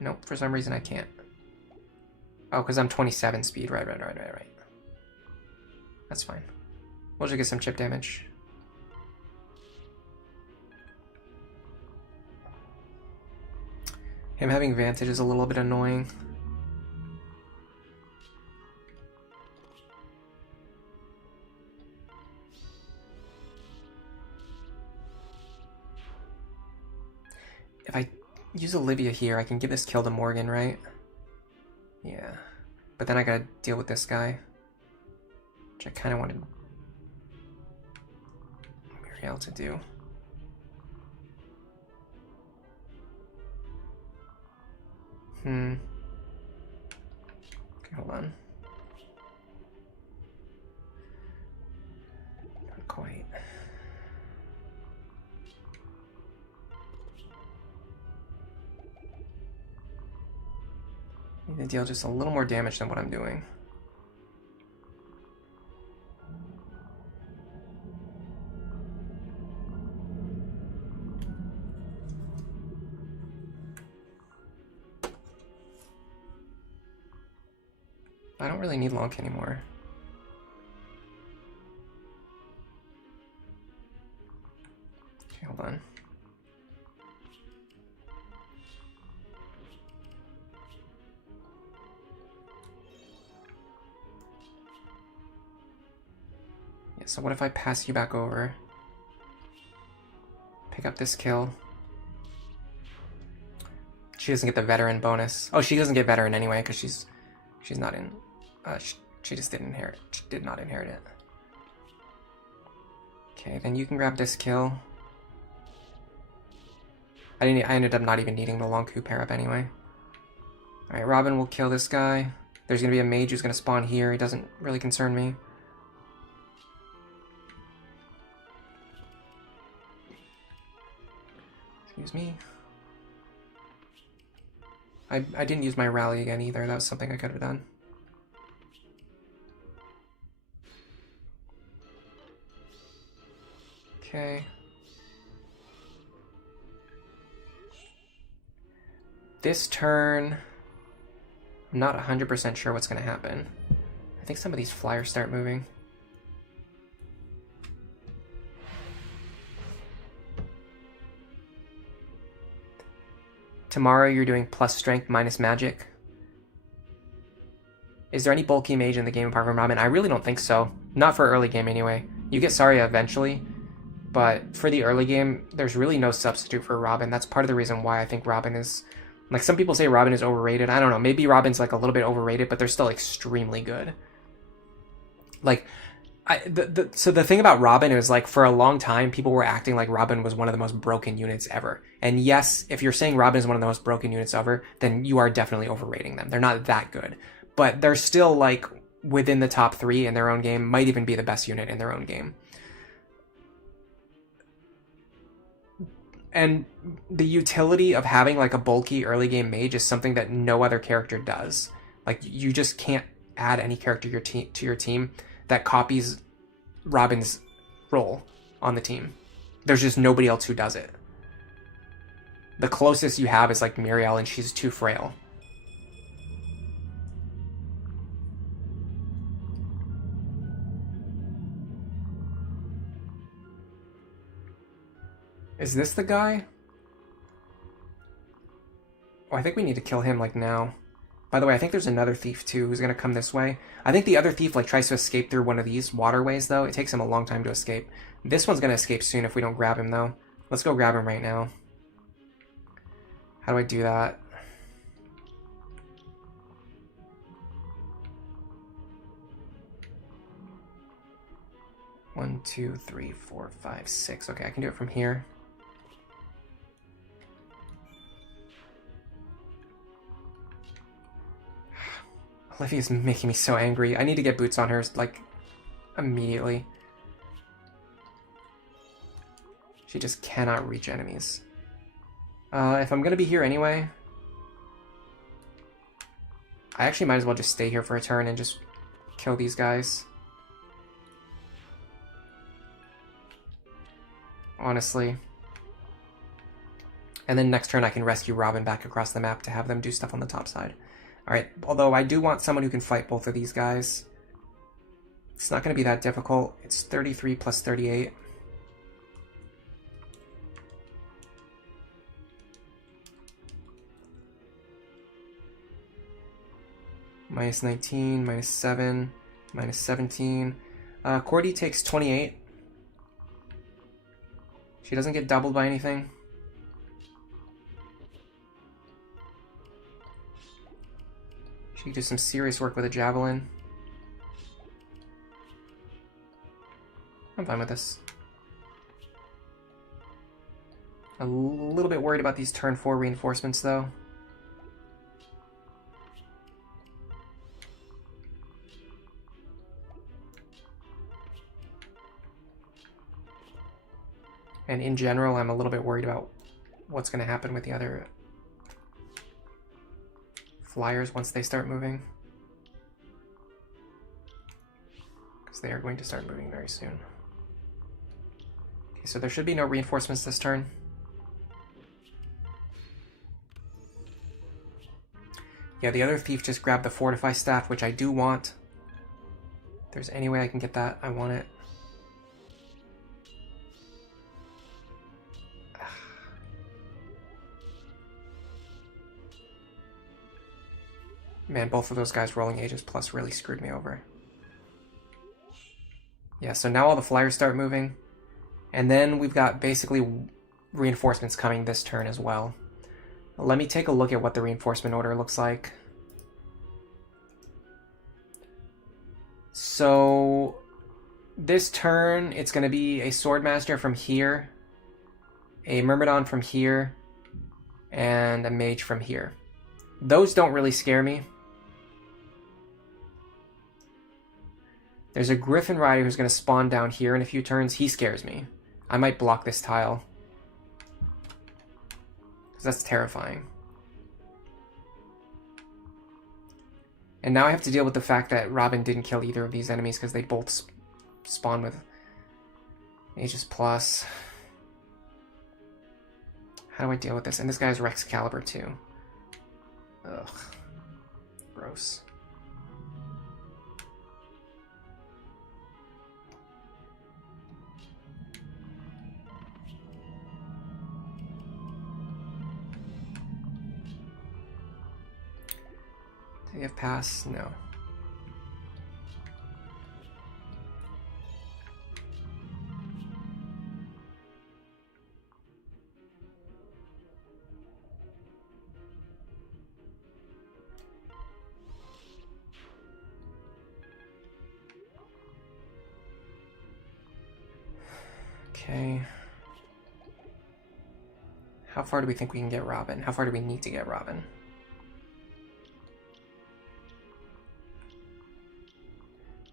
Nope, for some reason I can't. Oh, because I'm 27 speed. Right. That's fine. We'll just get some chip damage. Him having Vantage is a little bit annoying. If I use Olivia here, I can give this kill to Morgan, right? Yeah. But then I gotta deal with this guy. Which I kinda wanted Muriel to do. Okay, hold on. Not quite. Need to deal just a little more damage than what I'm doing. I don't really need Lonk anymore. Okay, hold on. Yeah, so what if I pass you back over? Pick up this kill. She doesn't get the veteran bonus. Oh, she doesn't get veteran anyway because she's not in. She just didn't inherit. She did not inherit it. Okay, then you can grab this kill. I ended up not even needing the Lonku pair up anyway. All right, Robin will kill this guy. There's gonna be a mage who's gonna spawn here. He doesn't really concern me. Excuse me. I didn't use my rally again either. That was something I could have done. Okay. This turn, I'm not 100% sure what's going to happen. I think some of these flyers start moving. Tomorrow you're doing plus strength minus magic. Is there any bulky mage in the game apart from Robin? I really don't think so. Not for early game anyway. You get Saria eventually, but for the early game, there's really no substitute for Robin. That's part of the reason why I think Robin is... Like, some people say Robin is overrated. I don't know. Maybe Robin's, like, a little bit overrated, but they're still extremely good. Like, so the thing about Robin is, like, for a long time, people were acting like Robin was one of the most broken units ever. And yes, if you're saying Robin is one of the most broken units ever, then you are definitely overrating them. They're not that good. But they're still, like, within the top 3 in their own game, might even be the best unit in their own game. And the utility of having like a bulky early game mage is something that no other character does. Like you just can't add any character to your team that copies Robin's role on the team. There's just nobody else who does it. The closest you have is like Muriel, and she's too frail. Is this the guy? Oh, I think we need to kill him like now. By the way, I think there's another thief too who's gonna come this way. I think the other thief like tries to escape through one of these waterways though. It takes him a long time to escape. This one's gonna escape soon if we don't grab him though. Let's go grab him right now. How do I do that? One, two, three, four, five, six. Okay, I can do it from here. Olivia's making me so angry. I need to get boots on her, like, immediately. She just cannot reach enemies. If I'm gonna be here anyway, I actually might as well just stay here for a turn and just kill these guys. Honestly. And then next turn I can rescue Robin back across the map to have them do stuff on the top side. Alright, although I do want someone who can fight both of these guys. It's not going to be that difficult. It's 33 plus 38. Minus 19, minus 7, minus 17. Cordy takes 28. She doesn't get doubled by anything. She can do some serious work with a javelin. I'm fine with this. A little bit worried about these turn 4 reinforcements though. And in general, I'm a little bit worried about what's going to happen with the other flyers once they start moving. Because they are going to start moving very soon. Okay, so there should be no reinforcements this turn. Yeah, the other thief just grabbed the Fortify Staff, which I do want. If there's any way I can get that, I want it. Man, both of those guys rolling Aegis Plus really screwed me over. Yeah, so now all the flyers start moving. And then we've got basically reinforcements coming this turn as well. Let me take a look at what the reinforcement order looks like. So this turn, it's going to be a Swordmaster from here, a Myrmidon from here, and a Mage from here. Those don't really scare me. There's a Griffin Rider who's going to spawn down here in a few turns. He scares me. I might block this tile. Because that's terrifying. And now I have to deal with the fact that Robin didn't kill either of these enemies because they both spawn with Aegis Plus. How do I deal with this? And this guy's Rex Caliber too. Ugh. Gross. Do you have pass? No. Okay. How far do we think we can get Robin? How far do we need to get Robin?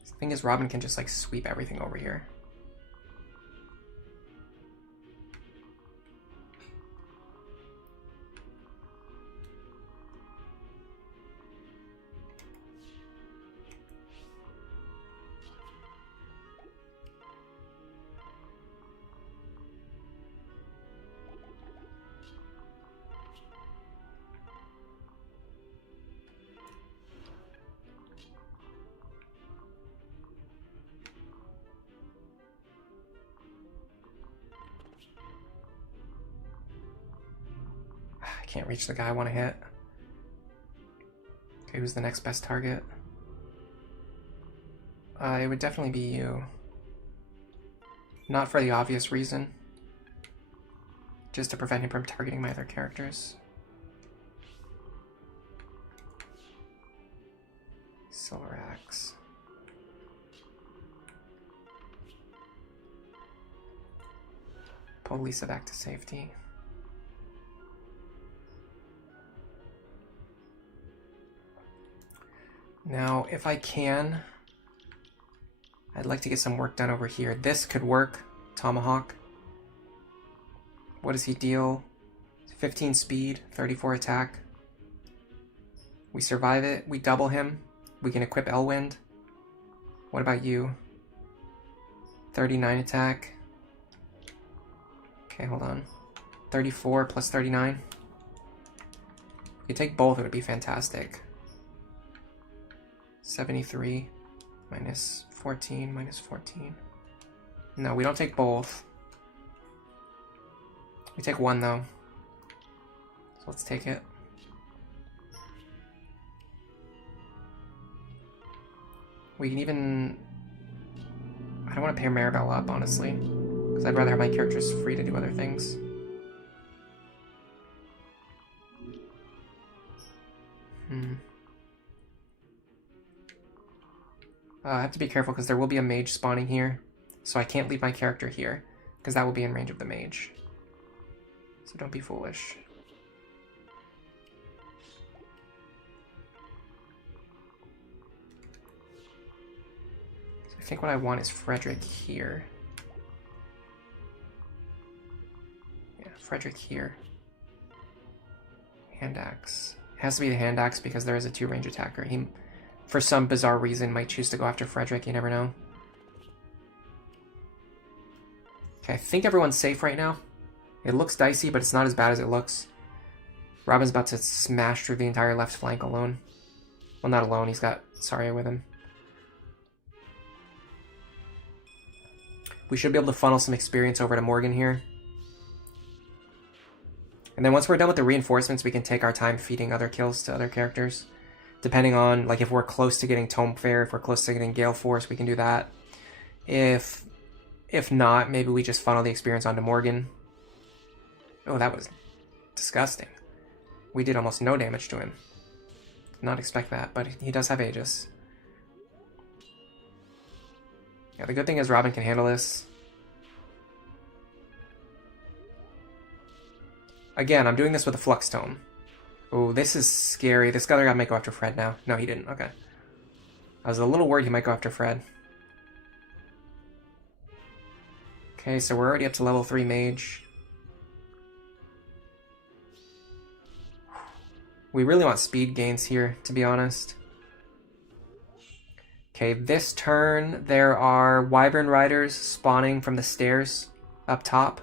The thing is, Robin can just like sweep everything over here. Can't reach the guy I want to hit. Okay, who's the next best target? It would definitely be you. Not for the obvious reason. Just to prevent him from targeting my other characters. Silver Axe. Pull Lisa back to safety. Now, if I can, I'd like to get some work done over here. This could work. Tomahawk. What does he deal? 15 speed, 34 attack. We survive it. We double him. We can equip Elwind. What about you? 39 attack. Okay, hold on. 34 plus 39. If you take both, it would be fantastic. 73 minus 14 minus 14. No, we don't take both. We take one though. So let's take it. We can even... I don't want to pair Maribel up, honestly. Because I'd rather have my characters free to do other things. I have to be careful because there will be a mage spawning here. So I can't leave my character here. Because that will be in range of the mage. So don't be foolish. So I think what I want is Frederick here. Yeah, Frederick here. Hand axe. It has to be the hand axe because there is a 2-range attacker. He, for some bizarre reason, might choose to go after Frederick. You never know. Okay, I think everyone's safe right now. It looks dicey, but it's not as bad as it looks. Robin's about to smash through the entire left flank alone. Well, not alone. He's got Saria with him. We should be able to funnel some experience over to Morgan here. And then once we're done with the reinforcements, we can take our time feeding other kills to other characters. Depending on, like, if we're close to getting Tome Fair, if we're close to getting Gale Force, we can do that. If not, maybe we just funnel the experience onto Morgan. Oh, that was disgusting. We did almost no damage to him. Did not expect that, but he does have Aegis. Yeah, the good thing is Robin can handle this. Again, I'm doing this with a Flux Tome. Oh, this is scary. This other guy might go after Fred now. No, he didn't. Okay. I was a little worried he might go after Fred. Okay, so we're already up to level 3 mage. We really want speed gains here, to be honest. Okay, this turn there are Wyvern Riders spawning from the stairs up top.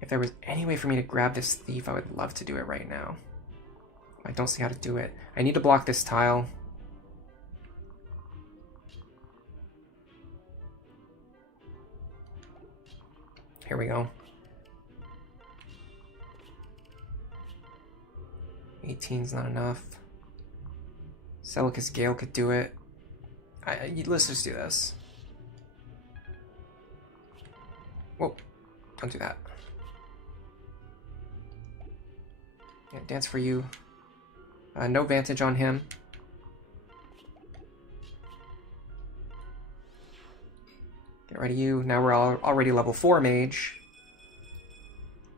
If there was any way for me to grab this thief, I would love to do it right now. I don't see how to do it. I need to block this tile. Here we go. 18's not enough. Celicus Gale could do it. Let's just do this. Whoa, don't do that. Yeah, dance for you. No vantage on him. Get ready, you. Now we're already level 4 mage.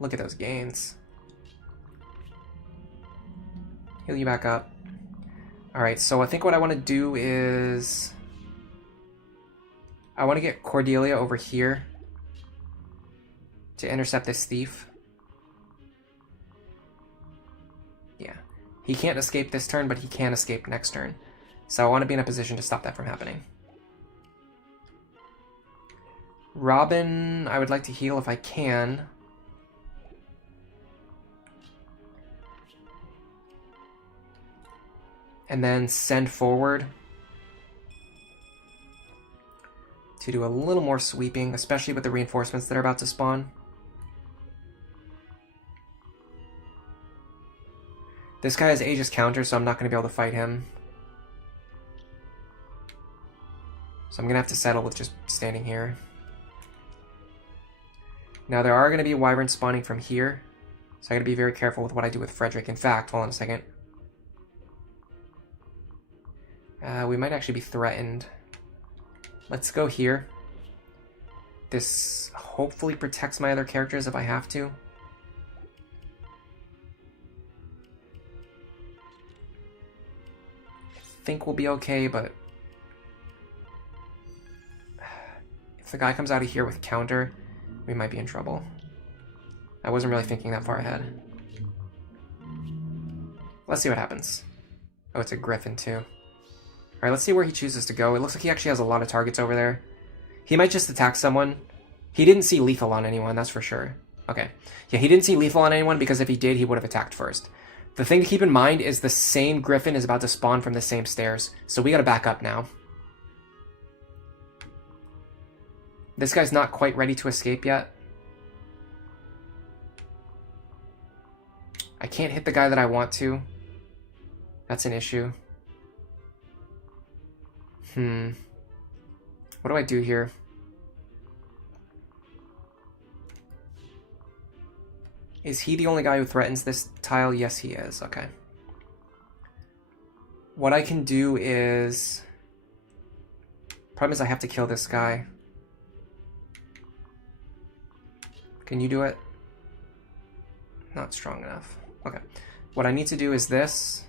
Look at those gains. Heal you back up. Alright, so I think what I want to do is... I want to get Cordelia over here to intercept this thief. Yeah. He can't escape this turn, but he can escape next turn. So I want to be in a position to stop that from happening. Robin, I would like to heal if I can. And then send forward to do a little more sweeping, especially with the reinforcements that are about to spawn. This guy has Aegis counter, so I'm not going to be able to fight him. So I'm going to have to settle with just standing here. Now there are going to be wyverns spawning from here, so I got to be very careful with what I do with Frederick. In fact, hold on a second. We might actually be threatened. Let's go here. This hopefully protects my other characters if I have to. I think we'll be okay, but if the guy comes out of here with counter, we might be in trouble. I wasn't really thinking that far ahead. Let's see what happens. Oh, it's a griffin too. Alright, let's see where he chooses to go. It looks like he actually has a lot of targets over there. He might just attack someone. He didn't see lethal on anyone, that's for sure. Okay. Yeah, he didn't see lethal on anyone because if he did, he would have attacked first. The thing to keep in mind is the same griffin is about to spawn from the same stairs, so we gotta back up now. This guy's not quite ready to escape yet. I can't hit the guy that I want to. That's an issue. What do I do here? Is he the only guy who threatens this tile? Yes, he is. Okay. What I can do is... Problem is I have to kill this guy. Can you do it? Not strong enough. Okay. What I need to do is this.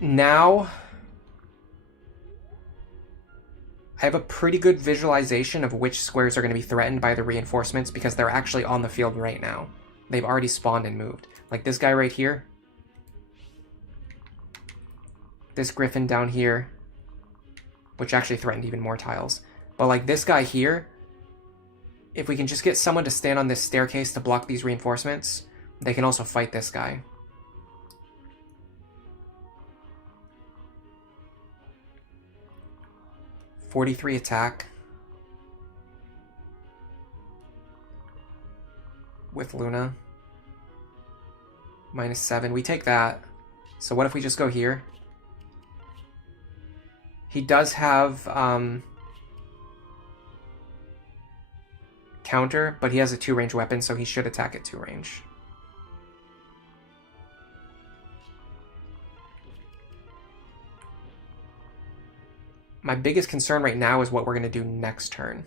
Now, I have a pretty good visualization of which squares are going to be threatened by the reinforcements because they're actually on the field right now. They've already spawned and moved. Like this guy right here. This griffin down here, which actually threatened even more tiles. But like this guy here, if we can just get someone to stand on this staircase to block these reinforcements, they can also fight this guy. .43 attack with Luna. -7. We take that. So what if we just go here? He does have counter, but he has a 2-range weapon, so he should attack at 2-range. My biggest concern right now is what we're going to do next turn.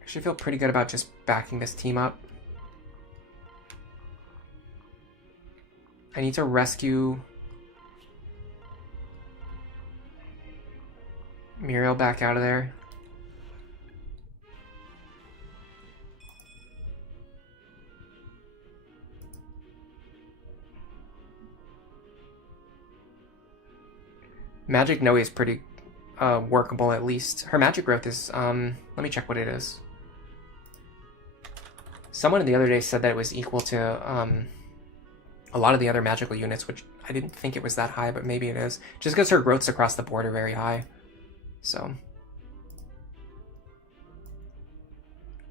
I actually feel pretty good about just backing this team up. I need to rescue Muriel back out of there. Magic Noe is pretty workable, at least. Her magic growth is, let me check what it is. Someone the other day said that it was equal to a lot of the other magical units, which I didn't think it was that high, but maybe it is. Just because her growths across the board are very high. So.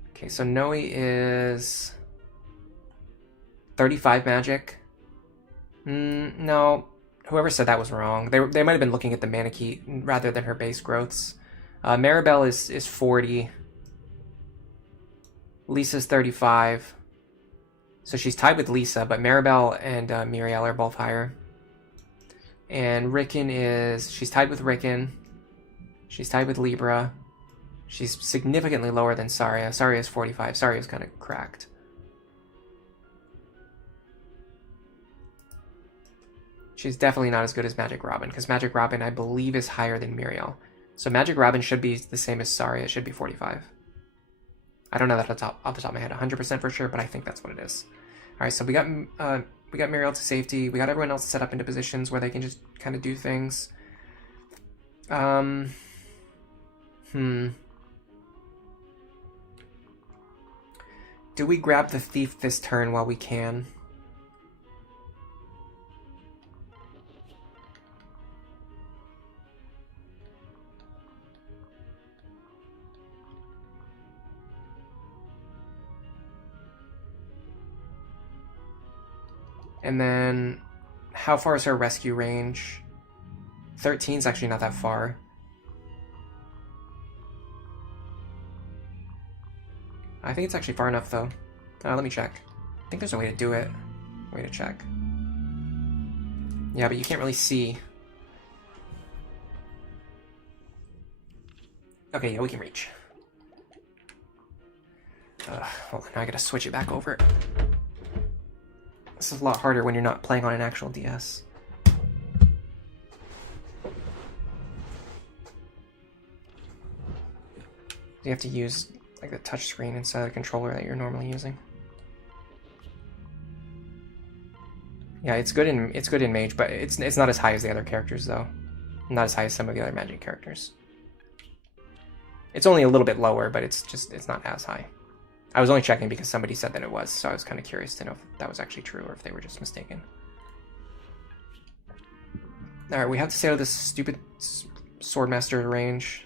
Okay, so Noe is 35 magic. No. Whoever said that was wrong. They might have been looking at the mana key rather than her base growths. Maribel is 40. Lisa's 35. So she's tied with Lisa, but Maribel and Muriel are both higher. And Rickon she's tied with Rickon. She's tied with Libra. She's significantly lower than Saria. Saria is 45. Saria is kind of cracked. She's definitely not as good as Magic Robin, because Magic Robin, I believe, is higher than Muriel. So Magic Robin should be the same as Saria. It should be 45. I don't know that off the top of my head 100% for sure, but I think that's what it is. All right, so we got Muriel to safety. We got everyone else set up into positions where they can just kind of do things. Do we grab the thief this turn while we can? And then, how far is her rescue range? 13 is actually not that far. I think it's actually far enough, though. Let me check. I think there's a way to do it. Way to check. Yeah, but you can't really see. Okay, yeah, we can reach. Well, now I gotta switch it back over. This is a lot harder when you're not playing on an actual DS. You have to use like the touch screen instead of the controller that you're normally using. Yeah, it's good in Mage, but it's not as high as the other characters though. Not as high as some of the other Magic characters. It's only a little bit lower, but it's not as high. I was only checking because somebody said that it was, so I was kind of curious to know if that was actually true or if they were just mistaken. Alright, we have to sail this stupid Swordmaster range.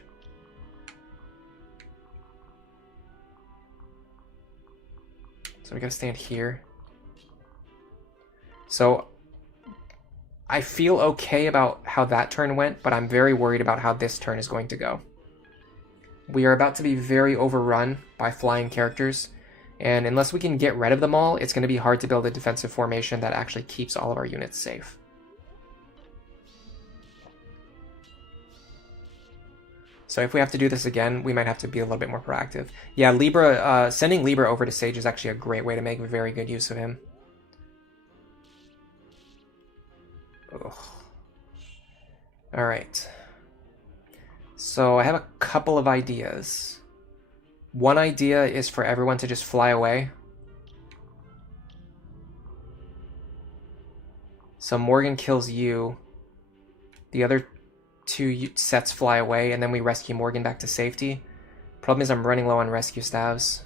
So we gotta stand here. So I feel okay about how that turn went, but I'm very worried about how this turn is going to go. We are about to be very overrun by flying characters, and unless we can get rid of them all, it's going to be hard to build a defensive formation that actually keeps all of our units safe. So if we have to do this again, we might have to be a little bit more proactive. Yeah, Libra, sending Libra over to Sage is actually a great way to make very good use of him. Alright. So I have a couple of ideas. One idea is for everyone to just fly away. So Morgan kills you. The other two sets fly away, and then we rescue Morgan back to safety. Problem is I'm running low on rescue staves.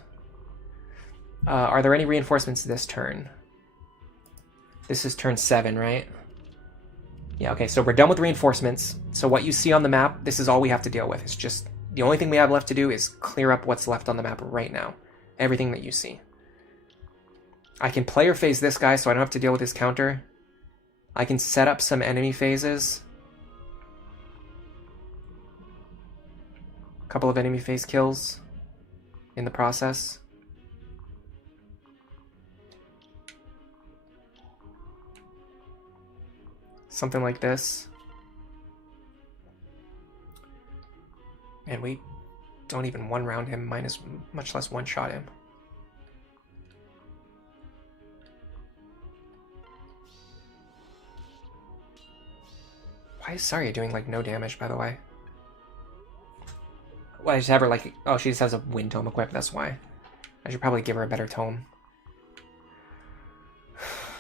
Are there any reinforcements this turn? This is turn 7, right? Yeah, okay, so we're done with reinforcements. So what you see on the map, this is all we have to deal with. It's just, the only thing we have left to do is clear up what's left on the map right now. Everything that you see. I can player phase this guy so I don't have to deal with his counter. I can set up some enemy phases. A couple of enemy phase kills in the process. Something like this. And we don't even one round him, much less one shot him. Why is Zarya doing like no damage, by the way? Well, I just have her like, oh, she just has a wind tome equipped, that's why. I should probably give her a better tome.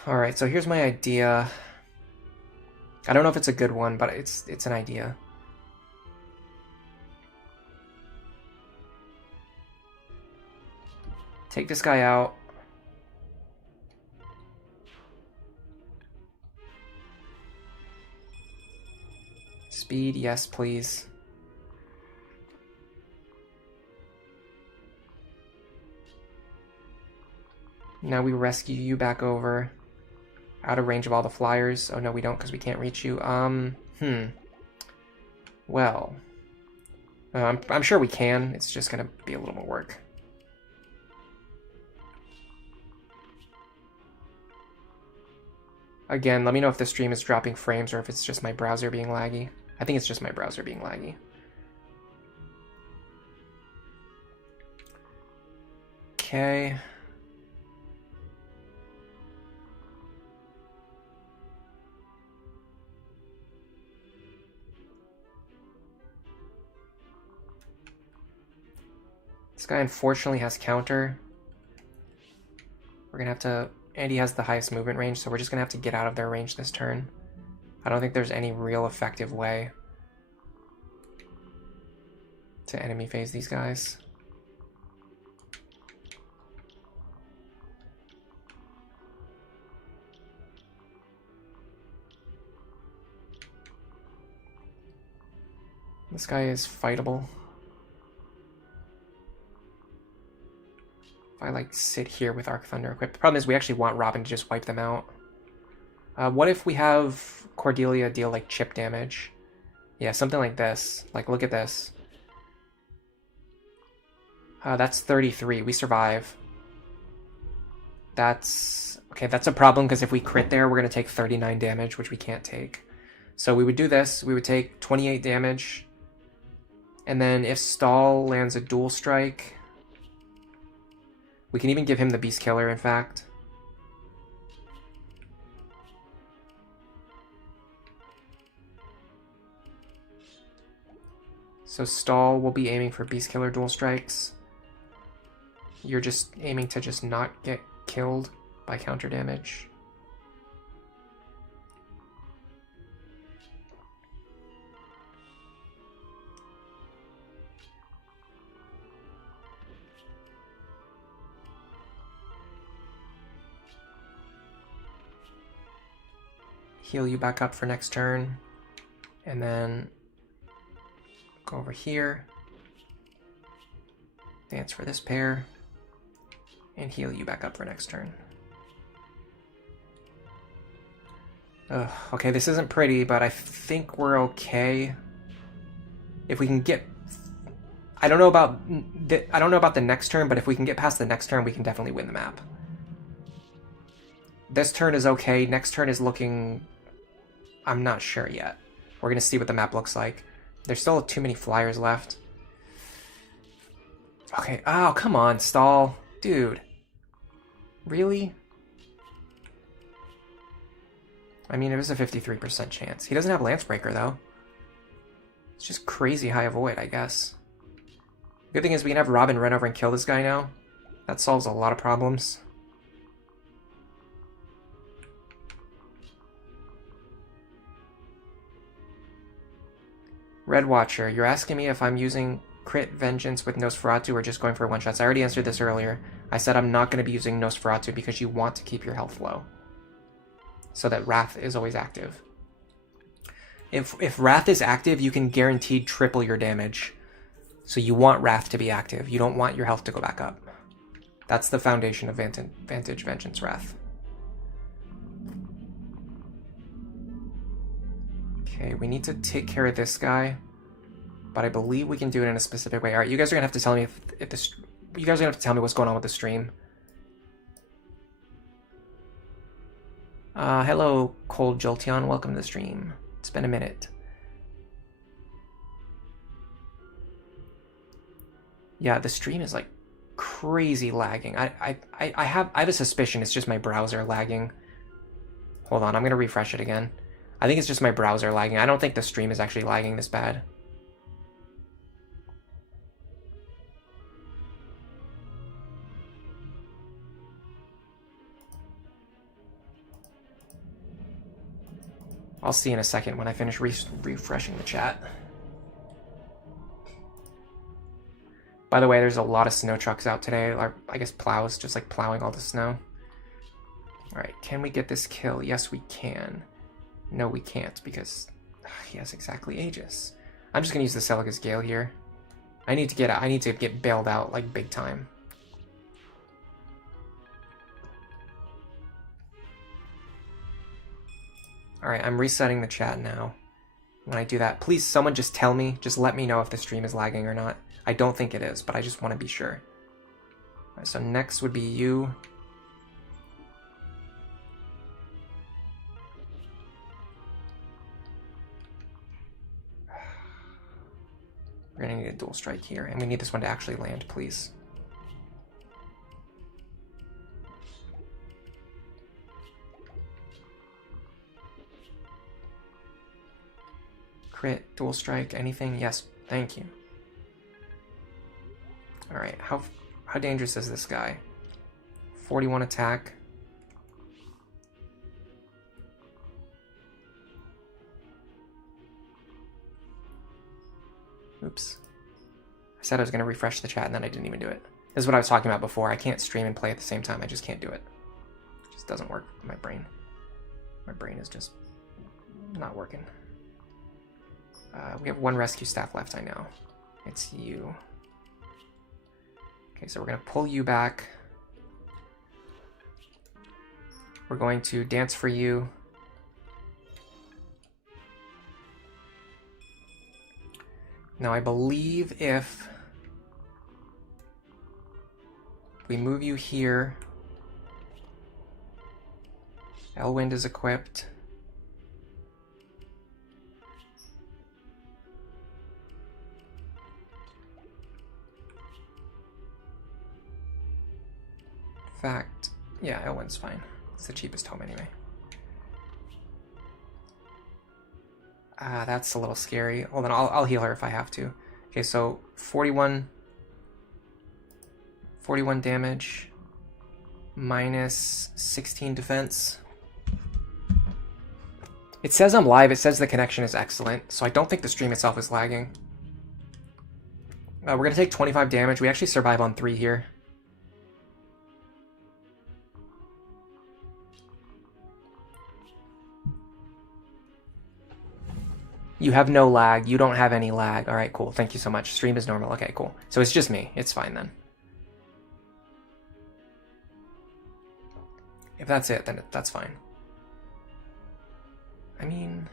Alright, so here's my idea. I don't know if it's a good one, but it's an idea. Take this guy out. Speed, yes, please. Now we rescue you back over. Out of range of all the flyers. Oh no, we don't because we can't reach you. Well. I'm sure we can. It's just gonna be a little more work. Again, let me know if the stream is dropping frames or if it's just my browser being laggy. I think it's just my browser being laggy. Okay. This guy unfortunately has counter. We're gonna have to... Andy has the highest movement range, so we're just gonna have to get out of their range this turn. I don't think there's any real effective way to enemy phase these guys. This guy is fightable. If I like sit here with Arc Thunder equipped. The problem is we actually want Robin to just wipe them out. What if we have Cordelia deal like chip damage? Yeah, something like this. Like, look at this. That's 33. We survive. That's... Okay, that's a problem because if we crit there, we're going to take 39 damage, which we can't take. So we would do this. We would take 28 damage. And then if Stahl lands a dual strike... We can even give him the Beast Killer, in fact. So Stahl will be aiming for Beast Killer dual strikes. You're just aiming to just not get killed by counter damage. Heal you back up for next turn. And then go over here. Dance for this pair. And heal you back up for next turn. Ugh, okay, this isn't pretty, but I think we're okay. If we can get... I don't know about the next turn, but if we can get past the next turn, we can definitely win the map. This turn is okay. Next turn is looking... I'm not sure yet. We're going to see what the map looks like. There's still too many flyers left. Okay. Oh, come on, Stahl. Dude. Really? I mean, it was a 53% chance. He doesn't have Lancebreaker, though. It's just crazy high avoid, I guess. Good thing is we can have Robin run over and kill this guy now. That solves a lot of problems. Red Watcher, you're asking me if I'm using Crit Vengeance with Nosferatu or just going for one-shots. I already answered this earlier. I said I'm not going to be using Nosferatu because you want to keep your health low. So that Wrath is always active. If Wrath is active, you can guaranteed triple your damage. So you want Wrath to be active. You don't want your health to go back up. That's the foundation of Vantage, Vengeance, Wrath. Okay, we need to take care of this guy. But I believe we can do it in a specific way. Alright, you guys are going to have to tell me if this... You guys are going to have to tell me what's going on with the stream. Hello, Cold Jolteon. Welcome to the stream. It's been a minute. Yeah, the stream is like crazy lagging. I have a suspicion it's just my browser lagging. Hold on, I'm gonna refresh it again. I think it's just my browser lagging. I don't think the stream is actually lagging this bad. I'll see in a second when I finish refreshing the chat. By the way, there's a lot of snow trucks out today, or I guess plows, just like plowing all the snow. Alright, can we get this kill? Yes, we can. No, we can't, because he has exactly Aegis. I'm just gonna use the Celica's Gale here. I need to get bailed out, like, big time. Alright, I'm resetting the chat now. When I do that, please someone just tell me, just let me know if the stream is lagging or not. I don't think it is, but I just want to be sure. Alright, so next would be you. We're gonna need a dual strike here, and we need this one to actually land, please. Crit, dual strike, anything? Yes, thank you. Alright, how dangerous is this guy? 41 attack. Oops. I said I was going to refresh the chat and then I didn't even do it. This is what I was talking about before. I can't stream and play at the same time. I just can't do it. It just doesn't work with my brain. My brain is just not working. We have one rescue staff left, I know. It's you. Okay, so we're going to pull you back. We're going to dance for you. Now I believe if we move you here, Elwind is equipped. In fact, yeah, Elwind's fine. It's the cheapest home anyway. That's a little scary. Hold on, I'll heal her if I have to. Okay, so 41 damage, minus 16 defense. It says I'm live, it says the connection is excellent, so I don't think the stream itself is lagging. We're gonna take 25 damage. We actually survive on 3 here. You have no lag. You don't have any lag. All right, cool. Thank you so much. Stream is normal. Okay, cool. So it's just me. It's fine then. If that's it, then that's fine. I mean...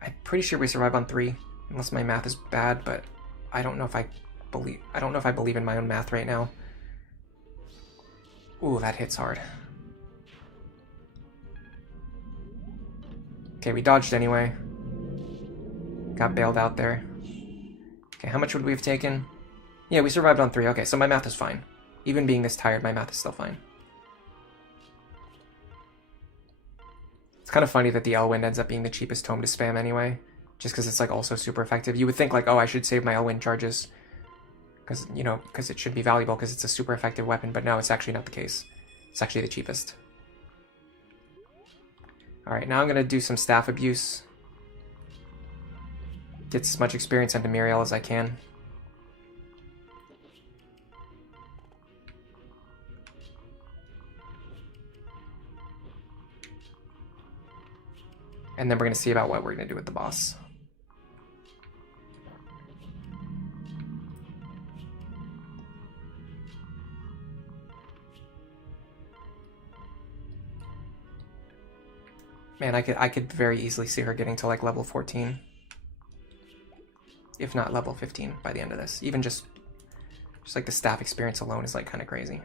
I'm pretty sure we survive on 3, unless my math is bad, but I don't know if I believe in my own math right now. Ooh, that hits hard. Okay, we dodged anyway. Got bailed out there. Okay, how much would we have taken? Yeah, we survived on 3. Okay, so my math is fine. Even being this tired, my math is still fine. It's kind of funny that the Elwind ends up being the cheapest tome to spam anyway, just because it's like also super effective. You would think like, oh, I should save my Elwind charges, because, you know, because it should be valuable because it's a super effective weapon, but no, it's actually not the case. It's actually the cheapest. Alright, now I'm going to do some staff abuse. Get as much experience into Muriel as I can. And then we're going to see about what we're going to do with the boss. Man, I could very easily see her getting to like level 14. If not level 15 by the end of this. Even just like the staff experience alone is like kind of crazy.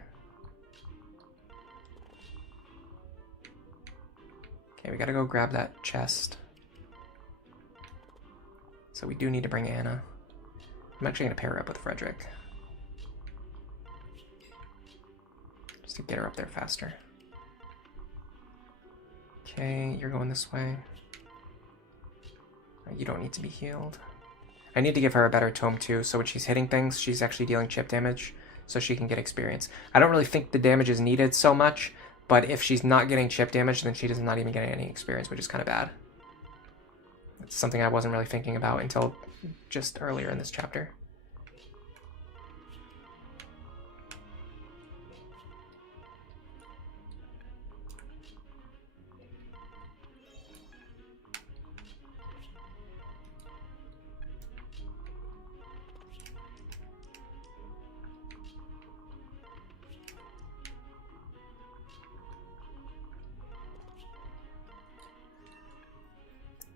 Okay, we gotta go grab that chest. So we do need to bring Anna. I'm actually gonna pair her up with Frederick. Just to get her up there faster. Okay, you're going this way. You don't need to be healed. I need to give her a better tome too, so when she's hitting things, she's actually dealing chip damage, so she can get experience. I don't really think the damage is needed so much, but if she's not getting chip damage, then she does not even get any experience, which is kind of bad. That's something I wasn't really thinking about until just earlier in this chapter.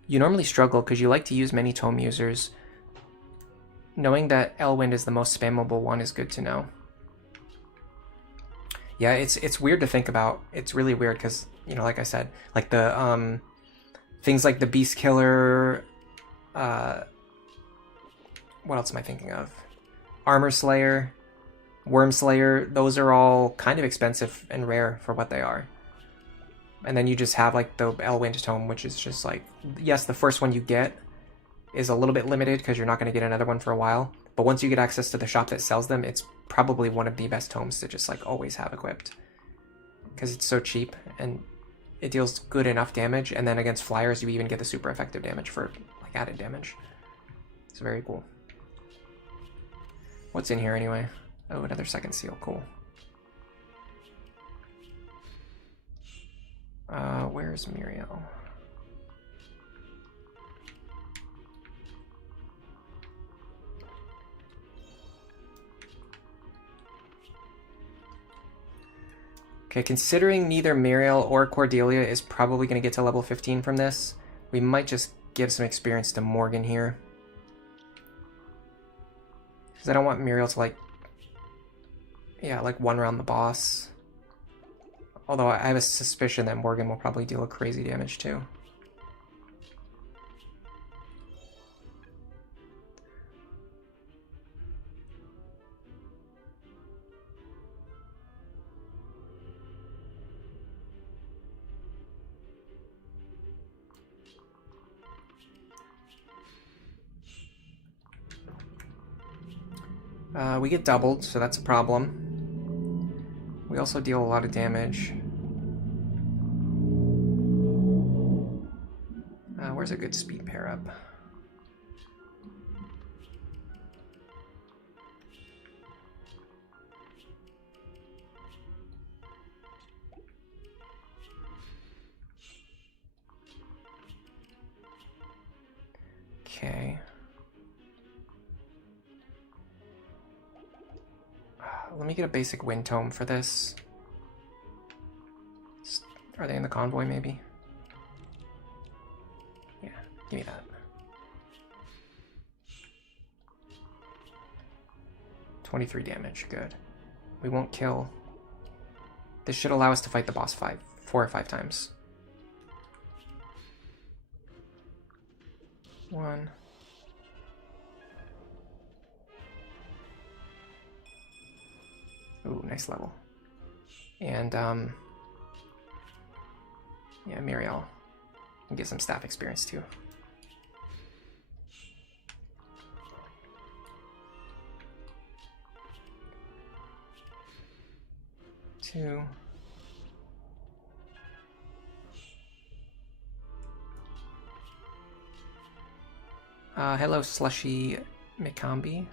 You normally struggle because you like to use many tome users. Knowing that Elwind is the most spammable one is good to know. Yeah, it's weird to think about. It's really weird because, you know, like I said, like the things like the Beast Killer, what else am I thinking of? Armor Slayer, Worm Slayer, those are all kind of expensive and rare for what they are. And then you just have like the Elwind tome, which is just like, yes, the first one you get is a little bit limited because you're not going to get another one for a while. But once you get access to the shop that sells them, it's probably one of the best tomes to just like always have equipped. Because it's so cheap and it deals good enough damage. And then against flyers, you even get the super effective damage for like added damage. It's very cool. What's in here anyway? Oh, another second seal. Cool. Where's Muriel? Okay, considering neither Muriel or Cordelia is probably going to get to level 15 from this, we might just give some experience to Morgan here. Because I don't want Muriel to, like, yeah, like one round the boss. Although I have a suspicion that Morgan will probably deal a crazy damage too. We get doubled, so that's a problem. We also deal a lot of damage. Where's a good speed pair up? Okay. Let me get a basic wind tome for this. Are they in the convoy, maybe? Yeah, give me that. 23 damage, good. We won't kill. This should allow us to fight the boss 4 or 5 times. 1. Ooh, nice level. And, yeah, Muriel can get some staff experience too. Two. Hello, Slushy Mikambi.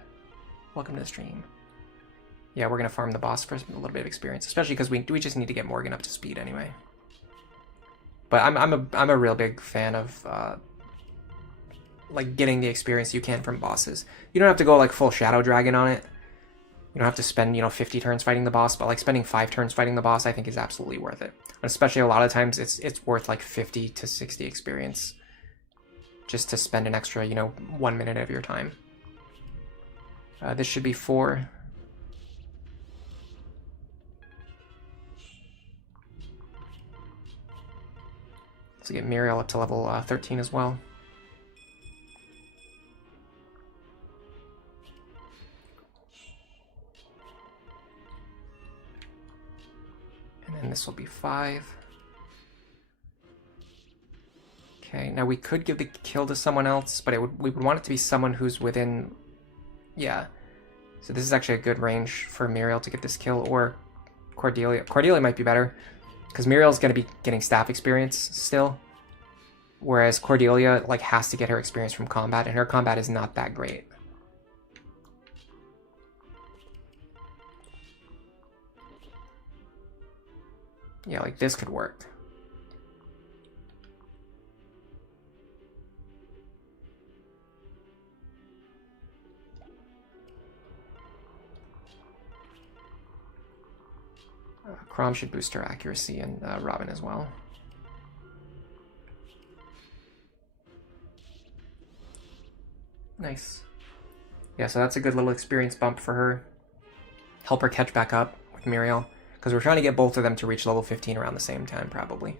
Welcome to the stream. Yeah, we're gonna farm the boss for a little bit of experience, especially because we just need to get Morgan up to speed anyway. But I'm a real big fan of like getting the experience you can from bosses. You don't have to go like full Shadow Dragon on it. You don't have to spend 50 turns fighting the boss, but like spending 5 turns fighting the boss, I think is absolutely worth it. And especially a lot of times, it's worth like 50 to 60 experience just to spend an extra 1 minute of your time. This should be 4. So get Muriel up to level 13 as well. And then this will be 5. Okay, now we could give the kill to someone else, but we would want it to be someone who's within... Yeah. So this is actually a good range for Muriel to get this kill, or Cordelia. Cordelia might be better, because Muriel's going to be getting staff experience still, whereas Cordelia like has to get her experience from combat, and her combat is not that great. Yeah, like this could work. Chrom should boost her accuracy, and Robin as well. Nice. Yeah, so that's a good little experience bump for her. Help her catch back up with Muriel, because we're trying to get both of them to reach level 15 around the same time, probably.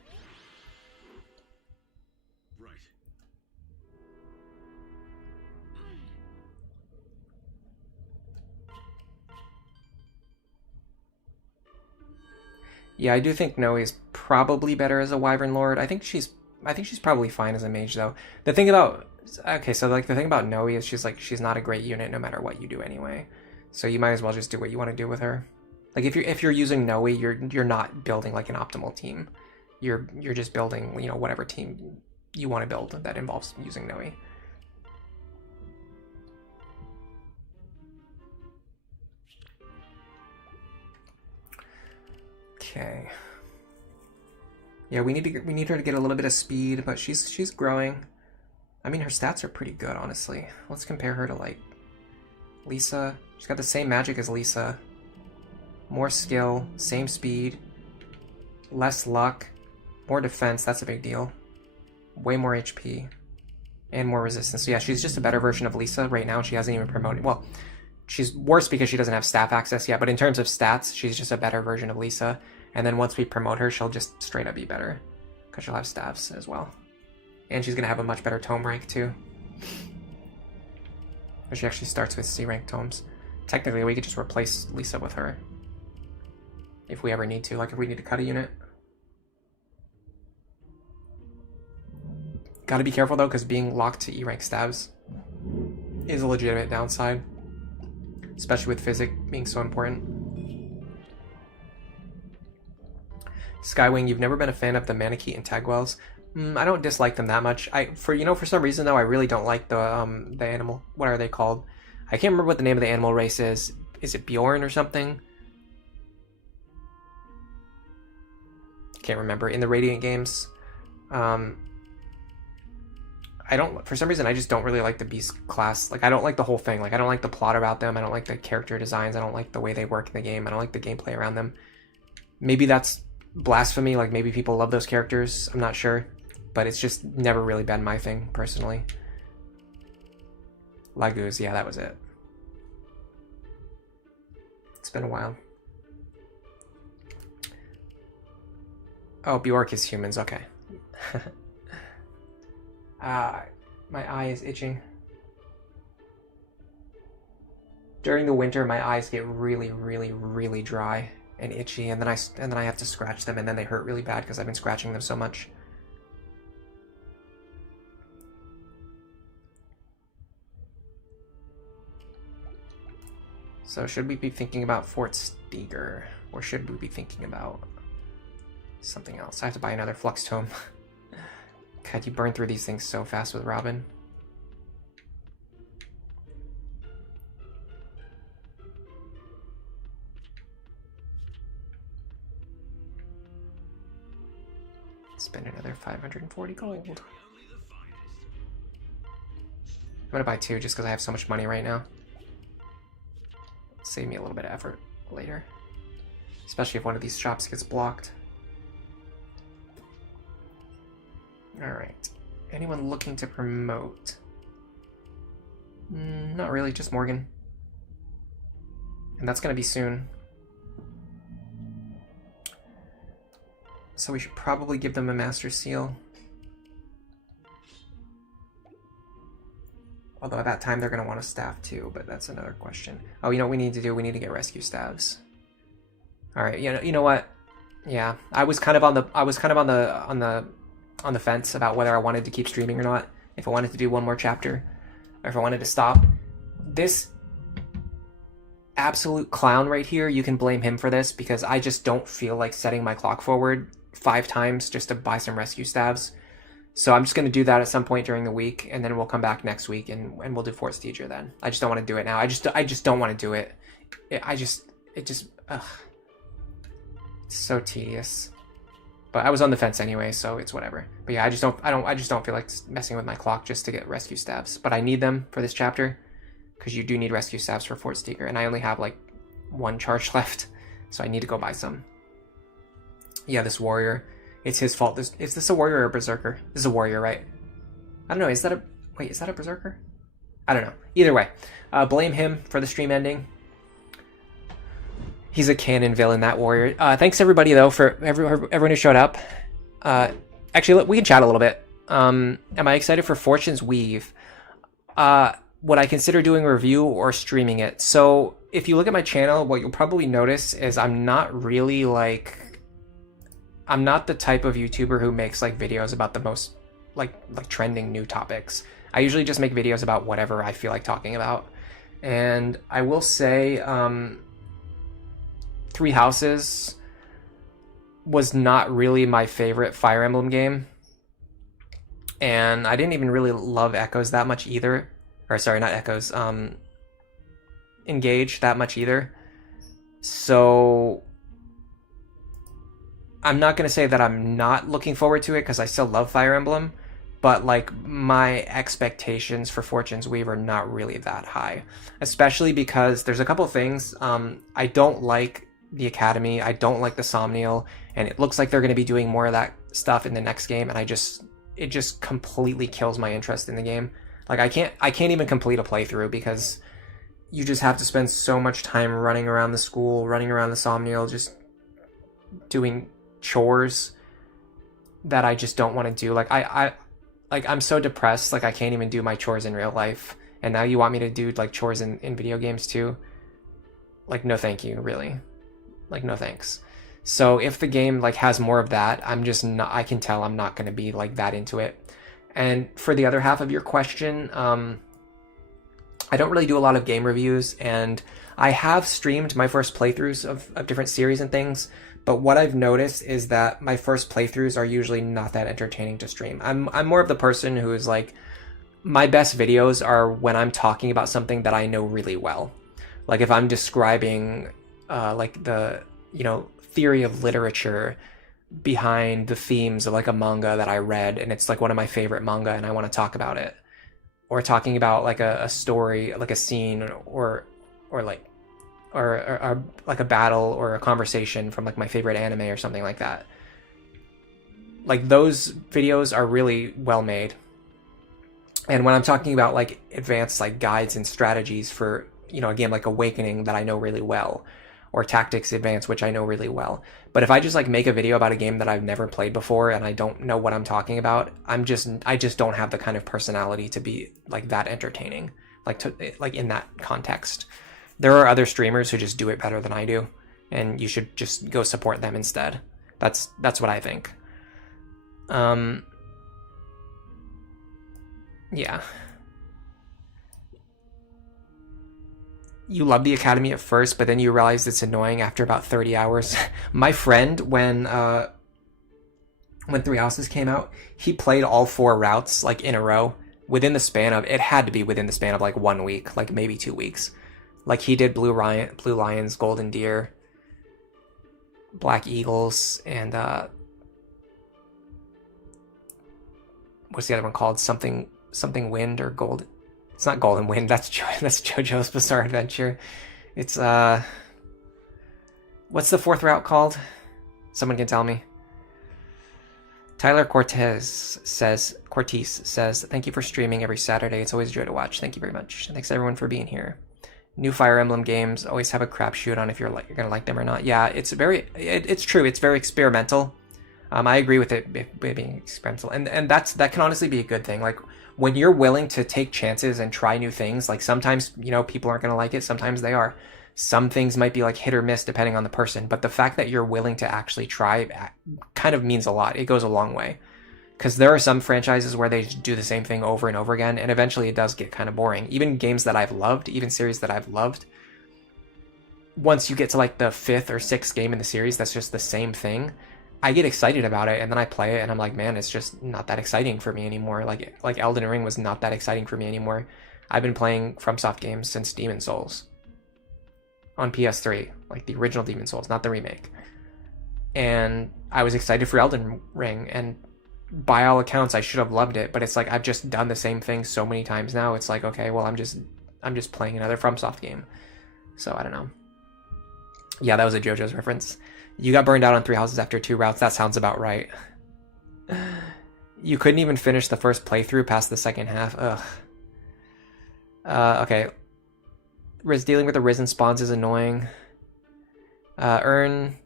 Right. Yeah, I do think Noe is probably better as a Wyvern Lord. I think she's probably fine as a mage though. The thing about the thing about Noe is she's not a great unit no matter what you do anyway. So you might as well just do what you want to do with her. Like if you're using Noe, you're not building like an optimal team. You're just building, whatever team you want to build that involves using Noe. Okay. Yeah, we need her to get a little bit of speed, but she's growing. I mean, her stats are pretty good, honestly. Let's compare her to like Lisa. She's got the same magic as Lisa. More skill, same speed. Less luck, more defense, that's a big deal. Way more HP, and more resistance. So yeah, she's just a better version of Lisa right now. She hasn't even promoted. Well, she's worse because she doesn't have staff access yet, but in terms of stats, she's just a better version of Lisa. And then once we promote her, she'll just straight up be better because she'll have staffs as well. And she's going to have a much better tome rank too. She actually starts with C rank tomes. Technically, we could just replace Lisa with her if we ever need to, like if we need to cut a unit. Gotta be careful though, because being locked to E rank stabs is a legitimate downside, especially with physic being so important. Skywing, you've never been a fan of the Manakee and Tagwells. I don't dislike them that much. For some reason though, I really don't like the animal. What are they called? I can't remember what the name of the animal race is. Is it Bjorn or something? Can't remember. In the Radiant games, I don't, for some reason, I just don't really like the beast class. Like, I don't like the whole thing. Like, I don't like the plot about them. I don't like the character designs. I don't like the way they work in the game. I don't like the gameplay around them. Maybe that's blasphemy. Like, maybe people love those characters. I'm not sure. But it's just never really been my thing, personally. Laguz, yeah, that was it. It's been a while. Oh, Bjork is humans, okay. My eye is itching. During the winter, my eyes get really, really, really dry and itchy, and then I have to scratch them, and then they hurt really bad because I've been scratching them so much. So should we be thinking about Fort Steger, or should we be thinking about something else? I have to buy another Flux Tome. God, you burn through these things so fast with Robin. Spend another 540 gold. I'm gonna buy 2 just because I have so much money right now. Save me a little bit of effort later. Especially if one of these shops gets blocked. Alright. Anyone looking to promote? Not really, just Morgan. And that's gonna be soon. So we should probably give them a Master Seal. Although at that time they're going to want a staff too, but that's another question. Oh, you know what we need to do? We need to get rescue staffs. All right, you know what? Yeah, I was kind of on the fence about whether I wanted to keep streaming or not. If I wanted to do one more chapter, or if I wanted to stop. This absolute clown right here, you can blame him for this because I just don't feel like setting my clock forward 5 times just to buy some rescue staffs. So I'm just going to do that at some point during the week, and then we'll come back next week and we'll do Fort Steger then. I just don't want to do it now. I just don't want to do it. Ugh. It's so tedious. But I was on the fence anyway, so it's whatever. But yeah, I just don't feel like messing with my clock just to get rescue staffs. But I need them for this chapter because you do need rescue staffs for Fort Steger, and I only have like 1 charge left, so I need to go buy some. Yeah, this warrior. It's his fault. Is this a warrior or a berserker? This is a warrior, right? I don't know. Is that a berserker? I don't know. Either way, blame him for the stream ending. He's a canon villain, that warrior. Thanks everybody though for everyone who showed up. Actually, we can chat a little bit. Am I excited for Fortune's Weave? Would I consider doing a review or streaming it? So if you look at my channel, what you'll probably notice is I'm not the type of YouTuber who makes like videos about the most like trending new topics. I usually just make videos about whatever I feel like talking about. And I will say Three Houses was not really my favorite Fire Emblem game. And I didn't even really love Echoes that much either. Or sorry, not Echoes, Engage that much either. So I'm not going to say that I'm not looking forward to it because I still love Fire Emblem, but like my expectations for Fortune's Weave are not really that high, especially because there's a couple things. I don't like the Academy. I don't like the Somniel, and it looks like they're going to be doing more of that stuff in the next game, and it just completely kills my interest in the game. Like I can't even complete a playthrough because you just have to spend so much time running around the school, running around the Somniel, just doing chores that I just don't want to do. Like I'm so depressed, like I can't even do my chores in real life. And now you want me to do like chores in video games too? Like no thank you, really. Like no thanks. So if the game like has more of that, I'm just not, I can tell I'm not going to be like that into it. And for the other half of your question, I don't really do a lot of game reviews, and I have streamed my first playthroughs of different series and things, but what I've noticed is that my first playthroughs are usually not that entertaining to stream. I'm more of the person who is like, my best videos are when I'm talking about something that I know really well. Like if I'm describing like the, you know, theory of literature behind the themes of like a manga that I read, and it's like one of my favorite manga and I want to talk about it. Or talking about like a story, like a scene, or like or like a battle or a conversation from like my favorite anime or something like that. Like those videos are really well made. And when I'm talking about like advanced like guides and strategies for, you know, a game like Awakening that I know really well, or Tactics Advance, which I know really well. But if I just like make a video about a game that I've never played before and I don't know what I'm talking about, I just don't have the kind of personality to be like that entertaining, like in that context. There are other streamers who just do it better than I do, and you should just go support them instead. That's what I think. Yeah. You love the Academy at first, but then you realize it's annoying after about 30 hours. My friend, when Three Houses came out, he played all 4 routes like in a row within the span of, it had to be within the span of like 1 week, like maybe 2 weeks. Like he did Blue Lions, Golden Deer, Black Eagles, and what's the other one called? Something Wind or Gold. It's not Golden Wind. That's JoJo's Bizarre Adventure. It's what's the 4th route called? Someone can tell me. Tyler Cortez says, thank you for streaming every Saturday. It's always a joy to watch. Thank you very much. Thanks everyone for being here. New Fire Emblem games always have a crapshoot on if you're gonna like them or not. Yeah, it's true. It's very experimental. I agree with it being experimental, and that can honestly be a good thing. Like when you're willing to take chances and try new things, like sometimes, you know, people aren't gonna like it. Sometimes they are. Some things might be like hit or miss depending on the person, but the fact that you're willing to actually try kind of means a lot. It goes a long way. Because there are some franchises where they do the same thing over and over again, and eventually it does get kind of boring. Even games that I've loved, even series that I've loved, once you get to like the 5th or 6th game in the series that's just the same thing, I get excited about it, and then I play it, and I'm like, man, it's just not that exciting for me anymore. Like Elden Ring was not that exciting for me anymore. I've been playing FromSoft games since Demon Souls on PS3, like the original Demon Souls, not the remake. And I was excited for Elden Ring, and by all accounts I should have loved it, but it's like I've just done the same thing so many times now. It's like, okay, well, I'm just playing another FromSoft game. So I don't know. Yeah, that was a JoJo's reference. You got burned out on 3 houses after 2 routes. That sounds about right. You couldn't even finish the first playthrough past the second half. Ugh. Okay. Dealing with the risen spawns is annoying. Earn.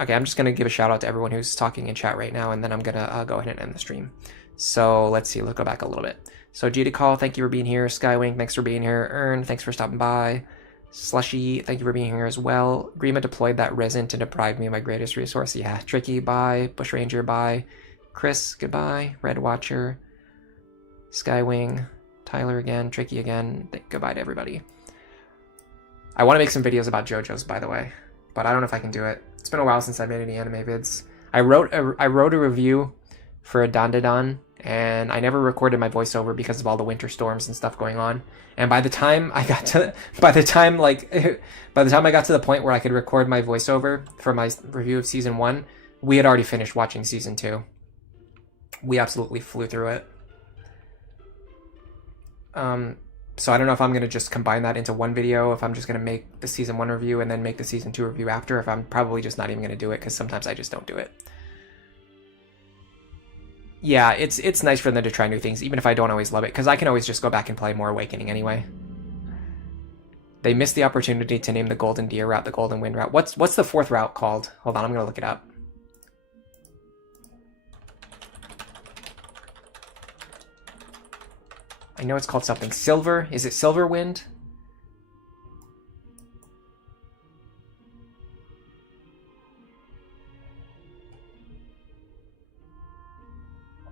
Okay, I'm just going to give a shout out to everyone who's talking in chat right now, and then I'm going to go ahead and end the stream. So let's see. Let's go back a little bit. So G to Call, thank you for being here. Skywing, thanks for being here. Earn, thanks for stopping by. Slushy, thank you for being here as well. Grima deployed that resin to deprive me of my greatest resource. Yeah, Tricky, bye. Bushranger, bye. Chris, goodbye. Red Watcher. Skywing. Tyler again. Tricky again. Goodbye to everybody. I want to make some videos about JoJo's, by the way, but I don't know if I can do it. It's been a while since I made any anime vids. I wrote a review for a Dandadan, and I never recorded my voiceover because of all the winter storms and stuff going on. And by the time I got to the point where I could record my voiceover for my review of season 1, we had already finished watching season 2. We absolutely flew through it. So I don't know if I'm going to just combine that into one video, if I'm just going to make the Season 1 review and then make the Season 2 review after, if I'm probably just not even going to do it, because sometimes I just don't do it. Yeah, it's nice for them to try new things, even if I don't always love it, because I can always just go back and play more Awakening anyway. They missed the opportunity to name the Golden Deer route the Golden Wind route. What's the 4th route called? Hold on, I'm going to look it up. I know it's called something. Silver? Is it Silver Wind?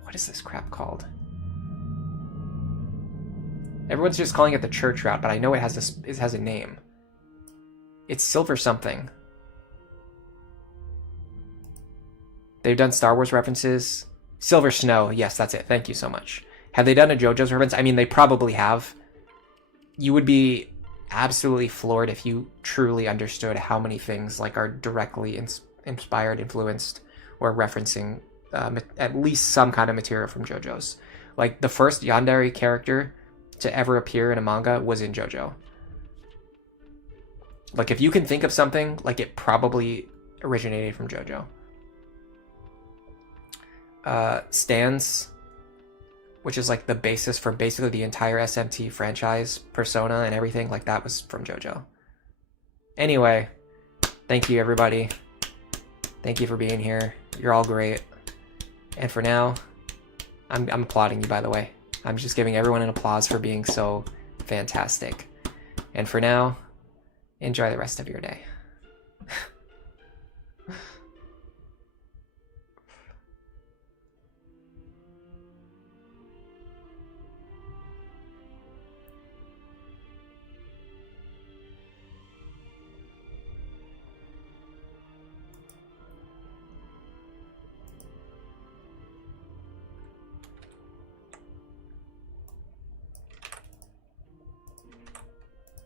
What is this crap called? Everyone's just calling it the Church route, but I know it has a name. It's Silver something. They've done Star Wars references. Silver Snow. Yes, that's it. Thank you so much. Have they done a JoJo's reference? I mean, they probably have. You would be absolutely floored if you truly understood how many things like are directly inspired, influenced, or referencing at least some kind of material from JoJo's. Like, the first Yandere character to ever appear in a manga was in JoJo. Like, if you can think of something, like, it probably originated from JoJo. Stands, which is like the basis for basically the entire SMT franchise, Persona and everything, like that was from JoJo. Anyway, thank you everybody. Thank you for being here. You're all great. And for now, I'm applauding you, by the way. I'm just giving everyone an applause for being so fantastic. And for now, enjoy the rest of your day.